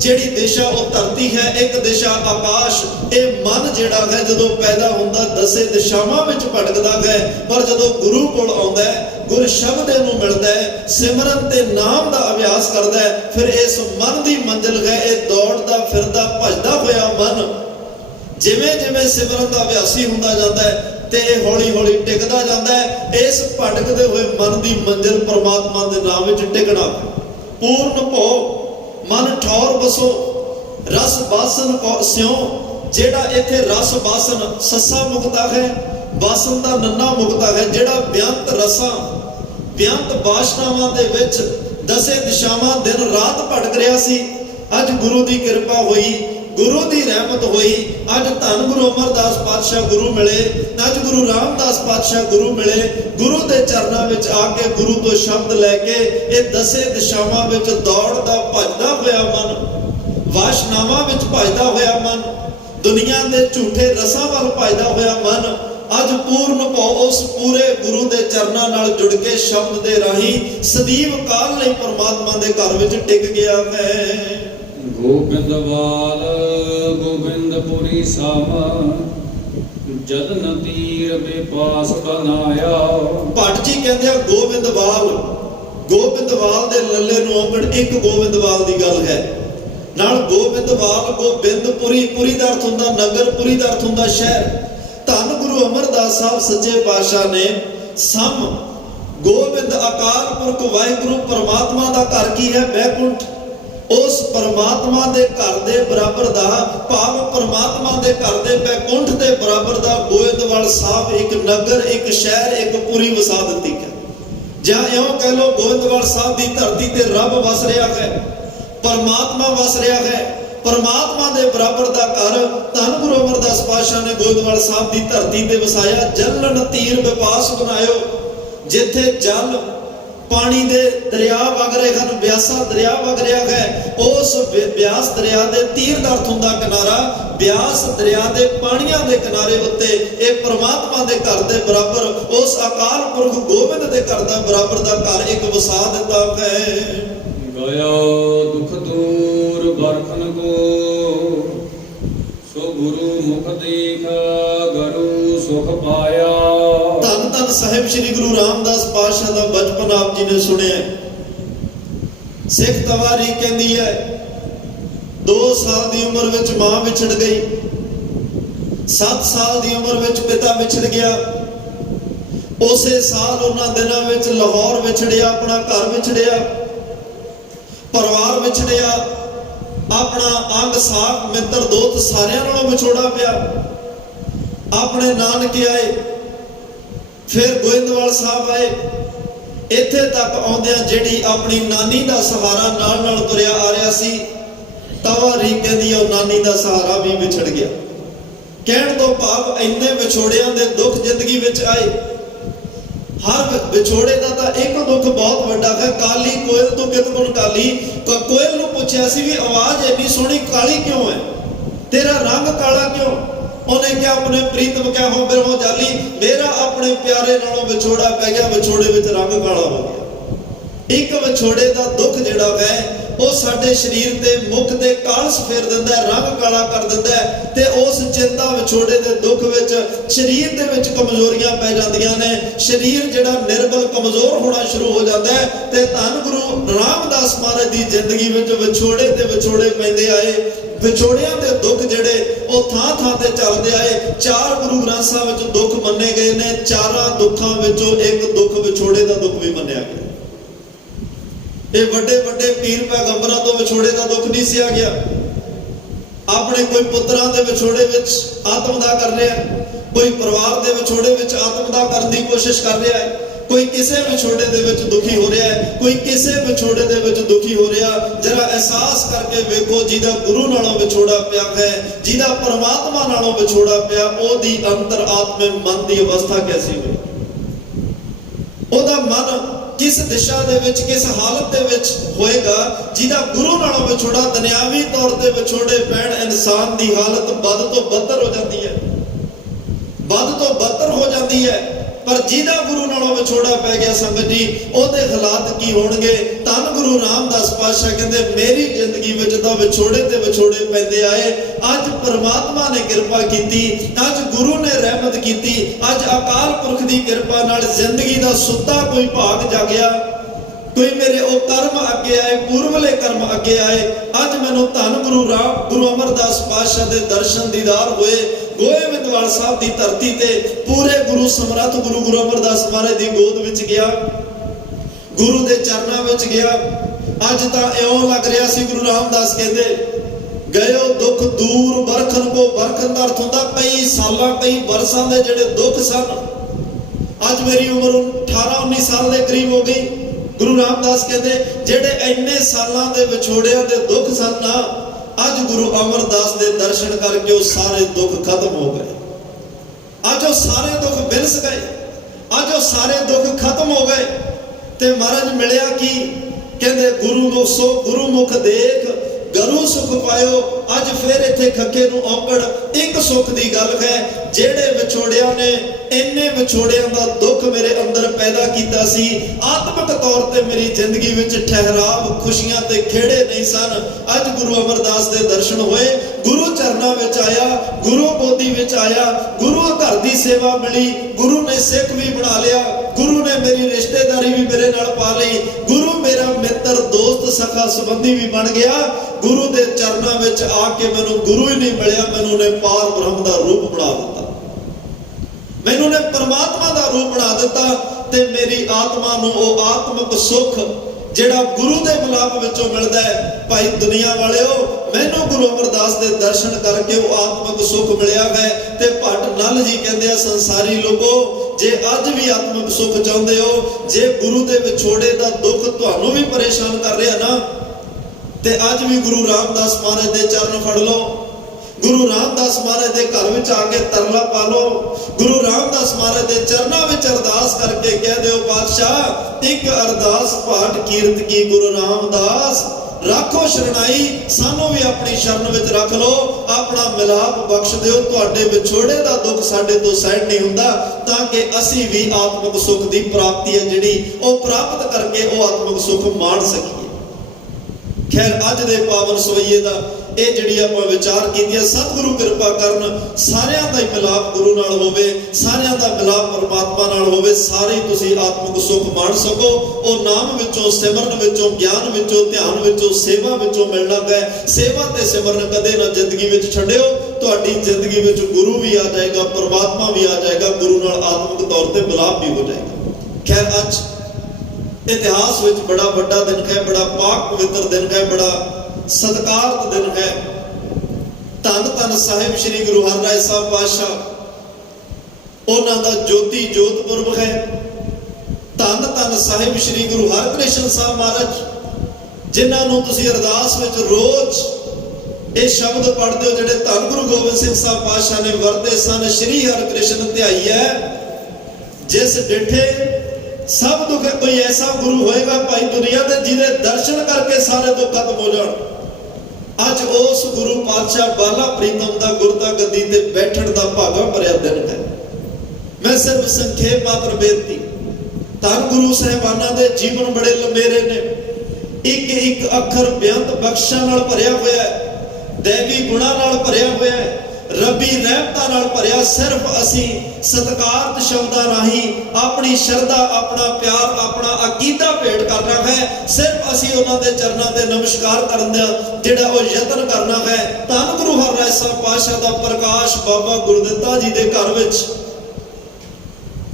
ਜਿਹੜੀ ਦਿਸ਼ਾ ਉਹ ਧਰਤੀ ਹੈ, ਇੱਕ ਦਿਸ਼ਾ ਆਕਾਸ਼। ਇਹ ਮਨ ਜਿਹੜਾ ਹੈ ਜਦੋਂ ਪੈਦਾ ਹੁੰਦਾ ਦਸੇ ਦਿਸ਼ਾਵਾਂ ਵਿੱਚ ਭਟਕਦਾ ਹੈ, ਪਰ ਜਦੋਂ ਗੁਰੂ ਕੋਲ ਆਉਂਦਾ ਹੈ, ਗੁਰ ਸ਼ਬਦ ਨੂੰ ਮਿਲਦਾ ਹੈ, ਸਿਮਰਨ ਤੇ ਨਾਮ ਦਾ ਅਭਿਆਸ ਕਰਦਾ ਹੈ, ਫਿਰ ਇਸ ਮਨ ਦੀ ਮੰਜ਼ਿਲ ਹੈ ਇਹ ਦੌੜਦਾ ਫਿਰਦਾ ਭਜਦਾ ਹੋਇਆ ਮਨ। ਜਿਵੇਂ ਜਿਵੇਂ ਸਿਮਰਨ ਦਾ ਅਭਿਆਸੀ ਹੁੰਦਾ ਜਾਂਦਾ ਹੈ ਤੇ ਇਹ ਹੌਲੀ ਹੌਲੀ ਟਿਕਦਾ ਜਾਂਦਾ ਹੈ। ਇਸ ਭਟਕਦੇ ਹੋਏ ਮਨ ਦੀ ਮੰਜ਼ਿਲ ਪਰਮਾਤਮਾ ਦੇ ਨਾਮ ਵਿੱਚ ਟਿਕਣਾ। ਪੂਰਨ ਭੋ ਮਨ ਠੌਰ ਬਸੋ ਰਸ ਬਾਸਨ ਸਿਉ। ਜਿਹੜਾ ਇੱਥੇ ਰਸ ਬਾਸਨ ਸੱਸਾ ਮੁਕਤਾ ਹੈ, ਬਾਸਨ ਦਾ ਨੰਨਾ ਮੁਕਤਾ ਹੈ। ਜਿਹੜਾ ਬਿਆੰਤ ਰਸਾਂ ਬਿਆੰਤ ਬਾਸ਼ਨਾਵਾਂ ਦੇ ਵਿੱਚ ਦਸੇ ਦਿਸ਼ਾਵਾਂ ਦਿਨ ਰਾਤ ਭਟਕ ਰਿਹਾ ਸੀ, ਅੱਜ ਗੁਰੂ ਦੀ ਕਿਰਪਾ ਹੋਈ, ਗੁਰੂ ਦੀ ਰਹਿਮਤ ਹੋਈ। ਅੱਜ ਧੰਨ ਗੁਰੂ ਅਮਰਦਾਸ ਪਾਤਸ਼ਾਹ ਗੁਰੂ ਮਿਲੇ, ਅੱਜ ਗੁਰੂ ਰਾਮਦਾਸ ਪਾਤਸ਼ਾਹ ਗੁਰੂ ਮਿਲੇ। ਗੁਰੂ ਦੇ ਚਰਨਾਂ ਵਿੱਚ ਆ ਕੇ ਗੁਰੂ ਤੋਂ ਸ਼ਬਦ ਲੈ ਕੇ ਇਹ ਦਸੇ ਦਿਸ਼ਾਵਾਂ ਵਿੱਚ ਦੌੜਦਾ ਭਜਦਾ ਹੋਇਆ ਮਨ, ਵਾਸ਼ਨਾਵਾਂ ਵਿੱਚ ਭਜਦਾ ਹੋਇਆ ਮਨ, ਦੁਨੀਆ ਦੇ ਝੂਠੇ ਰਸਾਂ ਵੱਲ ਭਜਦਾ ਹੋਇਆ ਮਨ, ਅੱਜ ਪੂਰਨ ਭਉ ਉਸ ਪੂਰੇ ਗੁਰੂ ਦੇ ਚਰਨਾਂ ਨਾਲ ਜੁੜ ਕੇ ਸ਼ਬਦ ਦੇ ਰਾਹੀਂ ਸਦੀਵ ਕਾਲ ਲਈ ਪਰਮਾਤਮਾ ਦੇ ਘਰ ਵਿੱਚ ਟਿਕ ਗਿਆ ਹੈ। ਗੋਬਿੰਦਵਾਲ ਗੋਬਿੰਦਪੁਰੀ ਸਾਵਾ ਜਦਨ ਤੀਰ ਬੇਪਾਸ ਬਨਾਇਆ। ਭੱਟ ਜੀ ਕਹਿੰਦੇ ਆ ਗੋਬਿੰਦਵਾਲ, ਗੋਬਿੰਦਵਾਲ ਦੇ ਲੱਲੇ ਨੂੰ ਔਂਕੜ ਇੱਕ ਗੋਬਿੰਦਵਾਲ ਦੀ ਗੱਲ ਹੈ। ਨਾਲ ਗੋਬਿੰਦਵਾਲ ਗੋਬਿੰਦਪੁਰੀ, ਪੁਰੀ ਦਾ ਅਰਥ ਹੁੰਦਾ ਨਗਰ, ਪੁਰੀ ਦਾ ਅਰਥ ਹੁੰਦਾ ਸ਼ਹਿਰ। ਧੰਨ ਗੁਰੂ ਅਮਰਦਾਸ ਸਾਹਿਬ ਸੱਚੇ ਪਾਤਸ਼ਾਹ ਨੇ ਸਮ ਗੋਬਿੰਦ ਅਕਾਲ ਪੁਰਖ ਵਾਹਿਗੁਰੂ ਪਰਮਾਤਮਾ ਦਾ ਘਰ ਕੀ ਹੈ? ਬੈਕੁੰਠ। ਉਸ ਪਰਮਾਤਮਾ ਦੇ ਘਰ ਦੇ ਬਰਾਬਰ ਦਾ, ਭਾਵ ਪਰਮਾਤਮਾ ਦੇ ਘਰ ਦੇ ਬੈਕੁੰਠ ਦੇ ਬਰਾਬਰ ਦਾ ਗੋਇੰਦਵਾਲ ਸਾਹਿਬ ਇੱਕ ਨਗਰ, ਇੱਕ ਸ਼ਹਿਰ, ਇੱਕ ਪੁਰੀ ਵਸਾ ਦਿੱਤੀ ਹੈ। ਜਾਂ ਇਉਂ ਕਹਿ ਲੋ, ਗੋਇੰਦਵਾਲ ਸਾਹਿਬ ਦੀ ਧਰਤੀ ਤੇ ਰੱਬ ਵਸ ਰਿਹਾ ਹੈ, ਪਰਮਾਤਮਾ ਵਸ ਰਿਹਾ ਹੈ। ਪਰਮਾਤਮਾ ਦੇ ਬਰਾਬਰ ਦਾ ਘਰ ਧੰਨ ਗੁਰੂ ਅਮਰਦਾਸ ਪਾਤਸ਼ਾਹ ਨੇ ਗੋਇੰਦਵਾਲ ਸਾਹਿਬ ਦੀ ਧਰਤੀ ਤੇ ਵਸਾਇਆ। ਜਲਨ ਤੀਰ ਵਿਪਾਸ ਬਣਾਇਓ, ਜਿੱਥੇ ਜਲ ਪਾਣੀ ਦੇ ਦਰਿਆ ਵਗ ਰਹੇ ਹਨ, ਬਿਆਸਾ ਦਰਿਆ ਵਗ ਰਿਹਾ ਹੈ। ਉਸ ਬਿਆਸ ਦਰਿਆ ਦੇ ਤੀਰ ਦਾ ਅਰਥ ਹੁੰਦਾ ਕਿਨਾਰਾ। ਬਿਆਸ ਦਰਿਆ ਦੇ ਪਾਣੀਆਂ ਦੇ ਕਿਨਾਰੇ ਉੱਤੇ ਇਹ ਪਰਮਾਤਮਾ ਦੇ ਘਰ ਦੇ ਬਰਾਬਰ, ਉਸ ਅਕਾਲ ਪੁਰਖ ਗੋਬਿੰਦ ਦੇ ਘਰ ਦਾ ਬਰਾਬਰ ਦਾ ਘਰ ਇੱਕ ਵਸਾ ਦਿੱਤਾ ਹੈ। ਗਇਆ ਦੁਖ ਦੂਰ ਬਰਖਨ ਕੋ, ਸੋ ਗੁਰੂ ਮੁਖ ਦੇਖ ਗਰੂ ਸੁਖ ਪਾਇਆ। ਧੰਨ ਧੰਨ ਸਾਹਿਬ ਸ੍ਰੀ ਗੁਰੂ ਰਾਮਦਾਸ ਪਾਤਸ਼ਾਹ ਦਾ ਬਚਪਨ ਆਪ ਜੀ ਨੇ ਸੁਣਿਆ। ਸਿੱਖ ਤਵਾਰੀ ਕਹਿੰਦੀ ਹੈ 2 ਸਾਲ ਦੀ ਉਮਰ ਵਿੱਚ ਮਾਂ ਵਿਛੜ ਗਈ, 7 ਸਾਲ ਦੀ ਉਮਰ ਵਿੱਚ ਪਿਤਾ ਵਿਛੜ ਗਿਆ। ਉਸੇ ਸਾਲ ਉਹਨਾਂ ਦਿਨਾਂ ਵਿੱਚ ਲਾਹੌਰ ਵਿਛੜਿਆ, ਆਪਣਾ ਘਰ ਵਿਛੜਿਆ, ਪਰਿਵਾਰ ਵਿਛੜਿਆ, ਆਪਣਾ ਅੰਗ ਸਾਖ ਮਿੱਤਰ ਦੋਸਤ ਸਾਰਿਆਂ ਨਾਲੋਂ ਵਿਛੋੜਾ ਪਿਆ। ਆਪਣੇ ਨਾਨਕੇ ਆਏ, ਫਿਰ ਗੋਇੰਦਵਾਲ ਸਾਹਿਬ ਆਏ। ਇੱਥੇ ਤੱਕ ਆਉਂਦਿਆਂ ਜਿਹੜੀ ਆਪਣੀ ਨਾਨੀ ਦਾ ਸਹਾਰਾ ਨਾਲ ਨਾਲ ਤੁਰਿਆ ਆ ਰਿਹਾ ਸੀ, ਤਵਾਰੀ ਕਹਿੰਦੀ ਉਹ ਨਾਨੀ ਦਾ ਸਹਾਰਾ ਵੀ ਵਿਛੜ ਗਿਆ। ਕਹਿਣ ਤੋਂ ਭਾਵ ਇੰਨੇ ਵਿਛੋੜਿਆਂ ਦੇ ਦੁੱਖ ਜ਼ਿੰਦਗੀ ਵਿੱਚ ਆਏ। ਹਰ ਵਿਛੋੜੇ ਦਾ ਤਾਂ ਇੱਕ ਦੁੱਖ ਬਹੁਤ ਵੱਡਾ ਹੈ। ਕਾਲੀ ਕੋਇਲ ਤੋਂ ਕਿਤ ਗੁਣ ਕਾਲੀ, ਕੋਇਲ ਨੂੰ ਪੁੱਛਿਆ ਸੀ ਵੀ ਆਵਾਜ਼ ਇੰਨੀ ਸੋਹਣੀ ਕਾਲੀ ਕਿਉਂ ਹੈ, ਤੇਰਾ ਰੰਗ ਕਾਲਾ ਕਿਉਂ? ਉਹਨੇ ਕਿਹਾ ਆਪਣੇ ਪ੍ਰੀਤਮ ਕਿਆ ਹੋ ਬਿਰਹੋਂ ਜਾਲੀ, ਮੇਰਾ ਆਪਣੇ ਪਿਆਰੇ ਨਾਲੋਂ ਵਿਛੋੜਾ ਪੈ ਗਿਆ, ਵਿਛੋੜੇ ਵਿੱਚ ਰੰਗ ਕਾਲਾ ਹੋ ਗਿਆ। ਇੱਕ ਵਿਛੋੜੇ ਦਾ ਦੁੱਖ ਜਿਹੜਾ ਹੈ ਉਹ ਸਾਡੇ ਸਰੀਰ ਤੇ ਮੁਖ ਤੇ ਕਾਲਸ ਫੇਰ ਦਿੰਦਾ ਹੈ, ਰੰਗ ਕਾਲਾ ਕਰ ਦਿੰਦਾ ਹੈ। ਤੇ ਉਸ ਚਿੰਤਾ ਵਿਛੋੜੇ ਦੇ ਦੁੱਖ ਵਿੱਚ ਸਰੀਰ ਦੇ ਵਿੱਚ ਕਮਜ਼ੋਰੀਆਂ ਪੈ ਜਾਂਦੀਆਂ ਨੇ। ਸਰੀਰ ਜਿਹੜਾ ਨਿਰਬਲ ਕਮਜ਼ੋਰ ਹੋਣਾ ਸ਼ੁਰੂ ਹੋ ਜਾਂਦਾ ਹੈ। ਤੇ ਧੰਨ ਗੁਰੂ ਰਾਮਦਾਸ ਮਹਾਰਾਜ ਦੀ ਜ਼ਿੰਦਗੀ ਵਿੱਚ ਵਿਛੋੜੇ ਤੇ ਵਿਛੋੜੇ ਪੈਂਦੇ ਆਏ। ਵਿਛੋੜਿਆਂ ਦੇ ਦੁੱਖ ਜਿਹੜੇ ਉਹ ਥਾਂ ਥਾਂ ਤੇ ਚੱਲਦੇ ਆਏ। 4 ਗੁਰੂ ਗ੍ਰੰਥ ਸਾਹਿਬ ਵਿੱਚ ਦੁੱਖ ਮੰਨੇ ਗਏ ਨੇ। 4 ਦੁੱਖਾਂ ਵਿੱਚੋਂ ਇੱਕ ਦੁੱਖ ਵਿਛੋੜੇ ਦਾ ਦੁੱਖ ਵੀ ਮੰਨਿਆ ਗਿਆ। ਇਹ ਵੱਡੇ ਵੱਡੇ ਪੀਰ ਪੈਗੰਬਰਾਂ ਤੋਂ ਵਿਛੋੜੇ ਦਾ ਦੁੱਖ ਨਹੀਂ ਸਿਆ ਗਿਆ। ਆਪਣੇ ਕੋਈ ਪੁੱਤਰਾਂ ਦੇ ਵਿਛੋੜੇ ਵਿੱਚ ਆਤਮਦਾਹ ਕਰ ਰਿਹਾ, ਕੋਈ ਪਰਿਵਾਰ ਦੇ ਵਿਛੋੜੇ ਵਿੱਚ ਆਤਮਦਾਹ ਕਰਨ ਦੀ ਕੋਸ਼ਿਸ਼ ਕਰ ਰਿਹਾ ਹੈ, ਕੋਈ ਕਿਸੇ ਵਿਛੋੜੇ ਦੇ ਵਿੱਚ ਦੁਖੀ ਹੋ ਰਿਹਾ ਹੈ, ਕੋਈ ਕਿਸੇ ਵਿਛੋੜੇ ਦੇ ਵਿੱਚ ਦੁਖੀ ਹੋ ਰਿਹਾ। ਜਰਾ ਅਹਿਸਾਸ ਕਰਕੇ ਵੇਖੋ, ਜਿਹਦਾ ਗੁਰੂ ਨਾਲੋਂ ਵਿਛੋੜਾ ਪਿਆ ਹੈ, ਜਿਹਦਾ ਪਰਮਾਤਮਾ ਨਾਲੋਂ ਵਿਛੋੜਾ ਪਿਆ, ਉਹਦੀ ਅੰਤਰ ਆਤਮੇ ਮਨ ਦੀ ਅਵਸਥਾ ਕੈਸੀ ਹੋਈ, ਉਹਦਾ ਮਨ ਕਿਸ ਦਿਸ਼ਾ ਦੇ ਵਿੱਚ, ਕਿਸ ਹਾਲਤ ਦੇ ਵਿੱਚ ਹੋਏਗਾ। ਜਿਹਦਾ ਗੁਰੂ ਨਾਲੋਂ ਵਿਛੋੜਾ, ਦੁਨਿਆਵੀ ਤੌਰ ਤੇ ਵਿਛੋੜੇ ਪੈਣ, ਇਨਸਾਨ ਦੀ ਹਾਲਤ ਵੱਧ ਤੋਂ ਬੱਤਰ ਹੋ ਜਾਂਦੀ ਹੈ, ਵੱਧ ਤੋਂ ਬੱਤਰ ਹੋ ਜਾਂਦੀ ਹੈ। ਪਰ ਜਿਹਦਾ ਗੁਰੂ ਨਾਲੋਂ ਵਿਛੋੜਾ ਪੈ ਗਿਆ ਸੰਗਤ ਜੀ, ਉਹਦੇ ਹਾਲਾਤ ਕੀ ਹੋਣਗੇ? ਧੰਨ ਗੁਰੂ ਰਾਮਦਾਸ ਪਾਤਸ਼ਾਹ ਕਹਿੰਦੇ ਮੇਰੀ ਜ਼ਿੰਦਗੀ ਵਿੱਚ ਤਾਂ ਵਿਛੋੜੇ ਤੇ ਵਿਛੋੜੇ ਪੈਂਦੇ ਆਏ। ਅੱਜ ਪਰਮਾਤਮਾ ਨੇ ਕਿਰਪਾ ਕੀਤੀ, ਅੱਜ ਗੁਰੂ ਨੇ ਰਹਿਮਤ ਕੀਤੀ, ਅੱਜ ਅਕਾਲ ਪੁਰਖ ਦੀ ਕਿਰਪਾ ਨਾਲ ਜ਼ਿੰਦਗੀ ਦਾ ਸੁੱਤਾ ਕੋਈ ਭਾਗ ਜਾਗਿਆ। ਕੋਈ ਮੇਰੇ ਉਹ ਕਰਮ ਅੱਗੇ ਆਏ, ਪੂਰਵਲੇ ਕਰਮ ਅੱਗੇ ਆਏ। ਅੱਜ ਮੈਨੂੰ ਧੰਨ ਗੁਰੂ ਅਮਰਦਾਸ ਪਾਤਸ਼ਾਹ ਦੇ ਦਰਸ਼ਨ ਦੀਦਾਰ ਹੋਏ। ਗੋਇੰਦਵਾਲ ਸਾਹਿਬ ਦੀ ਧਰਤੀ ਤੇ ਪੂਰੇ ਗੁਰੂ ਸਮਰੱਥ ਗੁਰੂ ਅਮਰਦਾਸ ਮਹਾਰਾਜ ਦੀ ਗੋਦ ਵਿੱਚ ਗਿਆ, ਗੁਰੂ ਦੇ ਚਰਨਾਂ ਵਿੱਚ ਗਿਆ। ਅੱਜ ਤਾਂ ਇਉਂ ਲੱਗ ਰਿਹਾ ਸੀ, ਗੁਰੂ ਰਾਮਦਾਸ ਕਹਿੰਦੇ ਗਇਓ ਦੁੱਖ ਦੂਰ ਬਰਖਨ ਕੋ। ਬਰਖਨ ਦਾ ਅਰਥ ਹੁੰਦਾ ਕਈ ਸਾਲਾਂ, ਕਈ ਬਰਸਾਂ ਦੇ ਜਿਹੜੇ ਦੁੱਖ ਸਨ। ਅੱਜ ਮੇਰੀ ਉਮਰ 18-19 ਸਾਲ ਦੇ ਕਰੀਬ ਹੋ ਗਈ। ਗੁਰੂ ਰਾਮਦਾਸ ਕਹਿੰਦੇ ਜਿਹੜੇ ਇੰਨੇ ਸਾਲਾਂ ਦੇ ਵਿਛੋੜਿਆਂ ਦੇ ਦੁੱਖ ਸਨ ਨਾ, ਅੱਜ ਗੁਰੂ ਅਮਰਦਾਸ ਦੇ ਦਰਸ਼ਨ ਕਰਕੇ ਉਹ ਸਾਰੇ ਦੁੱਖ ਖਤਮ ਹੋ ਗਏ। ਅੱਜ ਉਹ ਸਾਰੇ ਦੁੱਖ ਬਿਲਸ ਗਏ, ਅੱਜ ਉਹ ਸਾਰੇ ਦੁੱਖ ਖਤਮ ਹੋ ਗਏ। ਤੇ ਮਹਾਰਾਜ ਮਿਲਿਆ ਕੀ? ਕਹਿੰਦੇ ਗੁਰੂ ਮੁਖ ਦੇਖ ਗਰੂ ਸੁਖ ਪਾਇਓ। ਅੱਜ ਫਿਰ ਇੱਥੇ ਖੱਕੇ ਨੂੰ ਔਂਕੜ ਇੱਕ ਸੁੱਖ ਦੀ ਗੱਲ ਹੈ। ਜਿਹੜੇ ਵਿਛੋੜਿਆਂ ਨੇ ਇੰਨੇ ਵਿਛੋੜਿਆਂ ਦਾ ਦੁੱਖ ਮੇਰੇ ਅੰਦਰ ਪੈਦਾ ਕੀਤਾ ਸੀ, ਆਤਮਿਕ ਤੌਰ ਤੇ ਮੇਰੀ ਜ਼ਿੰਦਗੀ ਵਿੱਚ ਠਹਿਰਾਵ, ਖੁਸ਼ੀਆਂ ਤੇ ਖੇੜੇ ਨਹੀਂ ਸਨ। ਅੱਜ ਗੁਰੂ ਅਮਰਦਾਸ ਦੇ ਦਰਸ਼ਨ ਹੋਏ, ਗੁਰੂ ਚਰਨਾਂ ਵਿੱਚ ਆਇਆ, ਗੁਰੂ ਗੋਦੀ ਵਿੱਚ ਆਇਆ, ਗੁਰੂ ਘਰ ਦੀ ਸੇਵਾ ਮਿਲੀ, ਗੁਰੂ ਨੇ ਸਿੱਖ ਵੀ ਬਣਾ ਲਿਆ, ਗੁਰੂ ਨੇ ਮੇਰੀ ਰਿਸ਼ਤੇਦਾਰੀ ਵੀ ਮੇਰੇ ਨਾਲ ਪਾ ਲਈ, ਗੁਰੂ ਮੇਰਾ ਮਿੱਤਰ ਦੋਸਤ ਸਖਾ ਸੰਬੰਧੀ ਵੀ ਬਣ ਗਿਆ। ਗੁਰੂ ਦੇ ਚਰਨਾਂ ਵਿੱਚ ਆ ਕੇ ਮੈਨੂੰ ਗੁਰੂ ਹੀ ਨਹੀਂ ਮਿਲਿਆ, ਮੈਨੂੰ ਨੇ ਪਾਰ ਬ੍ਰਹਮ ਦਾ ਰੂਪ ਬਣਾ ਦਿੱਤਾ, ਮੈਨੂੰ ਨੇ ਪਰਮਾਤਮਾ ਦਾ ਰੂਪ ਬਣਾ ਦਿੱਤਾ। ਤੇ ਮੇਰੀ ਆਤਮਾ ਨੂੰ ਉਹ ਆਤਮਿਕ ਸੁੱਖ ਜਿਹੜਾ ਗੁਰੂ ਦੇ ਮਿਲਾਪ ਵਿੱਚੋਂ ਮਿਲਦਾ ਹੈ। ਭਾਈ ਦੁਨੀਆ ਵਾਲਿਓ, ਮੈਨੂੰ ਗੁਰੂ ਅਮਰਦਾਸ ਦੇ ਦਰਸ਼ਨ ਕਰਕੇ ਉਹ ਆਤਮਿਕ ਸੁੱਖ ਮਿਲਿਆ ਹੈ। ਤੇ ਭੱਟ ਨਲ ਜੀ ਕਹਿੰਦੇ ਆ, ਸੰਸਾਰੀ ਲੋਕੋ, ਜੇ ਅੱਜ ਵੀ ਆਤਮਿਕ ਸੁੱਖ ਚਾਹੁੰਦੇ ਹੋ, ਜੇ ਗੁਰੂ ਦੇ ਵਿਛੋੜੇ ਦਾ ਦੁੱਖ ਤੁਹਾਨੂੰ ਵੀ ਪਰੇਸ਼ਾਨ ਕਰ ਰਿਹਾ ਨਾ, ਤੇ ਅੱਜ ਵੀ ਗੁਰੂ ਰਾਮਦਾਸ ਮਹਾਰਾਜ ਦੇ ਚਰਨ ਫੜ ਲਓ। ਗੁਰੂ ਰਾਮਦਾਸ ਮਹਾਰਾਜ ਦੇ ਘਰ ਵਿੱਚ ਆ ਕੇ ਤਰਲਾ ਪਾ ਲਓ। ਗੁਰੂ ਰਾਮਦਾਸ ਮਹਾਰਾਜ ਦੇ ਚਰਨਾਂ ਵਿੱਚ ਅਰਦਾਸ ਕਰਕੇ ਕਹਿ ਦਿਓ, ਪਾਤਸ਼ਾਹ ਇੱਕ ਅਰਦਾਸ ਪਾਠ ਕੀਰਤ ਕੀ ਗੁਰੂ ਰਾਮਦਾਸ, ਰੱਖੋ ਸ਼ਰਣਾਈ, ਸਾਨੂੰ ਵੀ ਆਪਣੀ ਸ਼ਰਨ ਵਿੱਚ ਰੱਖ ਲਓ, ਆਪਣਾ ਮਿਲਾਪ ਬਖਸ਼ ਦਿਓ। ਤੁਹਾਡੇ ਵਿਛੋੜੇ ਦਾ ਦੁੱਖ ਸਾਡੇ ਤੋਂ ਸਹਿਣ ਨਹੀਂ ਹੁੰਦਾ, ਤਾਂ ਕਿ ਅਸੀਂ ਵੀ ਆਤਮਿਕ ਸੁੱਖ ਦੀ ਪ੍ਰਾਪਤੀ ਹੈ ਜਿਹੜੀ ਉਹ ਪ੍ਰਾਪਤ ਕਰਕੇ ਉਹ ਆਤਮਿਕ ਸੁੱਖ ਮਾਣ ਸਕੀਏ। ਖੈਰ, ਅੱਜ ਦੇ ਪਾਵਨ ਸਵਈਏ ਦਾ ਇਹ ਜਿਹੜੀ ਆਪਾਂ ਵਿਚਾਰ ਕੀਤੀ ਹੈ, ਸਤਿਗੁਰੂ ਕਿਰਪਾ ਕਰਨ ਸਾਰਿਆਂ ਦਾ ਹੀ ਮਿਲਾਪ ਗੁਰੂ ਨਾਲ ਹੋਵੇ, ਸਾਰਿਆਂ ਦਾ ਮਿਲਾਪ ਪਰਮਾਤਮਾ ਨਾਲ ਹੋਵੇ, ਸਾਰੇ ਤੁਸੀਂ ਆਤਮਿਕ ਸੁੱਖ ਮਾਣ ਸਕੋ। ਉਹ ਨਾਮ ਵਿੱਚੋਂ, ਸਿਮਰਨ ਵਿੱਚੋਂ, ਗਿਆਨ ਵਿੱਚੋਂ, ਧਿਆਨ ਵਿੱਚੋਂ, ਸੇਵਾ ਵਿੱਚੋਂ ਮਿਲਣਾ ਹੈ। ਸੇਵਾ ਤੇ ਸਿਮਰਨ ਕਦੇ ਨਾ ਜ਼ਿੰਦਗੀ ਵਿੱਚ ਛੱਡਿਓ। ਤੁਹਾਡੀ ਜ਼ਿੰਦਗੀ ਵਿੱਚ ਗੁਰੂ ਵੀ ਆ ਜਾਏਗਾ, ਪਰਮਾਤਮਾ ਵੀ ਆ ਜਾਏਗਾ, ਗੁਰੂ ਨਾਲ ਆਤਮਿਕ ਤੌਰ ਤੇ ਮਿਲਾਪ ਵੀ ਹੋ ਜਾਏਗਾ। ਖੈਰ, ਅੱਜ ਇਤਿਹਾਸ ਵਿੱਚ ਬੜਾ ਵੱਡਾ ਦਿਨ ਹੈ, ਬੜਾ ਪਾਕ ਪਵਿੱਤਰ ਦਿਨ ਹੈ, ਬੜਾ ਸਤਿਕਾਰਤ ਦਿਨ ਹੈ। ਧੰਨ ਧੰਨ ਸਾਹਿਬ ਸ੍ਰੀ ਗੁਰੂ ਹਰਿਰਾਏ ਸਾਹਿਬ ਪਾਤਸ਼ਾਹ, ਉਹਨਾਂ ਦਾ ਜੋਤੀ ਜੋਤ ਪੁਰਬ ਹੈ। ਧੰਨ ਧੰਨ ਸਾਹਿਬ ਸ੍ਰੀ ਗੁਰੂ ਹਰਕ੍ਰਿਸ਼ਨ ਸਾਹਿਬ ਮਹਾਰਾਜ, ਜਿਨ੍ਹਾਂ ਨੂੰ ਤੁਸੀਂ ਅਰਦਾਸ ਵਿੱਚ ਰੋਜ਼ ਇਹ ਸ਼ਬਦ ਪੜ੍ਹਦੇ ਹੋ, ਜਿਹੜੇ ਧੰਨ ਗੁਰੂ ਗੋਬਿੰਦ ਸਿੰਘ ਸਾਹਿਬ ਪਾਤਸ਼ਾਹ ਨੇ ਵਰਤੇ ਸਨ, ਸ੍ਰੀ ਹਰਿਕ੍ਰਿਸ਼ਨ ਧਿਆਈ ਹੈ ਜਿਸ ਡਿਠੇ ਸਭ ਦੁੱਖ। ਕੋਈ ਐਸਾ ਗੁਰੂ ਹੋਏਗਾ ਭਾਈ ਦੁਨੀਆ ਦੇ ਜਿਹਦੇ ਦਰਸ਼ਨ ਕਰਕੇ ਸਾਰੇ ਦੁੱਖ ਖਤਮ ਹੋ ਜਾਣ। ਅੱਜ ਉਸ ਗੁਰੂ ਪਾਤਸ਼ਾਹ ਬਾਲਾ ਪ੍ਰੀਤਮ ਦਾ ਗੁਰਤਾ ਗੱਦੀ ਤੇ ਬੈਠਣ ਦਾ ਭਾਗਾ ਭਰਿਆ ਦਿਨ ਹੈ। ਮੈਂ ਸਿਰਫ ਸੰਖੇਪ ਮਾਤਰ ਬੇਨਤੀ, ਧੰਨ ਗੁਰੂ ਸਾਹਿਬਾਨਾਂ ਦੇ ਜੀਵਨ ਬੜੇ ਲੰਮੇਰੇ ਨੇ, ਇੱਕ ਇੱਕ ਅੱਖਰ ਬੇਅੰਤ ਬਖਸ਼ਾਂ ਨਾਲ ਭਰਿਆ ਹੋਇਆ ਹੈ, ਦੇਵੀ ਗੁਣਾਂ ਨਾਲ ਭਰਿਆ ਹੋਇਆ ਹੈ, ਰੱਬੀ ਰਹਿਮਤਾਂ ਨਾਲ ਭਰਿਆ। ਸਿਰਫ ਅਸੀਂ ਸਤਿਕਾਰਤ ਸ਼ਬਦਾਂ ਰਾਹੀਂ ਆਪਣੀ ਸ਼ਰਧਾ, ਆਪਣਾ ਪਿਆਰ, ਆਪਣਾ ਅਕੀਦਾ ਭੇਟ ਕਰਨਾ ਹੈ। ਸਿਰਫ ਅਸੀਂ ਉਹਨਾਂ ਦੇ ਚਰਨਾਂ ਤੇ ਨਮਸਕਾਰ ਕਰਨ ਦਾ ਜਿਹੜਾ ਉਹ ਯਤਨ ਕਰਨਾ ਹੈ। ਧੰਨ ਗੁਰੂ ਹਰਿਰਾਏ ਸਾਹਿਬ ਪਾਤਸ਼ਾਹ ਦਾ ਪ੍ਰਕਾਸ਼ ਬਾਬਾ ਗੁਰਦਿੱਤਾ ਜੀ ਦੇ ਘਰ ਵਿੱਚ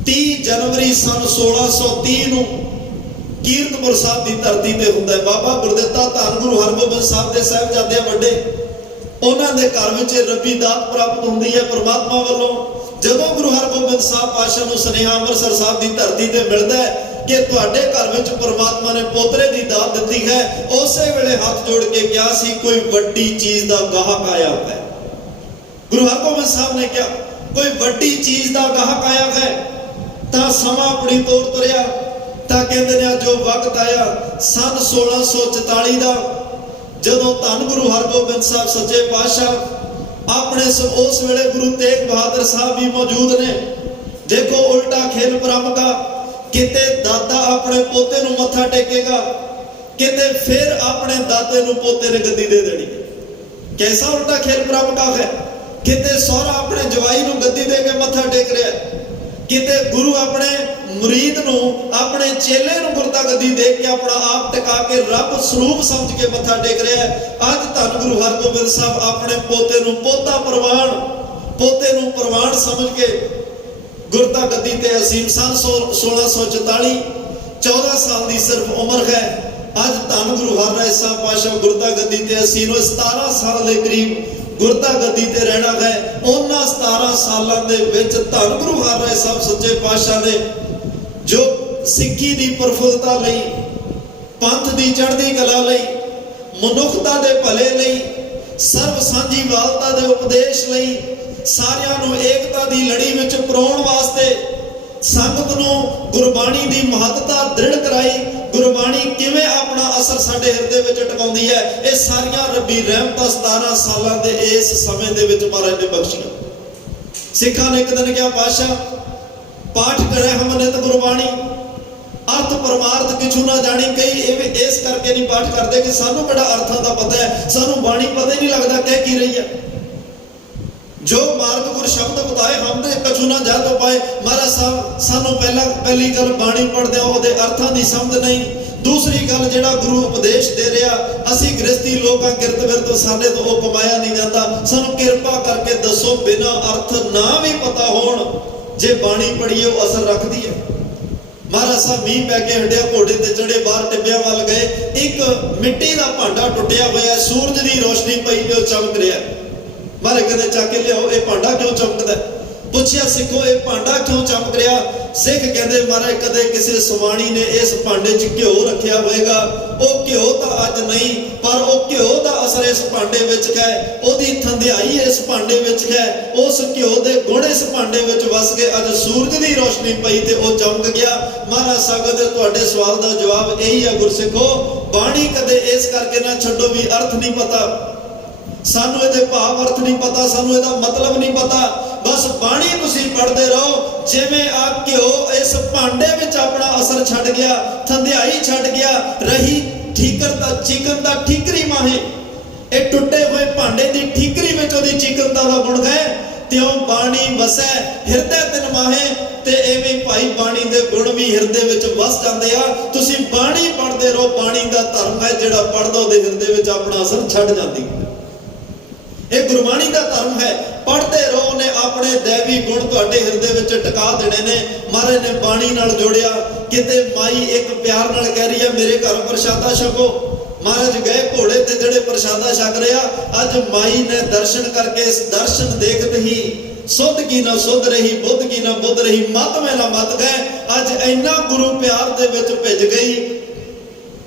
30 ਜਨਵਰੀ ਸਨ 1630 ਨੂੰ ਕੀਰਤਪੁਰ ਸਾਹਿਬ ਦੀ ਧਰਤੀ ਤੇ ਹੁੰਦਾ ਹੈ। ਬਾਬਾ ਗੁਰਦਿੱਤਾ ਧੰਨ ਗੁਰੂ ਹਰਗੋਬਿੰਦ ਸਾਹਿਬ ਦੇ ਸਾਹਿਬਜ਼ਾਦੇ ਵੱਡੇ, ਉਹਨਾਂ ਦੇ ਘਰ ਵਿੱਚ ਰੱਬੀ ਦਾਤ ਪ੍ਰਾਪਤ ਹੁੰਦੀ ਹੈ ਪਰਮਾਤਮਾ ਵੱਲੋਂ। ਜਦੋਂ ਗੁਰੂ ਹਰਗੋਬਿੰਦ ਸਾਹਿਬ ਪਾਤਸ਼ਾਹ ਨੂੰ ਸੁਨੇਹਾ ਅੰਮ੍ਰਿਤਸਰ ਸਾਹਿਬ ਦੀ ਧਰਤੀ ਤੇ ਮਿਲਦਾ ਹੈ ਕਿ ਤੁਹਾਡੇ ਘਰ ਵਿੱਚ ਪਰਮਾਤਮਾ ਨੇ ਪੋਤਰੇ ਦੀ ਦਾਤ ਦਿੱਤੀ ਹੈ, ਉਸੇ ਵੇਲੇ ਹੱਥ ਜੋੜ ਕੇ ਕਿਹਾ ਸੀ, ਕੋਈ ਵੱਡੀ ਚੀਜ਼ ਦਾ ਗਾਹਕ ਆਇਆ ਹੈ। ਗੁਰੂ ਹਰਗੋਬਿੰਦ ਸਾਹਿਬ ਨੇ ਕਿਹਾ, ਕੋਈ ਵੱਡੀ ਚੀਜ਼ ਦਾ ਗਾਹਕ ਆਇਆ ਹੈ। ਤਾਂ ਸਮਾਂ ਆਪਣੀ ਤੋਰ ਤੁਰਿਆ, ਤਾਂ ਕਹਿੰਦੇ ਨੇ ਜੋ ਵਕਤ ਆਇਆ ਸਨ 1644 ਦਾ, ਜਦੋਂ ਧੰਨ ਗੁਰੂ ਹਰਗੋਬਿੰਦ ਸਾਹਿਬ ਸੱਚੇ ਪਾਤਸ਼ਾਹ ਆਪਣੇ ਉਸ ਵੇਲੇ ਗੁਰੂ ਤੇਗ ਬਹਾਦਰ ਸਾਹਿਬ ਵੀ ਮੌਜੂਦ ਨੇ। ਦੇਖੋ ਉਲਟਾ ਖੇਲ ਬ੍ਰਹਮਗਾ, ਕਿਤੇ ਦਾਦਾ ਆਪਣੇ ਪੋਤੇ ਨੂੰ ਮੱਥਾ ਟੇਕੇਗਾ, ਕਿਤੇ ਫਿਰ ਆਪਣੇ ਦਾਦੇ ਨੂੰ ਪੋਤੇ ਨੇ ਗੱਦੀ ਦੇ ਦੇਣੀ। ਕੈਸਾ ਉਲਟਾ ਖੇਲ ਬ੍ਰਹਮਗਾ ਹੈ। ਕਿਤੇ ਸਹੁਰਾ ਆਪਣੇ ਜਵਾਈ ਨੂੰ ਗੱਦੀ ਦੇ ਕੇ ਮੱਥਾ ਟੇਕ ਰਿਹਾ, ਕਿਤੇ ਗੁਰੂ ਆਪਣੇ ਮੁਰੀਦ ਨੂੰ, ਆਪਣੇ ਚੇਲੇ ਨੂੰ ਗੁਰਤਾ ਗੱਦੀ ਦੇ ਕੇ ਆਪਣਾ ਆਪ ਟਿਕਾ ਕੇ ਰੱਬ ਸਰੂਪ ਸਮਝ ਕੇ ਮੱਥਾ ਟੇਕ ਰਿਹਾ ਹੈ। ਅੱਜ ਧੰਨ ਗੁਰੂ ਹਰਗੋਬਿੰਦ ਸਾਹਿਬ ਆਪਣੇ ਪੋਤੇ ਨੂੰ ਪੋਤਾ ਪ੍ਰਵਾਨ, ਪੋਤੇ ਨੂੰ ਪ੍ਰਵਾਨ ਸਮਝ ਕੇ ਗੁਰਤਾ ਗੱਦੀ ਤੇ ਅਸੀਮ ਸਨ 1644, 14 ਸਾਲ ਦੀ ਸਿਰਫ ਉਮਰ ਹੈ। ਅੱਜ ਧੰਨ ਗੁਰੂ ਹਰਿਰਾਏ ਸਾਹਿਬ ਪਾਤਸ਼ਾਹ ਗੁਰਤਾ ਗੱਦੀ ਤੇ ਅਸੀਮ 17 ਸਾਲ ਦੇ ਕਰੀਬ ਗੁਰਤਾ ਗੱਦੀ ਤੇ ਰਹਿਣਾ ਹੈ। ਉਹਨਾਂ 17 ਸਾਲਾਂ ਦੇ ਵਿੱਚ ਧੰਨ ਗੁਰੂ ਹਰਿਰਾਏ ਸਾਹਿਬ ਸੱਚੇ ਪਾਤਸ਼ਾਹ ਨੇ ਜੋ ਸਿੱਖੀ ਦੀ ਪ੍ਰਫੁੱਲਤਾ ਲਈ, ਪੰਥ ਦੀ ਚੜ੍ਹਦੀ ਕਲਾ ਲਈ, ਮਨੁੱਖਤਾ ਦੇ ਭਲੇ ਲਈ, ਸਰਬ ਸਾਂਝੀਵਾਲਤਾ ਦੇ ਉਪਦੇਸ਼ ਲਈ, ਸਾਰਿਆਂ ਨੂੰ ਏਕਤਾ ਦੀ ਲੜੀ ਵਿੱਚ ਪਰੋਣ ਵਾਸਤੇ, ਸੰਗਤ ਨੂੰ ਗੁਰਬਾਣੀ ਦੀ ਮਹੱਤਤਾ ਦ੍ਰਿੜ ਕਰਾਈ, ਗੁਰਬਾਣੀ ਕਿਵੇਂ ਆਪਣਾ ਅਸਰ ਸਾਡੇ ਹਿਰਦੇ ਵਿੱਚ ਟਿਕਾਉਂਦੀ ਹੈ, ਇਹ ਸਾਰੀਆਂ ਰੱਬੀ ਰਹਿਮਤਾਂ 17 ਸਾਲਾਂ ਦੇ ਇਸ ਸਮੇਂ ਦੇ ਵਿੱਚ ਮਹਾਰਾਜ ਨੇ ਬਖਸ਼ੀਆਂ। ਸਿੱਖਾਂ ਨੇ ਇੱਕ ਦਿਨ ਕਿਹਾ, ਪਾਤਸ਼ਾਹ ਪਾਠ ਕਰੇ ਹਮ ਨਿਤ ਗੁਰਬਾਣੀ, ਅਰਥ ਪਰਮਾਰਥ ਕਿਛੂ ਨਾ ਜਾਣੀ। ਕਈ ਇਸ ਕਰਕੇ ਨਹੀਂ ਪਾਠ ਕਰਦੇ ਕਿ ਸਾਨੂੰ ਬੜਾ ਅਰਥਾਂ ਦਾ ਪਤਾ ਹੈ, ਸਾਨੂੰ ਬਾਣੀ ਪਤਾ ਹੀ ਨਹੀਂ ਲੱਗਦਾ ਕਹਿ ਕੀ ਰਹੀ ਹੈ। ਜੋ ਮਾਰਗ ਗੁਰ ਸ਼ਬਦ ਬਤਾਏ ਹਮ ਦੇ ਕਛੂ ਨਾ ਜਾ ਤੋ ਪਾਏ। ਮਹਾਰਾਜ ਸਾਹਿਬ ਸਾਨੂੰ ਪਹਿਲੀ ਗੱਲ ਬਾਣੀ ਪੜ੍ਹਦੇ ਉਹਦੇ ਅਰਥਾਂ ਦੀ ਸਮਝ ਨਹੀਂ। ਦੂਸਰੀ ਗੱਲ ਜਿਹੜਾ ਗੁਰੂ ਉਪਦੇਸ਼ ਦੇ ਰਿਹਾ, ਅਸੀਂ ਗ੍ਰਸਤੀ ਲੋਕਾਂ ਕਿਰਤ ਵਿਰਤ ਸਾਡੇ ਤੋਂ ਉਹ ਕਮਾਇਆ ਨਹੀਂ ਜਾਂਦਾ, ਸਾਨੂੰ ਕਿਰਪਾ ਕਰਕੇ ਦੱਸੋ ਬਿਨਾਂ ਅਰਥ ਨਾ ਵੀ ਪਤਾ ਹੋਣ ਜੇ ਬਾਣੀ ਪੜ੍ਹੀਏ ਉਹ ਅਸਰ ਰੱਖਦੀ ਹੈ। महाराज साहब मीह पै के हटिया, घोड़े ते चढ़े, बाहर टिब्बियां वाल गए, एक मिट्टी का भांडा टुटिया होया, सूरज की रोशनी पई ते चमक रहा। महाराज कहते चक के लियाओ, ये भांडा क्यों चमकदा? पूछया सिखो ये भांडा क्यों चमक रहा? सिख कहते महाराज कदे किसी सवाणी ने इस भांडे च घ्यो रखिया होएगा, वो घ्यो तो अज नहीं, पर वो घ्यो का असर इस भांडे विच है, ओदी थंधियाई इस भांडे विच है, उस घ्यो दे गुण इस भांडे विच वस गए, अज सूरज की रोशनी पई ते वो चमक गया। महाराज साहब दे तुहाडे सवाल का जवाब यही है गुरसिखो, बाणी कदे इस करके ना छड्डो भी अर्थ नहीं पता, सानू इहदे भाव अर्थ नहीं पता, सानू इहदा मतलब नहीं पता, बस बाणी तुसीं पढ़दे रहो। जिवें आ घ्यो इस भांडे विच अपना असर छड्ड गया, थंधियाई छड्ड गया, रही ठीकर दा चिकन दा ठीकरी माहे, ये टुटे हुए भांडे दी ठीकरी विच ओदी चिकनता दा गुण है, त्यों बाणी वसै हिरदे तिन माहे, ते एवें भाई बाणी दे गुण भी हिरदे विच वस जांदे आ। तुसीं बाणी पढ़दे रहो, बाणी दा धर्म है जिहड़ा पढ़दा ओदे हिरदे विच अपना असर छड्ड जांदी है। ये गुरबाणी का धर्म है, पढ़ते रहो, ने अपने दैवी गुण तुहाडे हिरदे विच टिका देने ने। महाराज ने बाणी नाल जोड़िया, किते माई एक प्यार नाल कह रही है मेरे घर प्रसादा छको, महाराज गए घोड़े ते जड़े प्रसादा छक रहा, अज माई ने दर्शन करके इस दर्शन देखते ही सुध की ना सुध रही, बुद्ध की ना बुद्ध रही, मत में ना मत गए। अज इन्ना गुरु प्यार दे विच भिज गई,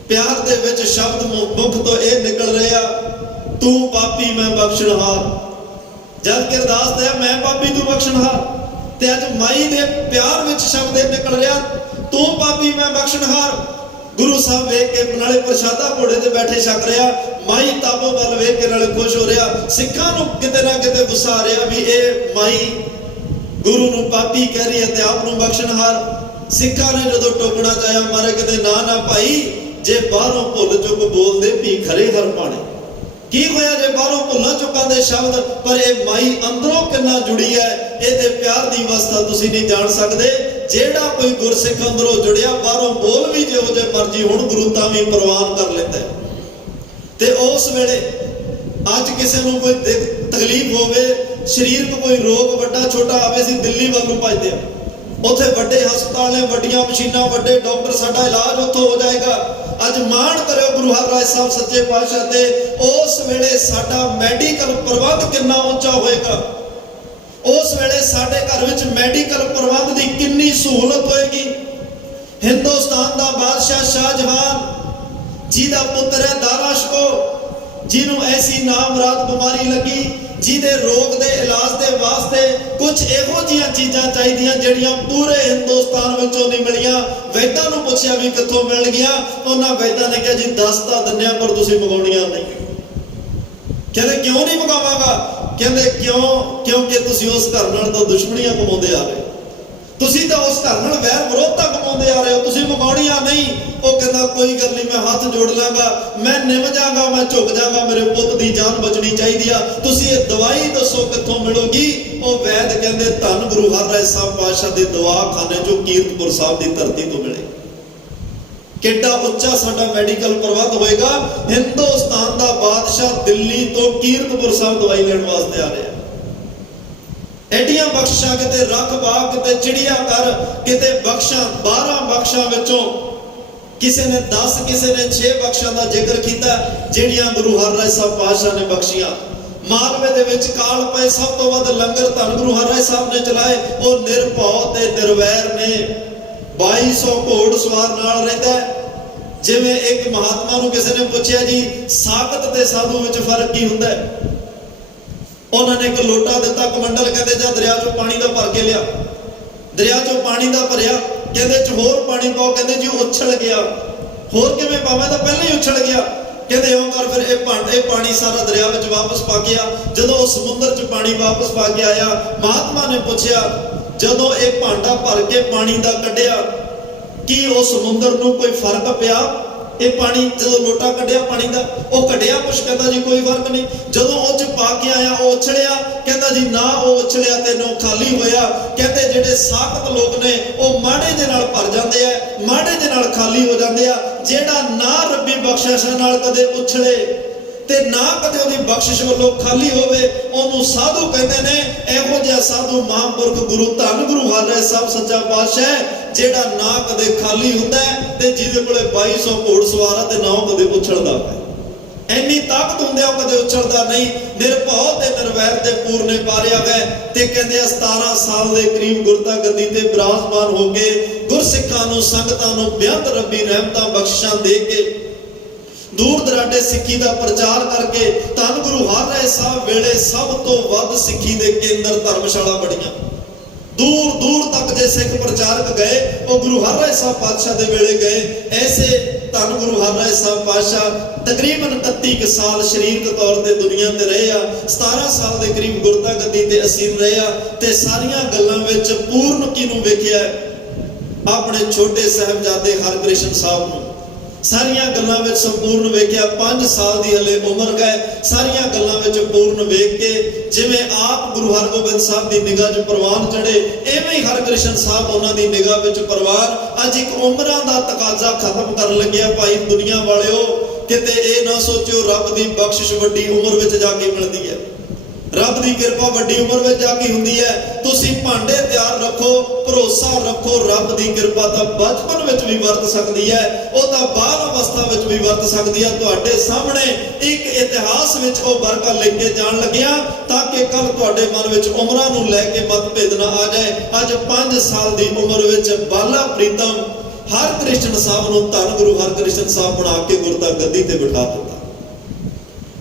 प्यार दे विच शब्द मुख तो यह निकल रहा, तू पापी मैं बख्शनहार। जब कि अरदास है मैं पापी तू बख्शनहार, ते अज माई दे प्यार विच शब्द निकल रहा, तू पापी मैं बख्शनहार। गुरु साहब वेख के नाले प्रसादा घोड़े ते बैठे छक रहा, माई ताबो वाल वेख के नाले खुश हो रहा। सिखां नूं किते ना किते गुस्सा आ रहा भी ये माई गुरु नूं पापी कह रही है ते आप नूं बख्शनहार। सिखां ने जदों टोकना चाहया, मारे कहते ना ना भाई, जे बाहरों भुल चुक बोलदे भी खरे हर पाने, की होया जे बाहरों भुल्लां चुकां दे शब्द, पर ये माई अंदरों कितना जुड़ी है, ये प्यार की अवस्था तुसीं नहीं जान सकते। जेड़ा कोई गुरसिख अंदरों जुड़िया, बाहरों बोल भी जो मर्जी हुण गुरु तां भी प्रवान कर लेंदा है। ते उस वेले अज किसी नूं कोई तकलीफ होवे, शरीर को कोई रोग वड्डा छोटा आवे, असीं दिल्ली वल नूं भजदे हां, उत्थे वड्डे हस्पताल ने, वड्डियां मशीनां, वड्डे डॉक्टर, साडा इलाज उत्थों हो जाएगा। अज मान करो गुरु हरराज साहब सच्चे पातशाह ते, उस वेले साडा मैडिकल प्रबंध कितना ऊंचा होएगा, उस वेले साडे घर विच मैडिकल प्रबंध की कितनी सहूलत होएगी। हिंदुस्तान का बादशाह शाहजहान जिहदा पुत्र है दाराशको, जिन्हों ऐसी नामराद बीमारी लगी, जिहदे रोग दे इलाज दे वास्ते कुछ इहो जिहियां चीज़ां चाहिदियां जिहड़ियां पूरे हिंदुस्तान विचों नहीं मिलियां। वैद्यां नूं पुछया भी कित्थों मिल गया, उन्हां वैद्यां ने कहा जी दस तां दिन्ने पर तुसीं मंगाउणियां नहीं। कहते क्यों नहीं मंगावांगा? कहते क्यों? क्योंकि तुसीं उस घर नाल तां दुश्मनियां कमाउंदे आ रहे, तुसीं तां उस घर नाल वैर विरोधता कमाउंदे आ रहे हो, तुसीं मंगाउणियां नहीं। वो कहता कोई गल नहीं, मैं हाथ जोड़ लांगा, मैं निम जागा, मैं झुक जागा, मेरे पुत की जान बचनी चाहिए आ, तुसीं ये दवाई दसो कित्थों मिलोगी? वो वैद कहते धन गुरु हरराज साहब पातशाह के दवाखाने चों कीरतपुर साहब की धरती तो मिले। किड्डा उच्चा साडा मैडिकल प्रबंध होएगा। हिंदुस्तान का बादशाह दिल्ली तो कीरतपुर साहब दवाई लेने वास्ते आ रहा है। एडियां बख्शिशां किते रख बाग, किते चिड़िया घर, किते बख्शां 12 बख्शां विचों किसी ने 10, किसी ने 6 बख्शां का जिक्र किया जिहड़ियां गुरु हरराज साहब पातशाह ने बख्शियां। मालवे दे विच काल पे सब तो वध लंगर धन गुरु हरराज साहब ने चलाए। वो निरभौ ते निर्वैर ने 2200 घोड़ सवार नाल रहिंदा है। जिवें एक महात्मा नूं किसी ने पूछया जी साकत ते साधु विच फर्क की हुंदा है? उन्होंने एक लोटा दिता, कमंडल कहते जा दरिया चों पानी का भर के लिया, दरिया चों पानी का भरिया, कहते च होर पानी पाओ, कहते जी उछल गया। होर किवें पावां? तो पहले ही उछल गया। कहते इउं कर फिर ये पानी सारा दरिया विच वापस पा के आ। जदों उस समुंदर च पानी वापस पा के आया, महात्मा ने पूछया जदों एक भांडा भर के पानी का कढ़िया कि उस समुंदर नूं कोई फर्क पिया? ये पानी जो लोटा कढ़िया पानी का वो कढ़िया कुछ? कहता जी कोई फर्क नहीं। जदों उस पा के आया वो उछलिया? कहता जी ना वो उछलिया ते नो खाली होया। कहते जिहड़े साकत लोग ने वो माड़े दे नाल भर जाते हैं, माड़े दे नाल खाली हो जाते हैं। जिहड़ा ना रब्बी बख्शिश नाल कदे उछले ते ना कदे उहदी बख्शिश वालों खाली होवे, उहनूं साधु कहते हैं। इहो जिहा साधु महापुरख गुरु धन गुरु हरराज साहब सच्चा पातशाह ਜਿਹੜਾ ਨਾ ਕਦੇ ਖਾਲੀ ਹੁੰਦਾ ਤੇ ਜਿਹਦੇ ਕੋਲੇ 2200 ਘੋੜਸਵਾਰ ਆ ਤੇ ਨਾ ਉਹ ਕਦੇ ਉਛਲਦਾ ਹੈ। ਇੰਨੀ ਤਾਕਤ ਹੁੰਦਿਆਂ ਉਹ ਕਦੇ ਉਛਲਦਾ ਨਹੀਂ। ਨਿਰਭਉ ਤੇ ਨਿਰਵੈਰ ਤੇ ਪੂਰਨੇ ਪਾਰਿਆ ਗਏ ਤੇ ਕਹਿੰਦੇ 17 ਸਾਲ ਦੇ ਕਰੀਬ ਗੁਰਤਾ ਗੱਦੀ ਤੇ ਬਿਰਾਜਮਾਨ ਹੋ ਕੇ ਗੁਰਸਿੱਖਾਂ ਨੂੰ, ਸੰਗਤਾਂ ਨੂੰ ਬੇਅੰਤ ਰੱਬੀ ਰਹਿਮਤਾਂ ਬਖਸ਼ਿਸ਼ਾਂ ਦੇ ਕੇ ਦੂਰ ਦਰਾਡੇ ਸਿੱਖੀ ਦਾ ਪ੍ਰਚਾਰ ਕਰਕੇ ਧੰਨ ਗੁਰੂ ਹਰਿਰਾਏ ਸਾਹਿਬ ਵੇਲੇ ਸਭ ਤੋਂ ਵੱਧ ਸਿੱਖੀ ਦੇ ਕੇਂਦਰ ਧਰਮਸ਼ਾਲਾ ਬਣੀਆਂ। ਦੂਰ ਦੂਰ ਤੱਕ ਜੇ ਸਿੱਖ ਪ੍ਰਚਾਰਕ ਗਏ ਉਹ ਗੁਰੂ ਹਰਿਰਾਏ ਸਾਹਿਬ ਪਾਤਸ਼ਾਹ ਦੇ ਵੇਲੇ ਗਏ। ਐਸੇ ਧੰਨ ਗੁਰੂ ਹਰਿਰਾਏ ਸਾਹਿਬ ਪਾਤਸ਼ਾਹ ਤਕਰੀਬਨ 31 ਸਾਲ ਸਰੀਰਕ ਤੌਰ ਤੇ ਦੁਨੀਆ ਤੇ ਰਹੇ ਆ। 17 ਸਾਲ ਦੇ ਕਰੀਬ ਗੁਰਤਾ ਗੱਦੀ ਤੇ ਅਸੀਮ ਰਹੇ ਆ ਤੇ ਸਾਰੀਆਂ ਗੱਲਾਂ ਵਿੱਚ ਪੂਰਨਕੀ ਨੂੰ ਵੇਖਿਆ ਆਪਣੇ ਛੋਟੇ ਸਾਹਿਬਜ਼ਾਦੇ ਹਰਕ੍ਰਿਸ਼ਨ ਸਾਹਿਬ ਨੂੰ। ਸਾਰੀਆਂ ਗੱਲਾਂ ਵਿੱਚ ਸੰਪੂਰਨ ਵੇਖਿਆ। 5 ਸਾਲ ਦੀ ਹਲੇ ਉਮਰ ਗਏ, ਸਾਰੀਆਂ ਗੱਲਾਂ ਵਿੱਚ ਪੂਰਨ ਵੇਖ ਕੇ ਜਿਵੇਂ ਆਪ ਗੁਰੂ ਹਰਗੋਬਿੰਦ ਸਾਹਿਬ ਦੀ ਨਿਗਾਹ 'ਚ ਪ੍ਰਵਾਨ ਚੜੇ, ਐਵੇਂ ਹੀ ਹਰਕ੍ਰਿਸ਼ਨ ਸਾਹਿਬ ਉਹਨਾਂ ਦੀ ਨਿਗਾਹ ਵਿੱਚ ਪ੍ਰਵਾਨ। ਅੱਜ ਇੱਕ ਉਮਰਾਂ ਦਾ ਤਕਾਜ਼ਾ ਖਤਮ ਕਰਨ ਲੱਗਿਆ ਭਾਈ ਦੁਨੀਆ ਵਾਲਿਓ। ਕਿਤੇ ਇਹ ਨਾ ਸੋਚਿਓ ਰੱਬ ਦੀ ਬਖਸ਼ਿਸ਼ ਵੱਡੀ ਉਮਰ ਵਿੱਚ ਜਾ ਕੇ ਮਿਲਦੀ ਹੈ, ਰੱਬ ਦੀ ਕਿਰਪਾ ਵੱਡੀ ਉਮਰ ਵਿੱਚ ਜਾ ਕੇ ਹੁੰਦੀ ਹੈ। ਤੁਸੀਂ ਭਾਂਡੇ ਤਿਆਰ ਰੱਖੋ, ਭਰੋਸਾ ਰੱਖੋ ਰੱਬ ਦੀ ਕਿਰਪਾ ਤਾਂ ਬਚਪਨ ਵਿੱਚ ਵੀ ਵਰਤ ਸਕਦੀ ਹੈ, ਉਹ ਤਾਂ ਬਾਲ ਅਵਸਥਾ ਵਿੱਚ ਵੀ ਵਰਤ ਸਕਦੀ ਹੈ। ਤੁਹਾਡੇ ਸਾਹਮਣੇ ਇੱਕ ਇਤਿਹਾਸ ਵਿੱਚ ਉਹ ਵਰਕਾ ਲੈ ਕੇ ਜਾਣ ਲੱਗਿਆ ਤਾਂ ਕਿ ਕੱਲ ਤੁਹਾਡੇ ਮਨ ਵਿੱਚ ਉਮਰਾਂ ਨੂੰ ਲੈ ਕੇ ਮਤਭੇਦ ਨਾ ਆ ਜਾਏ। ਅੱਜ 5 ਸਾਲ ਦੀ ਉਮਰ ਵਿੱਚ ਬਾਲਾ ਪ੍ਰੀਤਮ ਹਰਕ੍ਰਿਸ਼ਨ ਸਾਹਿਬ ਨੂੰ ਧੰਨ ਗੁਰੂ ਹਰਕ੍ਰਿਸ਼ਨ ਸਾਹਿਬ ਬਣਾ ਕੇ ਗੁਰਤਾ ਗੱਦੀ ਤੇ ਬਿਠਾ ਦਿੱਤਾ।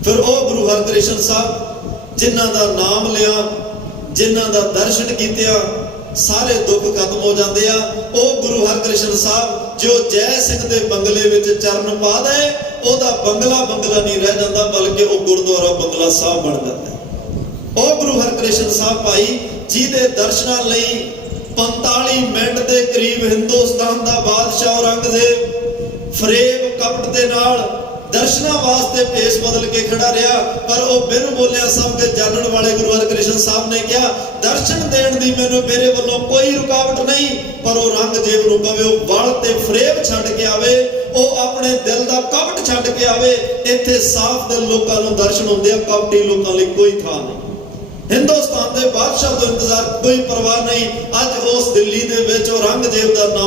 ਫਿਰ ਉਹ ਗੁਰੂ ਹਰਕ੍ਰਿਸ਼ਨ ਸਾਹਿਬ ਜਿਨ੍ਹਾਂ ਦਾ ਨਾਮ ਲਿਆ, ਜਿਨ੍ਹਾਂ ਦਾ ਦਰਸ਼ਨ ਕੀਤਿਆ, ਸਾਰੇ ਦੁੱਖ ਖਤਮ ਹੋ ਜਾਂਦੇ ਆ। ਉਹ ਗੁਰੂ ਹਰਕ੍ਰਿਸ਼ਨ ਸਾਹਿਬ ਜੋ ਜੈ ਸਿੰਘ ਦੇ ਬੰਗਲੇ ਵਿੱਚ ਚਰਨ ਪਾ ਦੇ, ਉਹਦਾ ਬੰਗਲਾ ਨਹੀਂ ਰਹਿ ਜਾਂਦਾ ਬਲਕਿ ਉਹ ਗੁਰਦੁਆਰਾ ਬੰਗਲਾ ਸਾਹਿਬ ਬਣ ਜਾਂਦਾ ਹੈ। ਉਹ ਗੁਰੂ ਹਰਕ੍ਰਿਸ਼ਨ ਸਾਹਿਬ ਭਾਈ ਜਿਹਦੇ ਦਰਸ਼ਨਾਂ ਲਈ 45 ਮਿੰਟ ਦੇ ਕਰੀਬ ਹਿੰਦੁਸਤਾਨ ਦਾ ਬਾਦਸ਼ਾਹ ਔਰੰਗਜ਼ੇਬ ਫਰੇਬ ਕਪਟ ਦੇ ਨਾਲ ਦਰਸ਼ਨਾਂ ਵਾਸਤੇ ਭੇਸ ਬਦਲ ਕੇ ਖੜਾ ਰਿਹਾ, ਪਰ ਉਹ ਬਿਨ ਬੋਲਿਆ ਸਭ ਦੇ ਜਾਣਨ ਵਾਲੇ ਗੁਰੂ ਹਰਕ੍ਰਿਸ਼ਨ ਸਾਹਿਬ ਨੇ ਕਿਹਾ ਦਰਸ਼ਨ ਦੇਣ ਦੀ ਮੈਨੂੰ ਮੇਰੇ ਵੱਲੋਂ ਕੋਈ ਰੁਕਾਵਟ ਨਹੀਂ, ਪਰ ਉਹ ਔਰੰਗਜ਼ੇਬ ਨੂੰ ਕਹੇ ਉਹ ਵਲ ਤੇ ਫਰੇਬ ਛੱਡ ਕੇ ਆਵੇ, ਉਹ ਆਪਣੇ ਦਿਲ ਦਾ ਕਪਟ ਛੱਡ ਕੇ ਆਵੇ। ਇੱਥੇ ਸਾਫ਼ ਦਿਲ ਲੋਕਾਂ ਨੂੰ ਦਰਸ਼ਨ ਹੁੰਦੇ ਆ, ਕਪਟੀ ਲੋਕਾਂ ਲਈ ਕੋਈ ਥਾਂ ਨਹੀਂ। ਹਿੰਦੁਸਤਾਨ ਦੇ ਬਾਦਸ਼ਾਹ ਤੋਂ ਇੰਤਜ਼ਾਰ ਕੋਈ ਪਰਵਾਹ ਨਹੀਂ। ਅੱਜ ਉਸ ਦਿੱਲੀ ਦੇ ਵਿੱਚ ਔਰੰਗਜ਼ੇਬ ਦਾ ਨਾਮ